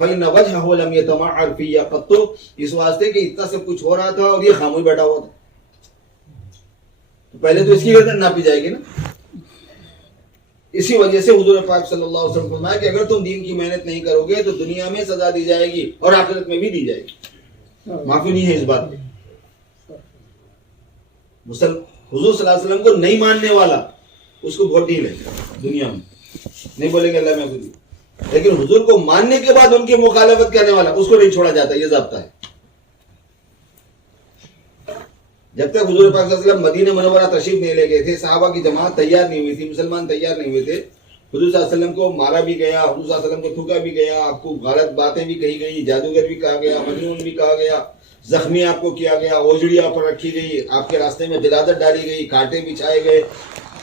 فإن وجهه لم يتمعر في قط، اس واسطے کہ اتنا سب کچھ ہو رہا تھا اور یہ خاموش بیٹھا ہوا تھا، تو پہلے تو اس کی گردن ناپی جائے گی نا۔ اسی وجہ سے حضور پاک صلی اللہ علیہ وسلم فرمایا کہ اگر تم دین کی محنت نہیں کرو گے تو دنیا میں سزا دی جائے گی اور آخرت میں بھی دی جائے گی، معافی نہیں ہے اس بات میں۔ حضور صلی اللہ علیہ وسلم کو نہیں ماننے والا اس کو بہت ڈیل ہے دنیا میں، نہیں بولیں گے اللہ میں خود، لیکن حضور کو ماننے کے بعد ان کی مخالفت کرنے والا اس کو نہیں چھوڑا جاتا، یہ ضابطہ ہے۔ جب تک حضور پاک صلی اللہ علیہ وسلم مدینہ منورہ تشریف نہیں لے گئے تھے، صحابہ کی جماعت تیار نہیں ہوئی تھی، مسلمان تیار نہیں ہوئے تھے، حضور صلی اللہ علیہ وسلم کو مارا بھی گیا، حضور صلی اللہ علیہ وسلم کو تھوکا بھی گیا، آپ کو غلط باتیں بھی کہی گئی، جادوگر بھی کہا گیا، مجنون بھی کہا گیا، زخمی آپ کو کیا گیا، اوجڑی آپ پر رکھی گئی، آپ کے راستے میں غلاظت ڈالی گئی، کانٹے بچھائے گئے،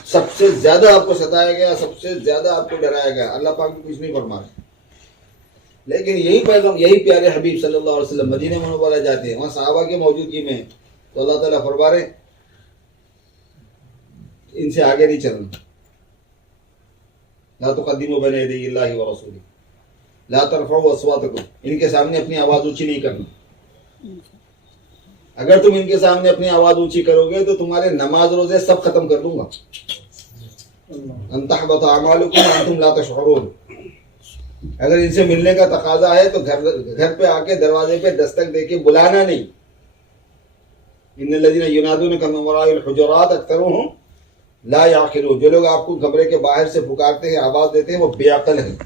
سب سے زیادہ آپ کو ستایا گیا، سب سے زیادہ آپ کو ڈرایا گیا، اللہ پاک نے کچھ نہیں فرمایا۔ لیکن یہی پیغام، یہی پیارے حبیب صلی اللہ علیہ وسلم مدینہ منورہ جاتے ہیں، وہاں صحابہ کی موجودگی میں، تو اللہ تعالیٰ فرما رہے ان سے آگے نہیں چلنا، لا تقدموا بین یدی اللہ ورسولہ، لا ترفعوا اصواتکم، ان کے سامنے اپنی آواز اونچی نہیں کرنا۔ اگر تم ان کے سامنے اپنی آواز اونچی کرو گے تو تمہارے نماز روزے سب ختم کر دوں گا۔ ان تحبط اعمالکم وانتم لا تشعرون، اگر ان سے ملنے کا تقاضا ہے تو گھر پہ آ کے دروازے پہ دستک دے کے بلانا نہیں۔ ان الذین ینادونک من وراء الحجرات اکثرهم لا یعقلون، جو لوگ آپ کو کمرے کے باہر سے پکارتے ہیں، آواز دیتے ہیں، وہ بے عقل ہیں۔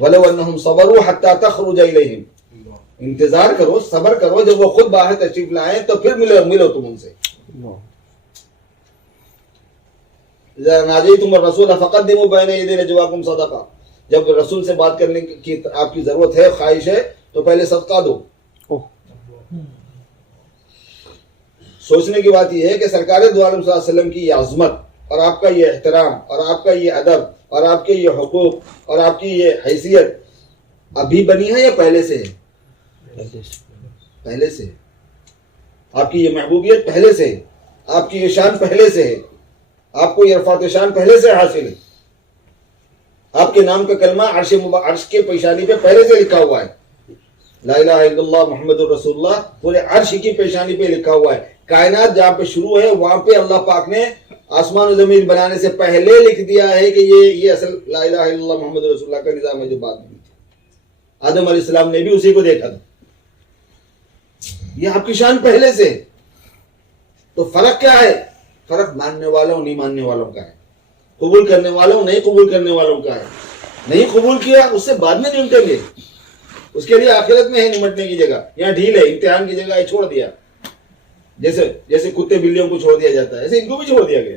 ولو انہم صبروا حتی تخرج الیہم، انتظار کرو، صبر کرو، جب وہ خود باہر تشریف لائیں تو پھر ملو تم ان سے۔ اذا ناجیتم الرسول فقدموا بین یدی نجواکم صدقہ، جب رسول سے بات کرنے کی آپ کی ضرورت ہے، خواہش ہے، تو پہلے صدقہ دو۔ سوچنے کی بات یہ ہے کہ سرکار دو عالم صلی اللہ علیہ وسلم کی یہ عظمت اور آپ کا یہ احترام اور آپ کا یہ ادب اور آپ کے یہ حقوق اور آپ کی یہ حیثیت ابھی بنی ہے یا پہلے سے ہے؟ پہلے سے ہے۔ آپ کی یہ محبوبیت پہلے سے ہے، آپ کی یہ شان پہلے سے ہے، آپ کو یہ رفعت شان پہلے سے حاصل ہے۔ آپ کے نام کا کلمہ عرش کے پیشانی پہ پہلے سے لکھا ہوا ہے، لا الہ الا اللہ محمد الرسول اللہ پورے عرش کی پیشانی پہ لکھا ہوا ہے۔ کائنات جہاں پہ شروع ہے وہاں پہ اللہ پاک نے آسمان و زمین بنانے سے پہلے لکھ دیا ہے کہ یہ اصل لا الہ الا اللہ محمد رسول اللہ کا نظام ہے جو بعد میں تھا۔ آدم علیہ السلام نے بھی اسی کو دیکھا تھا، یہ آپ کی شان پہلے سے۔ تو فرق کیا ہے؟ فرق ماننے والوں نہیں ماننے والوں کا ہے، قبول کرنے والوں نہیں قبول کرنے والوں کا ہے۔ نہیں قبول کیا اس سے بعد میں نمٹیں گے، اس کے لیے آخرت میں ہے نمٹنے کی جگہ، یہاں ڈھیل ہے، امتحان کی جگہ ہے، چھوڑ دیا۔ جیسے کتے بلیوں کو چھوڑ دیا جاتا ہے ایسے ان کو بھی چھوڑ دیا گیا۔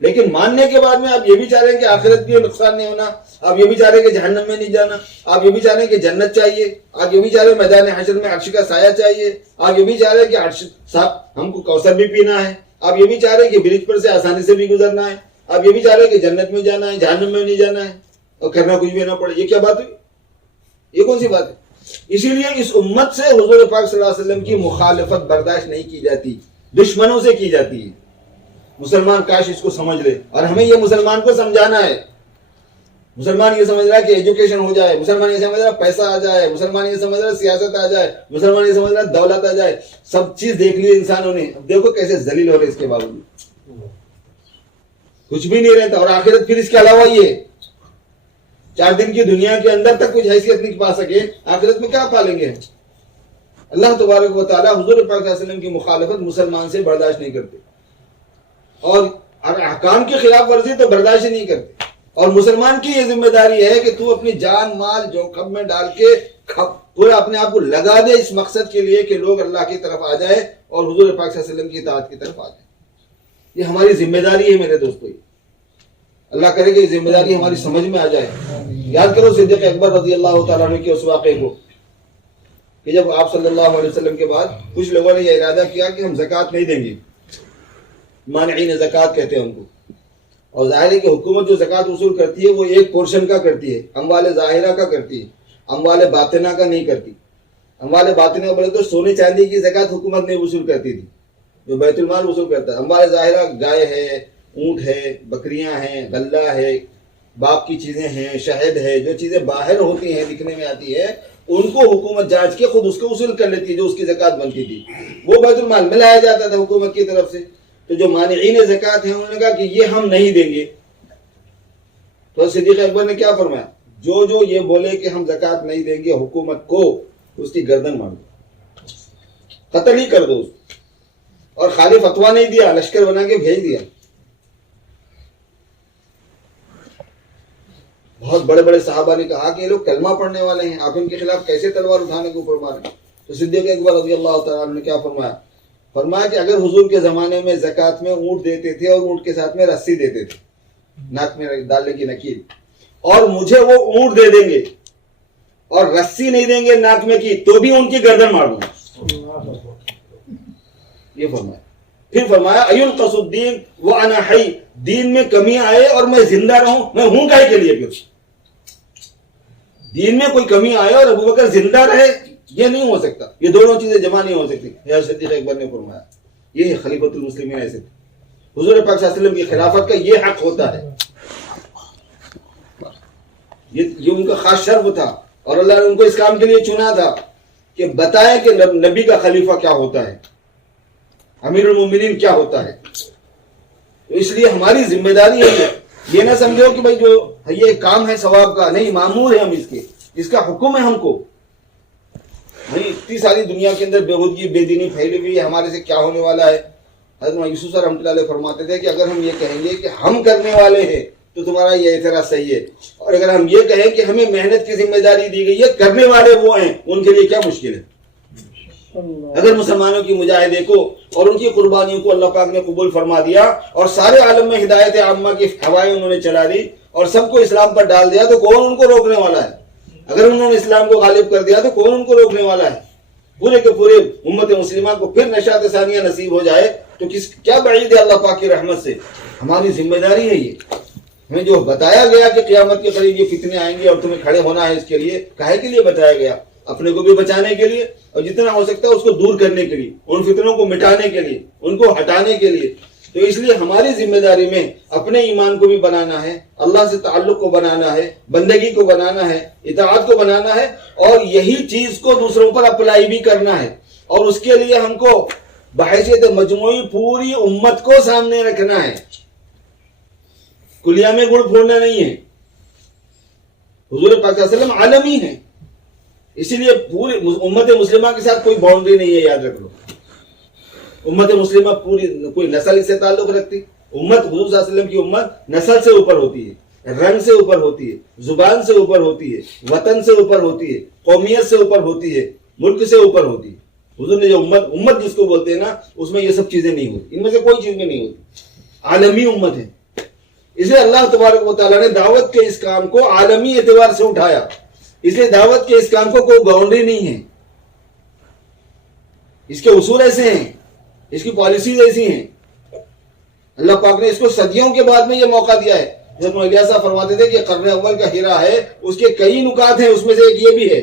لیکن ماننے کے بعد میں آپ یہ بھی چاہ رہے ہیں کہ آخرت بھی نقصان نہیں ہونا، آپ یہ بھی چاہ رہے ہیں کہ جہنم میں نہیں جانا، آپ یہ بھی چاہ رہے ہیں کہ جنت چاہیے، آپ یہ بھی چاہ رہے ہیں میدان حشر میں عرش کا سایہ چاہیے، آپ یہ بھی چاہ رہے ہیں کہ عرش صاحب ہم کو کوثر بھی پینا ہے، آپ یہ بھی چاہ رہے ہیں کہ برج پر سے آسانی سے بھی گزرنا ہے، آپ یہ بھی چاہ رہے ہیں کہ جنت میں جانا ہے، جہنم میں نہیں جانا ہے اور کرنا کچھ بھی نہ پڑے۔ یہ کیا بات ہوئی؟ یہ کون سی بات ہے؟ اسی لیے اس امت سے حضور پاک صلی اللہ علیہ وسلم کی مخالفت برداشت نہیں کی جاتی، دشمنوں سے کی جاتی ہے۔ مسلمان کاش اس کو سمجھ لے، اور ہمیں یہ مسلمان کو سمجھانا ہے۔ مسلمان یہ سمجھ رہا ہے کہ ایجوکیشن ہو جائے، مسلمان یہ سمجھ رہا ہے پیسہ آ جائے، مسلمان یہ سمجھ رہا ہے سیاست آ جائے، مسلمان یہ سمجھ رہا ہے دولت آ جائے، سب چیز دیکھ لی انسانوں نے، اب دیکھو کیسے ذلیل ہو رہے، اس کے باوجود کچھ بھی نہیں رہتا، اور آخرت پھر اس کے علاوہ یہ 4 دن کی دنیا کے اندر تک کچھ حیثیت نہیں پا سکے، آخرت میں کیا پالیں گے؟ اللہ تبارک و تعالیٰ حضور پاک صلی اللہ علیہ وسلم کی مخالفت مسلمان سے برداشت نہیں کرتے، اور احکام کی خلاف ورزی تو برداشت ہی نہیں کرتے۔ اور مسلمان کی یہ ذمہ داری ہے کہ تو اپنی جان مال جوخم میں ڈال کے پورا اپنے آپ کو لگا دے اس مقصد کے لیے کہ لوگ اللہ کی طرف آ جائے اور حضور پاک صلی اللہ علیہ وسلم کی اطاعت کی طرف آ جائے۔ یہ ہماری ذمہ داری ہے میرے دوستو۔ اللہ کرے کہ یہ ذمہ داری ہماری سمجھ میں آ جائے. یاد کرو صدیق اکبر رضی اللہ تعالیٰ عنہ کے اس واقعے کو کہ جب آپ صلی اللہ علیہ وسلم کے بعد کچھ لوگوں نے یہ ارادہ کیا کہ ہم زکوٰۃ نہیں دیں گے. مانعین زکوٰۃ کہتے ہیں ان کو. اور ظاہر ہے کہ حکومت جو زکوٰۃ وصول کرتی ہے وہ ایک پورشن کا کرتی ہے, اموال ظاہرہ کا کرتی ہے, اموال باطنہ کا نہیں کرتی. اموال باطنہ بولے تو سونے چاندی کی زکوٰۃ حکومت نہیں وصول کرتی تھی, جو بیت المال وصول کرتا ہے. اموال ظاہرہ گائے ہے, اونٹ ہے, بکریاں ہیں, غلہ ہے, باغ کی چیزیں ہیں, شہد ہے, جو چیزیں باہر ہوتی ہیں دکھنے میں آتی ہے ان کو حکومت جانچ کے خود اس کو وصول کر لیتی ہے. جو اس کی زکوٰۃ بنتی تھی وہ بیت المال میں لایا جاتا تھا حکومت کی طرف سے. تو جو مانعین زکوٰۃ ہیں انہوں نے کہا کہ یہ ہم نہیں دیں گے. تو صدیق اکبر نے کیا فرمایا, جو یہ بولے کہ ہم زکوٰۃ نہیں دیں گے حکومت کو, اس کی گردن مار دو, قتل ہی کر دو. اور خالی فتویٰ نہیں دیا, لشکر بنا کے بھیج دیا. بہت بڑے بڑے صحابہ نے کہا کہ یہ لوگ کلمہ پڑھنے والے ہیں, آپ ان کے خلاف کیسے تلوار اٹھانے کے اوپر مارے. تو صدیق اکبر رضی اللہ تعالیٰ عنہ نے کیا فرمایا, فرمایا کہ اگر حضور کے زمانے میں زکوٰۃ میں اونٹ دیتے تھے اور اونٹ کے ساتھ میں رسی دیتے تھے ناک میں ڈالنے کی نکیل, اور مجھے وہ اونٹ دے دیں گے اور رسی نہیں دیں گے ناک میں کی, تو بھی ان کی گردن مار دوں گا. یہ فرمایا. پھر فرمایا ایُنقص الدین وانا حی, دین میں کمی آئے اور میں زندہ رہوں, میں ہوں کائے کے لیے. پھر دین میں کوئی کمی آئے اور ابو بکر زندہ رہے, یہ نہیں ہو سکتا. یہ دونوں چیزیں جمع نہیں ہو سکتی. صدیق اکبر نے فرمایا یہ خلیفۃ المسلمین ایسے تھے. حضور پاک صلی اللہ علیہ وسلم کی خلافت کا یہ حق ہوتا ہے, یہ ان کا خاص شرف تھا, اور اللہ نے ان کو اس کام کے لیے چنا تھا کہ بتائیں کہ نبی کا خلیفہ کیا ہوتا ہے, امیر المومنین کیا ہوتا ہے. تو اس لیے ہماری ذمہ داری ہے, یہ نہ سمجھو کہ بھائی جو یہ کام ہے ثواب کا, نہیں, مامور ہے ہم اس کا حکم ہے ہم کو. نہیں, اتنی ساری دنیا کے اندر بےہودگی بے دینی پھیلی ہوئی ہے, ہمارے سے کیا ہونے والا ہے. حضرت یوسف صاحب رحمۃ اللہ علیہ فرماتے تھے کہ اگر ہم یہ کہیں گے کہ ہم کرنے والے ہیں تو تمہارا یہ اعتراض صحیح ہے, اور اگر ہم یہ کہیں کہ ہمیں محنت کی ذمہ داری دی گئی ہے, کرنے والے وہ ہیں, ان کے لیے کیا مشکل ہے. اگر مسلمانوں کی مجاہدے کو اور ان کی قربانیوں کو اللہ پاک نے قبول فرما دیا اور سارے عالم میں ہدایت عامہ کی ہوائیں انہوں نے چلا دی اور سب کو اسلام پر ڈال دیا, تو کون ان کو روکنے والا ہے. اگر انہوں نے اسلام کو غالب کر دیا تو کون ان کو روکنے والا ہے. پورے کے پورے امت مسلمہ کو پھر نشاط ثانیہ نصیب ہو جائے تو کیا بعید ہے اللہ پاک کی رحمت سے. ہماری ذمہ داری ہے یہ. ہمیں جو بتایا گیا کہ قیامت کے قریب یہ فتنے آئیں گے اور تمہیں کھڑے ہونا ہے, اس کے لیے کاہے کے لیے بتایا گیا, اپنے کو بھی بچانے کے لیے اور جتنا ہو سکتا ہے اس کو دور کرنے کے لیے, ان فتنوں کو مٹانے کے لیے, ان کو ہٹانے کے لیے. تو اس لیے ہماری ذمہ داری میں اپنے ایمان کو بھی بنانا ہے, اللہ سے تعلق کو بنانا ہے, بندگی کو بنانا ہے, اطاعت کو بنانا ہے, اور یہی چیز کو دوسروں پر اپلائی بھی کرنا ہے. اور اس کے لیے ہم کو بحیثیت مجموعی پوری امت کو سامنے رکھنا ہے. کلیا میں گڑ پھوڑنا نہیں ہے. حضور پاک صلی اللہ علیہ وسلم عالمی ہیں, اسی لیے پوری امت مسلمہ کے ساتھ کوئی باؤنڈری نہیں ہے, یاد رکھ لو. امت مسلمہ پوری کوئی نسل سے تعلق رکھتی. امت حضور صلی اللہ علیہ وسلم کی امت نسل سے اوپر ہوتی ہے, رنگ سے اوپر ہوتی ہے, زبان سے اوپر ہوتی ہے, وطن سے اوپر ہوتی ہے, قومیت سے اوپر ہوتی ہے, ملک سے اوپر ہوتی ہے. حضور نے جو امت جس کو بولتے ہیں نا, اس میں یہ سب چیزیں نہیں ہوتی, ان میں سے کوئی چیز میں نہیں ہوتی. عالمی امت ہے. اس لیے اللہ تبارک و تعالیٰ نے دعوت کے اس کام کو عالمی اعتبار سے اٹھایا. اس لیے دعوت کے اس کام کو کوئی باؤنڈری نہیں ہے. اس کے اصول ایسے ہیں, اس کی پالیسیز ایسی ہیں. اللہ پاک نے اس کو صدیوں کے بعد میں یہ موقع دیا ہے. حضرت الیاس صاحب فرماتے تھے کہ قرن اول کا ہیرا ہے, اس کے کئی نکات ہیں, اس میں سے ایک یہ بھی ہے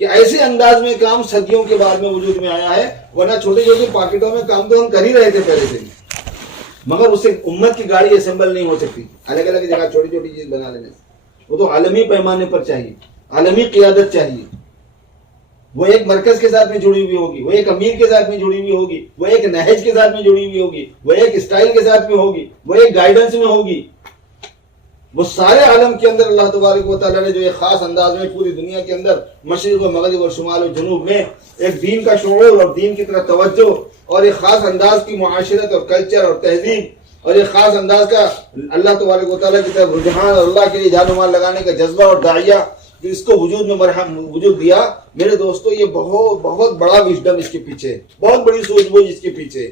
کہ ایسے انداز میں کام صدیوں کے بعد میں وجود میں آیا ہے. ورنہ چھوٹے چھوٹے پاکٹوں میں کام تو ہم کر ہی رہے تھے پہلے سے, مگر اس سے امت کی گاڑی اسمبل نہیں ہو سکتی. الگ الگ جگہ چھوٹی چھوٹی چیز بنا لینے سے وہ تو عالمی پیمانے پر چاہیے, عالمی قیادت چاہیے. وہ ایک مرکز کے ساتھ میں جڑی ہوئی ہوگی, وہ ایک امیر کے ساتھ میں جڑی ہوئی ہوگی, وہ ایک نہج کے ساتھ میں جڑی ہوئی ہوگی, وہ ایک اسٹائل کے ساتھ میں ہوگی, وہ ایک گائیڈنس میں ہوگی. وہ سارے عالم کے اندر اللہ تبارک و تعالیٰ نے جو ایک خاص انداز میں پوری دنیا کے اندر مشرق و مغرب اور شمال و جنوب میں ایک دین کا شعور اور دین کی طرف توجہ اور ایک خاص انداز کی معاشرت اور کلچر اور تہذیب اور ایک خاص انداز کا اللہ تبارک و تعالیٰ کی طرف رجحان اور اللہ کے لیے جان و مال لگانے کا جذبہ اور داعیہ اس کو وجود میں وجود دیا. میرے دوستو, یہ بہت بہت بڑا وژڈم اس کے پیچھے, بہت بڑی سوچ بوجھ اس کے پیچھے.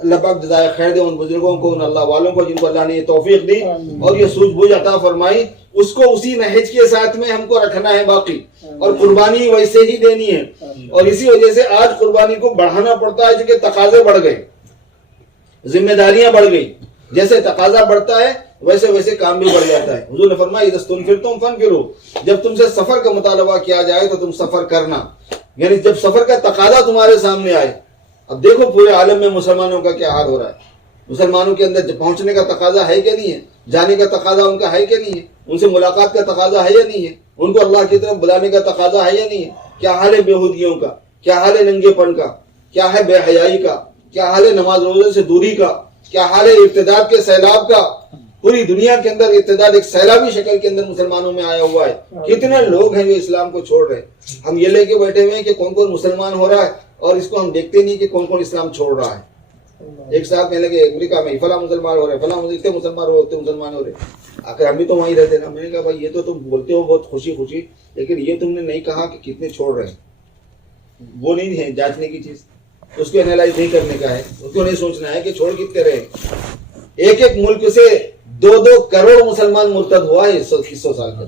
اللہ پاک جزائے خیر دے ان بزرگوں کو، ان اللہ والوں کو جن کو اللہ نے یہ توفیق دی اور یہ سوجھ بوجھ عطا فرمائی، اس کو اسی نہج کے ساتھ میں ہم کو رکھنا ہے باقی، اور قربانی ویسے ہی دینی ہے. اور اسی وجہ سے آج قربانی کو بڑھانا پڑتا ہے کیونکہ تقاضے بڑھ گئے، ذمہ داریاں بڑھ گئی. جیسے تقاضا بڑھتا ہے ویسے ویسے کام بھی بڑھ جاتا ہے. حضور نے فرمایا اذا استنفرتم فانفروا، جب تم سے سفر کا مطالبہ کیا جائے تو تم سفر کرنا، یعنی جب سفر کا تقاضا تمہارے سامنے آئے. اب دیکھو پورے عالم میں مسلمانوں کا کیا حال ہو رہا ہے. مسلمانوں کے اندر پہنچنے کا تقاضا ہے کہ نہیں ہے، جانے کا تقاضا ان کا ہے کہ نہیں ہے، ان سے ملاقات کا تقاضا ہے یا نہیں ہے، ان کو اللہ کی طرف بلانے کا تقاضا ہے یا نہیں ہے. کیا حال ہے بےہودگیوں کا، کیا حال ہے ننگے پن کا، کیا ہے بے حیائی کا، کیا حال ہے نماز روزے سے دوری کا، کیا حال ہے ارتداد کے سیلاب کا. پوری دنیا کے اندر ارتداد ایک سیلابی شکل کے اندر مسلمانوں میں آیا ہوا ہے. کتنے لوگ ہیں جو اسلام کو چھوڑ رہے ہیں. ہم یہ لے کے بیٹھے ہوئے ہیں کہ کون کون مسلمان ہو رہا ہے اور اس کو ہم دیکھتے نہیں کہ کون کون اسلام چھوڑ رہا ہے. ایک صاحب کہنے لگے امریکہ میں فلاں مسلمان ہو رہے ہیں، فلاں اتنے مسلمان ہو رہے. آخر ہم بھی تو وہیں رہتے نا. میں نے کہا بھائی یہ تو تم بولتے ہو بہت خوشی خوشی، لیکن یہ تم نے نہیں کہا کہ کتنے چھوڑ رہے ہیں. وہ نہیں ہے جانچنے کی چیز، اس کو انالائز نہیں کرنے کا ہے، اس کو نہیں سوچنا ہے کہ چھوڑ کتنے رہے. ایک ایک ملک سے 2-2 کروڑ مسلمان مرتد ہوا ہے 100 سال کا.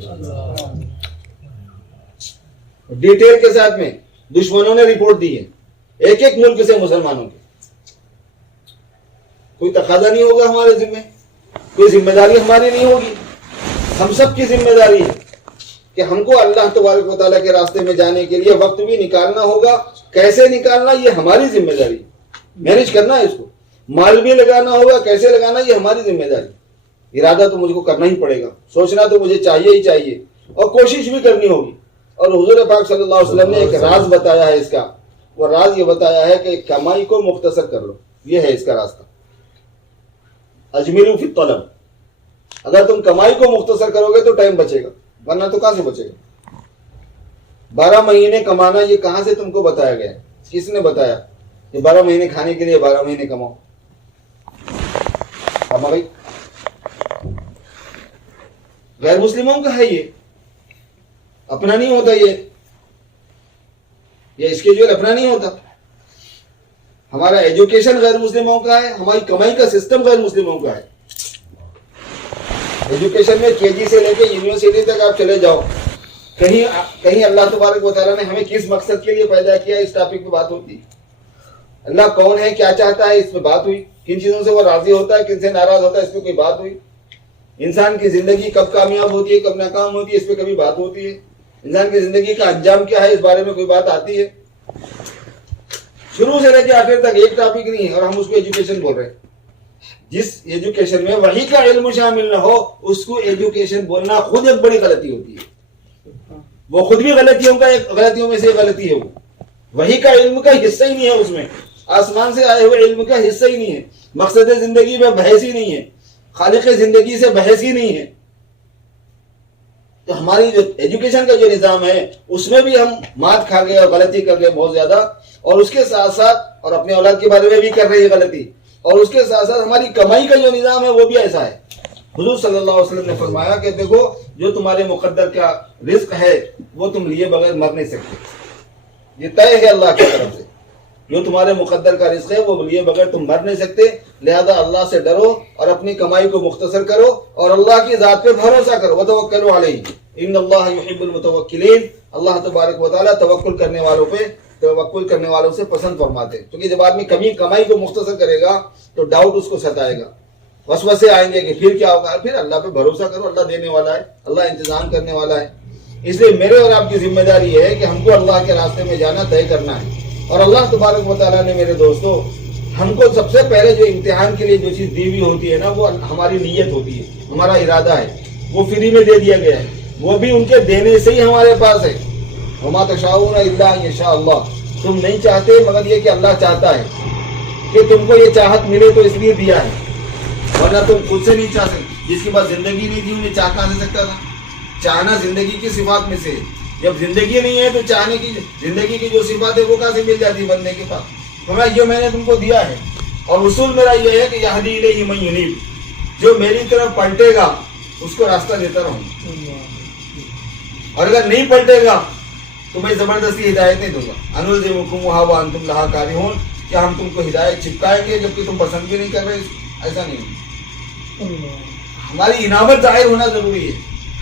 ڈیٹیل کے ساتھ میں دشمنوں نے رپورٹ دی ہے ایک ایک ملک سے مسلمانوں کے. کوئی تقاضا نہیں ہوگا ہمارے ذمہ، کوئی ذمہ داری ہماری نہیں ہوگی. ہم سب کی ذمہ داری ہے کہ ہم کو اللہ تبارک و تعالیٰ کے راستے میں جانے کے لیے وقت بھی نکالنا ہوگا. کیسے نکالنا یہ ہماری ذمہ داری، مینیج کرنا ہے اس کو. مال بھی لگانا ہوگا، کیسے لگانا یہ ہماری ذمہ داری. ارادہ تو مجھ کو کرنا ہی پڑے گا، سوچنا تو مجھے چاہیے ہی چاہیے، اور کوشش بھی کرنی ہوگی. اور حضور پاک صلی اللہ علیہ وسلم نے ایک راز بتایا ہے اس کا. وہ راز یہ بتایا ہے کہ کمائی کو مختصر کر لو، یہ ہے اس کا راستہ. اجمیلو فی الطلب، اگر تم کمائی کو مختصر کرو گے تو ٹائم بچے گا، ورنہ تو کہاں سے بچے گا. 12 مہینے کمانا یہ کہاں سے تم کو بتایا گیا؟ کس نے بتایا کہ 12 مہینے کھانے کے لیے 12 مہینے کماؤ؟ بھائی غیر مسلموں کا ہے، یہ اپنا نہیں ہوتا. یہ اسکیجول اپنا نہیں ہوتا. ہمارا ایجوکیشن غیر مسلموں کا ہے، ہماری کمائی کا سسٹم غیر مسلموں کا ہے. ایجوکیشن میں KG سے لے کے یونیورسٹی تک آپ چلے جاؤ، کہیں اللہ تبارک و تعالیٰ نے ہمیں کس مقصد کے لیے پیدا کیا اس ٹاپک پہ بات ہوتی. اللہ کون ہے، کیا چاہتا ہے، اس پہ بات ہوئی. کن چیزوں سے وہ راضی ہوتا ہے، کن سے ناراض ہوتا ہے، اس پہ کوئی بات ہوئی. انسان کی زندگی کب کامیاب ہوتی ہے، کب ناکام ہوتی ہے، اس پہ کبھی بات ہوتی ہے. انسان کی زندگی کا انجام کیا ہے، اس بارے میں کوئی بات آتی ہے. شروع سے لے کے آخر تک ایک ٹاپک نہیں ہے، اور ہم اس کو ایجوکیشن بول رہے ہیں. جس ایجوکیشن میں وحی کا علم شامل نہ ہو اس کو ایجوکیشن بولنا خود ایک بڑی غلطی ہوتی ہے. وہ خود بھی غلطیوں میں سے غلطی ہے. وہ وحی کا علم کا حصہ ہی نہیں ہے، اس میں آسمان سے آئے ہوئے علم کا حصہ ہی نہیں ہے. مقصد زندگی میں بحث ہی نہیں ہے، خالق زندگی سے بحث ہی نہیں ہے. تو ہماری جو ایجوکیشن کا جو نظام ہے اس میں بھی ہم مات کھا گئے اور غلطی کر گئے بہت زیادہ. اور اس کے ساتھ ساتھ اور اپنے اولاد کے بارے میں بھی کر رہی ہے غلطی. اور اس کے ساتھ ساتھ ہماری کمائی کا جو نظام ہے وہ بھی ایسا ہے. حضور صلی اللہ علیہ وسلم نے فرمایا کہ دیکھو جو تمہارے مقدر کا رزق ہے وہ تم لیے بغیر مر نہیں سکتے. یہ طے ہے اللہ کی طرف سے، جو تمہارے مقدر کا رزق ہے وہ لیے بغیر تم مر نہیں سکتے. لہذا اللہ سے ڈرو اور اپنی کمائی کو مختصر کرو اور اللہ کی ذات پہ بھروسہ کرو. وتوکلوا علیہ ان اللہ یحب المتوکلین. اللہ تبارک و تعالیٰ توکل کرنے والوں سے پسند فرماتے ہیں. کیونکہ جب آدمی کمائی کو مختصر کرے گا تو ڈاؤٹ اس کو ستائے گا، وسوسے آئیں گے کہ پھر کیا ہوگا. پھر اللہ پہ بھروسہ کرو، اللہ دینے والا ہے، اللہ انتظام کرنے والا ہے. اس لیے میرے اور آپ کی ذمہ داری یہ ہے کہ ہم کو اللہ کے راستے میں جانا طے کرنا ہے. اور اللہ تبارک و تعالیٰ نے میرے دوستو ہم کو سب سے پہلے جو امتحان کے لیے جو چیز دی ہوئی ہوتی ہے نا وہ ہماری نیت ہوتی ہے، ہمارا ارادہ ہے. وہ فری میں دے دیا گیا ہے، وہ بھی ان کے دینے سے ہی ہمارے پاس ہے. وما تشاؤون الا ان یشاء اللہ. تم نہیں چاہتے مگر یہ کہ اللہ چاہتا ہے کہ تم کو یہ چاہت ملے تو اس لیے دیا ہے، ورنہ تم خود سے نہیں چاہ سکتے. جس کے بعد زندگی نہیں تھی انہیں چاہ کہاں سے سکتا تھا. چاہنا زندگی کی صفات میں سے، جب زندگی نہیں ہے تو چاہنے کی زندگی کی جو صفات ہے وہ کہاں سے مل جاتی بندے کے پاس. یہ میں نے تم کو دیا ہے. اور اصول میرا یہ ہے کہ یہدی الیہ من ینیب، جو میری طرف پلٹے گا اس کو راستہ دیتا رہوں، اور اگر نہیں پلٹے گا تو میں زبردستی ہدایت نہیں دوں گا. انلزمکموھا وانتم لھا کارہون. کیا ہم تم کو ہدایت چپکائیں گے جبکہ تم پسند بھی نہیں کر رہے؟ ایسا نہیں، ہماری انابت ظاہر ہونا ضروری ہے،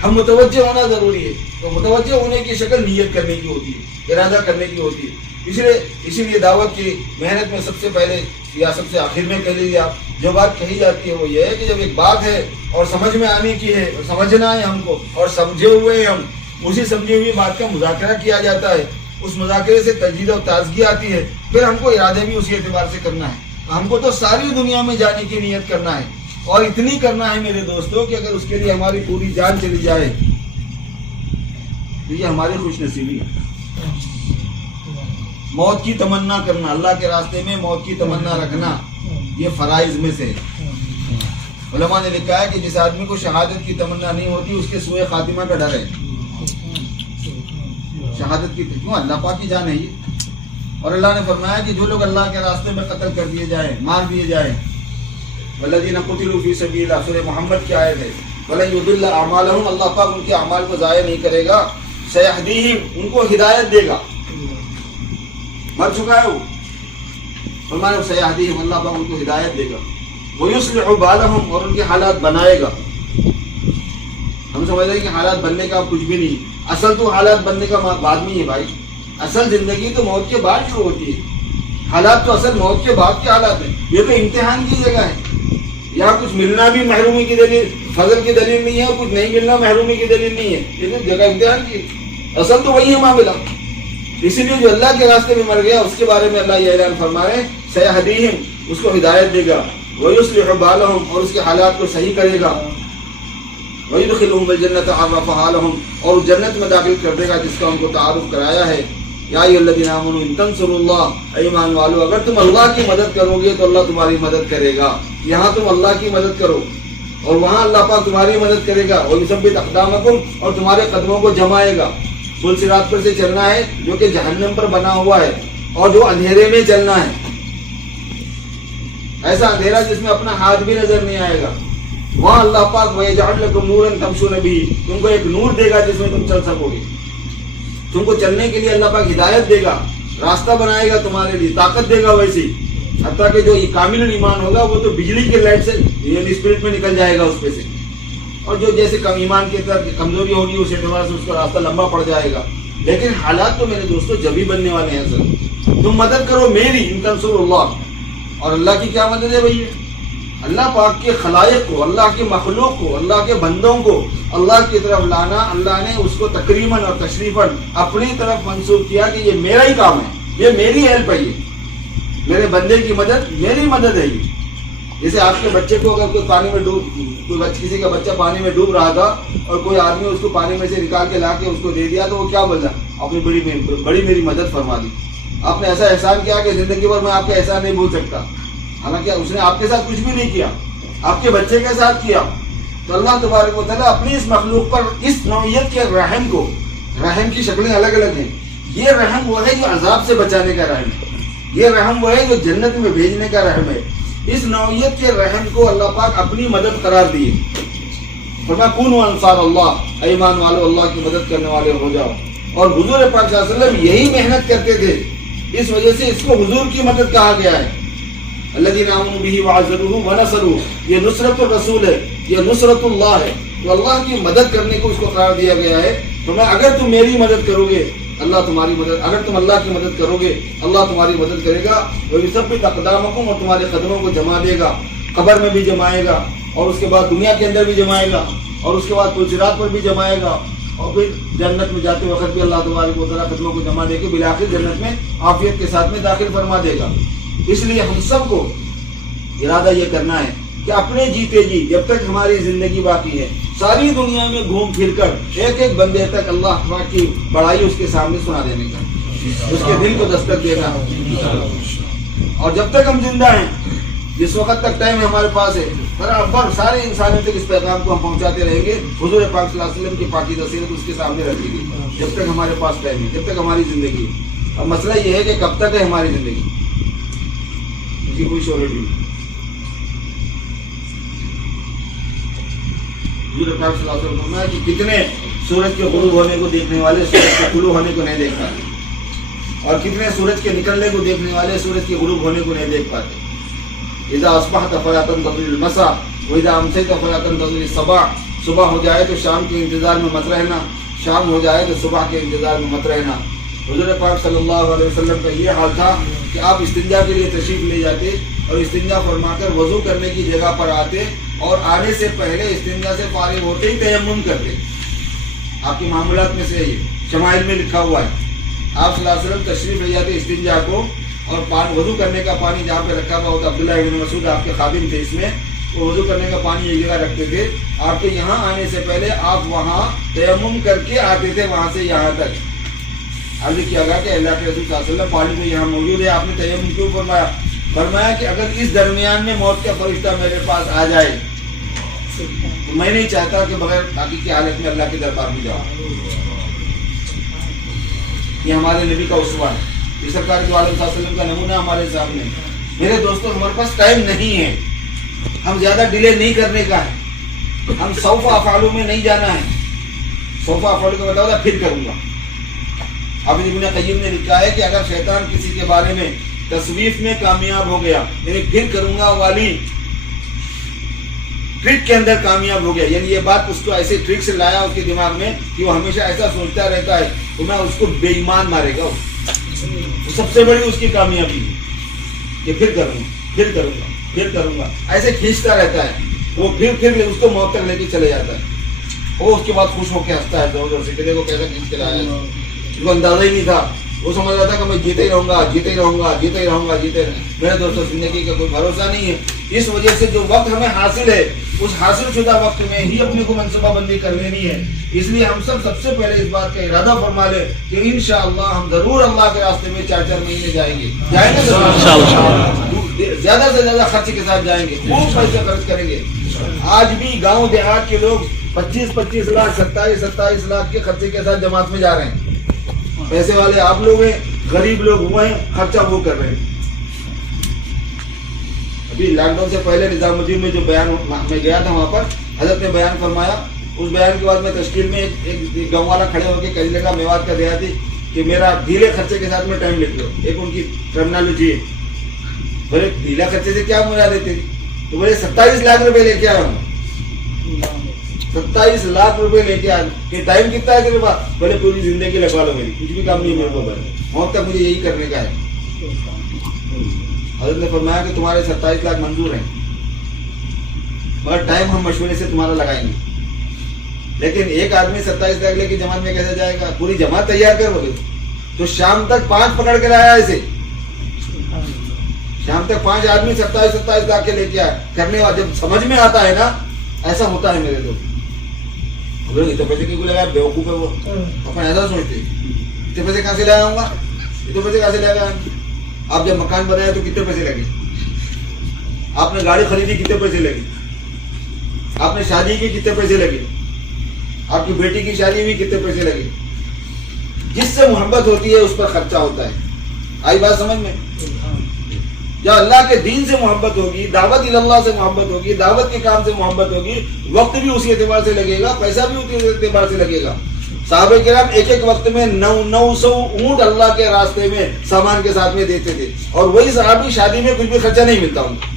ہم متوجہ ہونا ضروری ہے. تو متوجہ ہونے کی شکل نیت کرنے کی ہوتی ہے، ارادہ کرنے کی ہوتی ہے. اسی لیے دعوت کی محنت میں سب سے پہلے یا سب سے آخر میں کہہ لیجیے آپ، جو بات کہی جاتی ہے وہ یہ ہے کہ جب ایک بات ہے اور سمجھ میں آنے کی ہے، اور سمجھنا ہے ہم کو، اور سمجھے ہوئے ہم، اسی سمجھی ہوئی بات کا مذاکرہ کیا جاتا ہے. اس مذاکرے سے تجدید و تازگی آتی ہے. پھر ہم کو ارادے بھی اسی اعتبار سے کرنا ہے. ہم کو تو ساری دنیا میں جانے کی نیت کرنا ہے، اور اتنی کرنا ہے میرے دوستوں کہ اگر اس کے لیے ہماری پوری جان چلی جائے تو یہ ہماری خوش نصیبی ہے. موت کی تمنا کرنا، اللہ کے راستے میں موت کی تمنا رکھنا، یہ فرائض میں سے. علماء نے لکھا ہے کہ جس آدمی کو شہادت کی تمنا نہیں ہوتی اس کے سوء خاتمہ کا ڈر ہے. شہادت کی کیوں؟ اللہ پاک کی جان ہے یہ. اور اللہ نے فرمایا کہ جو لوگ اللہ کے راستے میں قتل کر دیے جائیں، مار دیے جائیں، والذین قتلوا فی سبیل اللہ، سورہ محمد کی آیت ہے، وَلَن يُضِلَّ أَعْمَالَهُمْ، اللہ پاک ان کے اعمال کو ضائع نہیں کرے گا. سَيَهْدِيهِمْ، ان کو ہدایت دے گا. مر چکا ہے وہ، فرمایا سَيَهْدِيهِمْ، اللہ پاک ان کو ہدایت دے گا. وَيُصْلِحُ بَالَهُمْ، اور ان کے حالات بنائے گا. ہم سمجھ رہے ہیں کہ حالات بننے کا کچھ بھی نہیں، اصل تو حالات بننے کا بعد میں ہی ہے بھائی. اصل زندگی تو موت کے بعد شروع ہوتی ہے، حالات تو اصل موت کے بعد کے حالات ہیں. یہ تو امتحان کی جگہ ہے. یہاں کچھ ملنا بھی محرومی کی دلیل، فضل کی دلیل نہیں ہے، اور کچھ نہیں ملنا محرومی کی دلیل نہیں ہے. یہ تو جگہ امتحان کی، اصل تو وہی ہے معاملہ. اسی لیے جو اللہ کے راستے میں مر گیا اس کے بارے میں اللہ یہ اعلان فرمائے سَيَهْدِيهِمْ، اس کو ہدایت دے گا. وَيُصْلِحُ بَالَهُمْ، اور اس کے حالات کو صحیح کرے گا. وَيُدْخِلُهُمُ الْجَنَّةَ عَرَّفَهَا لَهُمْ، اور جنت میں داخل کر دے گا جس کا ان کو تعارف کرایا ہے. یا ایھا الذین آمنوا ان تنصروا اللہ، اے ایمان والو اگر تم اللہ کی مدد کرو گے تو اللہ تمہاری مدد کرے گا. یہاں تم اللہ کی مدد کرو اور وہاں اللہ پاک تمہاری مدد کرے گا. وَيُثَبِّتْ أَقْدَامَكُمْ، اور تمہارے قدموں کو جمائے گا. پل صراط پر سے چلنا ہے جو کہ جہنم پر بنا ہوا ہے، اور جو اندھیرے میں چلنا ہے، ایسا اندھیرا جس میں اپنا ہاتھ بھی نظر نہیں آئے گا. وہاں اللہ پاک وَيَجْعَلْ لَكُمْ نُورًا تَمْشُونَ بِهِ، تم کو ایک نور دے گا جس میں تم چل سکو گے. تم کو چلنے کے لیے اللہ پاک ہدایت دے گا، راستہ بنائے گا تمہارے لیے، طاقت دے گا. ویسی حتیٰ کہ جو کامل ایمان ہوگا وہ تو بجلی کے لائٹ سے یعنی اسپرٹ میں نکل جائے گا اس پہ سے، اور جو جیسے کم ایمان کی طرف کمزوری ہوگی اس اعتبار سے اس کا راستہ لمبا پڑ جائے گا. لیکن حالات تو میرے دوستو جب ہی بننے والے ہیں. سر تم مدد کرو میری، ان تنصروا اللہ. اور اللہ کی کیا مدد ہے بھائی؟ اللہ پاک کے خلائق کو، اللہ کے مخلوق کو، اللہ کے بندوں کو اللہ کی طرف لانا. اللہ نے اس کو تکریماً اور تشریفاً اپنی طرف منسوخ کیا کہ یہ میرا ہی کام ہے، یہ میری ہیلپ ہے، یہ میرے بندے کی مدد، میری مدد ہے. یہ جیسے آپ کے بچے کو اگر کوئی پانی میں کسی کا بچہ پانی میں ڈوب رہا تھا اور کوئی آدمی اس کو پانی میں سے نکال کے لا کے اس کو دے دیا تو وہ کیا بول رہا؟ آپ نے بڑی میری مدد فرما دی. آپ نے ایسا احسان کیا کہ زندگی بھر میں آپ کا احسان نہیں بھول سکتا. حالانکہ اس نے آپ کے ساتھ کچھ بھی نہیں کیا، آپ کے بچے کے ساتھ کیا. تو اللہ تبارک و تعالیٰ اپنی اس مخلوق پر اس نوعیت کے رحم کو، رحم کی شکلیں الگ الگ ہیں. یہ رحم وہ ہے جو عذاب سے بچانے کا رحم ہے، یہ رحم وہ ہے جو جنت میں بھیجنے کا رحم ہے. اس نوعیت کے رحم کو اللہ پاک اپنی مدد قرار دیے. فرمایا کونوا انصار اللہ، ایمان والو اللہ کی مدد کرنے والے ہو جاؤ. اور حضور پاک صلی اللہ علیہ وسلم یہی محنت کرتے تھے، اس وجہ سے اس کو حضور کی مدد کہا گیا ہے. الذین آمنوا بہ وعزروہ ونصروہ، یہ نصرت الرسول ہے، یہ نصرت اللہ ہے. تو اللہ کی مدد کرنے کو اس کو قرار دیا گیا ہے. فرمایا اگر تم میری مدد کرو گے اللہ تمہاری مدد، اگر تم اللہ کی مدد کرو گے اللہ تمہاری مدد کرے گا. وَيُثَبِّتْ أَقْدَامَكُمْ، اور تمہارے قدموں کو جما دے گا، قبر میں بھی جمائے گا، اور اس کے بعد دنیا کے اندر بھی جمائے گا، اور اس کے بعد پل صراط پر بھی جمائے گا، اور پھر جنت میں جاتے وقت بھی اللہ تبارک و تعالیٰ قدموں کو جما دے کے بالآخر جنت میں عافیت کے ساتھ میں داخل فرما دے گا. اس لیے ہم سب کو ارادہ یہ کرنا ہے کہ اپنے جیتے جی جب تک ہماری زندگی باقی ہے ساری دنیا میں گھوم پھر کر ایک ایک بندے تک اللہ پاک کی بڑائی اس کے سامنے سنا دینے کا، اس کے دل کو دستک دینا. اور جب تک ہم زندہ ہیں، جس وقت تک ٹائم ہمارے پاس ہے، برابر سارے انسانوں تک اس پیغام کو ہم پہنچاتے رہیں گے. حضور پاک صلی اللہ علیہ وسلم کی پاکیزہ سیرت اس کے سامنے رکھے گی جب تک ہمارے پاس ٹائم ہے، جب تک ہماری زندگی ہے. اب مسئلہ یہ ہے کہ کب تک ہے ہماری زندگی، اس کی کوئی شورٹی نہیں. حضور پاک صلی اللہ علیہ وسلم فرمایا کہ کتنے سورج کے غروب ہونے کو دیکھنے والے سورج کے طلوع ہونے کو نہیں دیکھتا. اور کتنے سورج کے نکلنے کو دیکھنے والے سورج کے غروب ہونے کو نہیں دیکھ پاتے. اذا اصبحت فلا تنتظر المساء واذا امسيت فلا تنتظر الصباح. صبح ہو جائے تو شام کے انتظار میں مت رہنا, شام ہو جائے تو صبح کے انتظار میں مت رہنا. حضور پاک صلی اللہ علیہ وسلم کا یہ حال تھا کہ آپ استنجا کے لیے تشریف لے جاتے اور استنجا فرما کر وضو کرنے کی جگہ پر آتے اور آنے سے پہلے استنجا سے فارغ ہوتے ہی تیمم کرتے. آپ کے معمولات میں سے یہ شمائل میں لکھا ہوا ہے. آپ صلی اللہ علیہ وسلم تشریف لے جاتے استنجا کو, اور وضو کرنے کا پانی جہاں پہ رکھا ہوا ہوتا, عبداللہ ابن مسعود آپ کے خادم تھے اس میں, وہ وضو کرنے کا پانی ایک جگہ رکھتے تھے. آپ کے یہاں آنے سے پہلے آپ وہاں تیمم کر کے آتے تھے وہاں سے یہاں تک. عرض کیا گیا کہ اللہ کے رسول صلی اللہ علیہ وسلم پانی تو یہاں موجود ہے, آپ نے تیمم کیوں فرمایا؟ فرمایا کہ اگر اس درمیان میں موت کا فرشتہ میرے پاس آ جائے تو میں نہیں چاہتا کہ بغیر تاکید کی حالت میں اللہ کے دربار میں جاؤں. یہ ہمارے نبی کا اسوہ ہے, یہ سرکار دو عالم صلی اللہ علیہ وسلم کا نمونہ ہمارے سامنے. میرے دوستوں, ہمارے پاس ٹائم نہیں ہے, ہم زیادہ ڈیلے نہیں کرنے کا ہے, ہم سوف افعالوں میں نہیں جانا ہے. سوف افعالوں کا بتاؤ پھر کروں گا. اب ابن قیم نے لکھا ہے کہ اگر شیطان کسی کے بارے میں تصویف میں کامیاب ہو گیا, یعنی پھر کروں گا والی ٹرک کے اندر کامیاب ہو گیا, یعنی یہ بات اس کو ایسے ٹرک سے لایا اس کے دماغ میں کہ وہ ہمیشہ ایسا سوچتا رہتا ہے, تو میں اس کو بے ایمان مارے گا. وہ سب سے بڑی اس کی کامیابی ہے کہ پھر کروں گا, پھر کروں گا, پھر کروں گا, ایسے کھینچتا رہتا ہے. وہ پھر اس کو موت تک لے کے چلے جاتا ہے. وہ اس کے بعد خوش ہو کے ہنستا ہے زور زور سے کہ دیکھو کیسا کھینچ کے لایا ہے. اس کو اندازہ ہی نہیں تھا, وہ سمجھ رہا تھا کہ میں جیتے ہی رہوں گا, جیتے ہی رہوں گا, جیتے ہی رہوں گا, جیتے رہوں. میرے دوستوں, زندگی کا کوئی بھروسہ نہیں ہے. اس وجہ سے جو وقت ہمیں حاصل ہے اس حاصل شدہ وقت میں ہی اپنے کو منصوبہ بندی کر لینی ہے. اس لیے ہم سب سے پہلے اس بات کا ارادہ فرما لیں کہ انشاءاللہ ہم ضرور اللہ کے راستے میں 4 مہینے جائیں گے. جائیں گے زیادہ سے زیادہ خرچ کے ساتھ جائیں گے, خوب پیسے خرچ کریں گے. آج بھی گاؤں دیہات کے لوگ 25 لاکھ 27 لاکھ کے خرچے کے ساتھ جماعت میں جا رہے ہیں. پیسے والے آپ لوگ ہیں, غریب لوگ وہ ہیں, خرچہ وہ کر رہے ہیں. ابھی لاک ڈاؤن سے پہلے نظام الدین میں جو بیان میں گیا تھا, وہاں پر حضرت نے بیان فرمایا. اس بیان کے بعد میں تشکیل میں ایک گاؤں والا کھڑے ہو کے کہنے لگا, میوات کا دیہاتی, کہ میرا ڈھیلے خرچے کے ساتھ میں ٹائم لکھ لو. ایک ان کی ٹرمنالوجی ہے. بولے ڈھیلا خرچے سے کیا مراد ہے تیری؟ تو بولے 27 لاکھ روپے لے کے آیا ہوں. 27 لاکھ روپے لے کے آیا. کہ ٹائم کتنا ہے تیرے پاس؟ بولے پوری زندگی لگوا لو میری, کچھ بھی کام نہیں ہے میرے کو, موت تک مجھے یہی کرنے کا ہے. حضرت نے فرمایا کہ تمہارے 27 لاکھ منظور ہیں, مگر ٹائم ہم مشورے سے تمہارا لگائیں گے. لیکن ایک آدمی 27 لاکھ لے کے جماعت میں کیسے جائے گا؟ پوری جماعت تیار کرو گے تو شام تک 5 پکڑ کے لایا. ایسے شام تک 5 آدمی 27 لاکھ کے لے کے آئے کرنے والا. جب سمجھ میں آتا ہے نا, ایسا ہوتا ہے میرے دوست. اتنے پیسے کیوں لگایا؟ بیوقوف ہے وہ, اپن ایسا سوچتے اتنے پیسے کہاں سے لایا ہوں گا, اتنے پیسے کہاں سے لے گا. آپ جب مکان بنایا تو کتنے پیسے لگے؟ آپ نے گاڑی خریدی کتنے پیسے لگے؟ آپ نے شادی کی کتنے پیسے لگے؟ آپ کی بیٹی کی شادی ہوئی کتنے پیسے لگے؟ جس سے محبت ہوتی ہے اس پر خرچہ ہوتا ہے. آئی بات سمجھ میں؟ جب اللہ کے دین سے محبت ہوگی, دعوت اللہ سے محبت ہوگی, دعوت کے کام سے محبت ہوگی, وقت بھی اسی اعتبار سے لگے گا, پیسہ بھی اسی اعتبار سے لگے گا. صحابہ کرام ایک وقت میں 900 اونٹ اللہ کے راستے میں سامان کے ساتھ میں دیتے تھے, اور وہی صحابی شادی میں کچھ بھی خرچہ نہیں ملتا ان کو.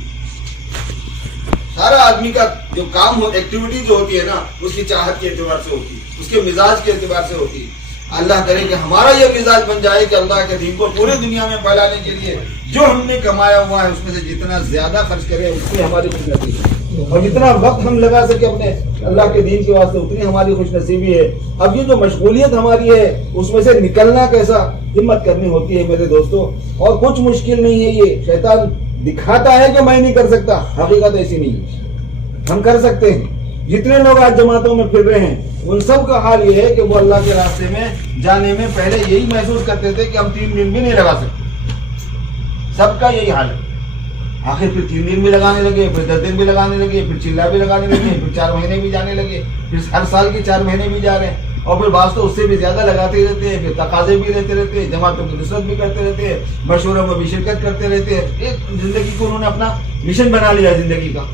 سارا آدمی کا جو کام ایکٹیویٹی جو ہوتی ہے نا, اس کی چاہت کے اعتبار سے ہوتی ہے, اس کے مزاج کے اعتبار سے ہوتی ہے. اللہ کرے کہ ہمارا یہ مزاج بن جائے کہ اللہ کے دین کو پورے دنیا میں پھیلانے کے لیے جو ہم نے کمایا ہوا ہے اس میں سے جتنا زیادہ خرچ کرے اس میں ہماری خوش نصیبی ہے, اور جتنا وقت ہم لگا سکے اپنے اللہ کے دین کے واسطے اتنی ہماری خوش نصیبی ہے. اب یہ جو مشغولیت ہماری ہے اس میں سے نکلنا کیسا, ہمت کرنی ہوتی ہے میرے دوستوں. اور کچھ مشکل نہیں ہے. یہ شیطان دکھاتا ہے کہ میں نہیں کر سکتا, حقیقت ایسی نہیں ہے, ہم کر سکتے ہیں. جتنے لوگ آج جماعتوں میں پھر رہے ہیں ان سب کا حال یہ ہے کہ وہ اللہ کے راستے میں جانے میں پہلے یہی محسوس کرتے تھے کہ ہم 3 دن بھی نہیں لگا سکتے. سب کا یہی حال ہے. آخر پھر 3 دن بھی لگانے لگے, پھر 10 دن بھی لگانے لگے, پھر چلا بھی لگانے لگے, پھر 4 مہینے بھی جانے لگے, پھر ہر سال کے 4 مہینے بھی جا رہے ہیں, اور پھر بعض تو اس سے بھی زیادہ لگاتے ہی رہتے ہیں. پھر تقاضے بھی لیتے رہتے ہیں, جماعتوں کی نصرت بھی کرتے رہتے ہیں, مشوروں میں بھی شرکت کرتے رہتے ہیں. ایک زندگی کو انہوں نے اپنا مشن بنا لیا زندگی کا.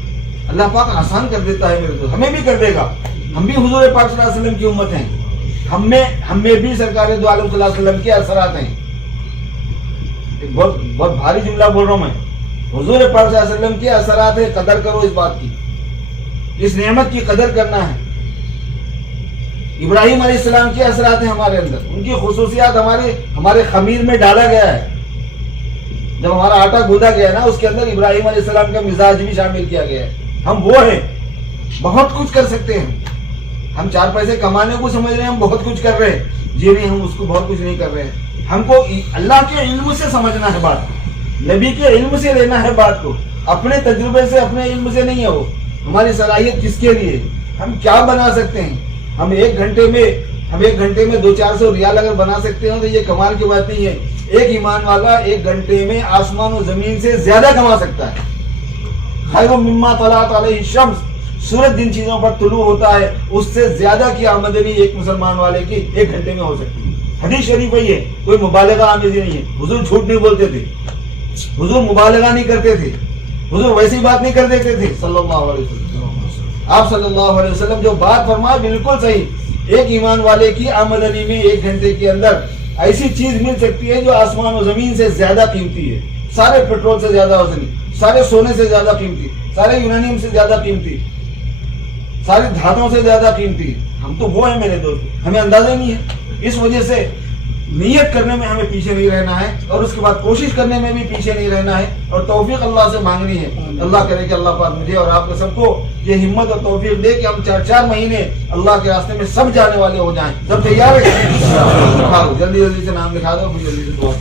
اللہ پاک آسان کر دیتا ہے میرے دوست, ہمیں بھی کر دے گا. ہم بھی حضور پاک صلی اللہ علیہ وسلم کی امت ہیں, ہم میں بھی سرکار دو عالم صلی اللہ علیہ وسلم کے اثرات ہیں. ایک بہت بھاری جملہ بول رہا ہوں میں. حضور پاک صلی اللہ علیہ وسلم کے اثرات ہے، قدر کرو اس بات کی، اس نعمت کی قدر کرنا ہے. ابراہیم علیہ السلام کے اثرات ہیں ہمارے اندر، ان کی خصوصیات ہمارے خمیر میں ڈالا گیا ہے. جب ہمارا آٹا گودا گیا نا، اس کے اندر ابراہیم علیہ السلام کا مزاج بھی شامل کیا گیا ہے. ہم وہ ہیں، بہت کچھ کر سکتے ہیں. ہم 4 پیسے کمانے کو سمجھ رہے ہیں ہم بہت کچھ کر رہے ہیں، جی نہیں، ہم اس کو بہت کچھ نہیں کر رہے ہیں. ہم کو اللہ کے علم سے سمجھنا ہے بات، نبی کے علم سے لینا ہے بات کو، اپنے تجربے سے، اپنے علم سے نہیں ہے. وہ ہماری صلاحیت کس کے لیے، ہم کیا بنا سکتے ہیں. ہم ایک گھنٹے میں 200-400 ریال اگر بنا سکتے ہیں تو یہ کمال کی بات نہیں ہے. ایک ایمان والا 1 گھنٹے میں آسمان و زمین سے زیادہ کما سکتا ہے. خیر مما طلعت علیہ الشمس، سورج جن چیزوں پر طلوع ہوتا ہے اس سے زیادہ کی آمدنی ایک مسلمان والے کی 1 گھنٹے میں ہو سکتی ہے. حدیث شریف ہے یہ، کوئی مبالغہ آمیزی نہیں ہے. حضور جھوٹ نہیں بولتے تھے، حضور مبالغہ نہیں کرتے تھے، حضور ویسی بات نہیں کر دیتے تھے صلی اللہ علیہ وسلم. آپ صلی اللہ علیہ وسلم جو بات فرمائے بالکل صحیح. ایک ایمان والے کی آمدنی میں 1 گھنٹے کے اندر ایسی چیز مل سکتی ہے جو آسمان و زمین سے زیادہ قیمتی ہے. سارے پیٹرول سے زیادہ وزنی، سارے سونے سے زیادہ قیمتی، سارے یونانیم سے زیادہ قیمتی، ساری دھاتوں سے زیادہ قیمتی. ہم تو وہ ہیں میرے دوست، ہمیں اندازہ نہیں ہے. اس وجہ سے نیت کرنے میں ہمیں پیچھے نہیں رہنا ہے، اور اس کے بعد کوشش کرنے میں بھی پیچھے نہیں رہنا ہے، اور توفیق اللہ سے مانگنی ہے. اللہ کرے کہ اللہ پاک مجھے اور آپ کو سب کو یہ ہمت اور توفیق دے کہ ہم 4 مہینے اللہ کے راستے میں سب جانے والے ہو جائیں. سب تیار ہے؟ جلدی سے نام لکھا دو، جلدی سے دعا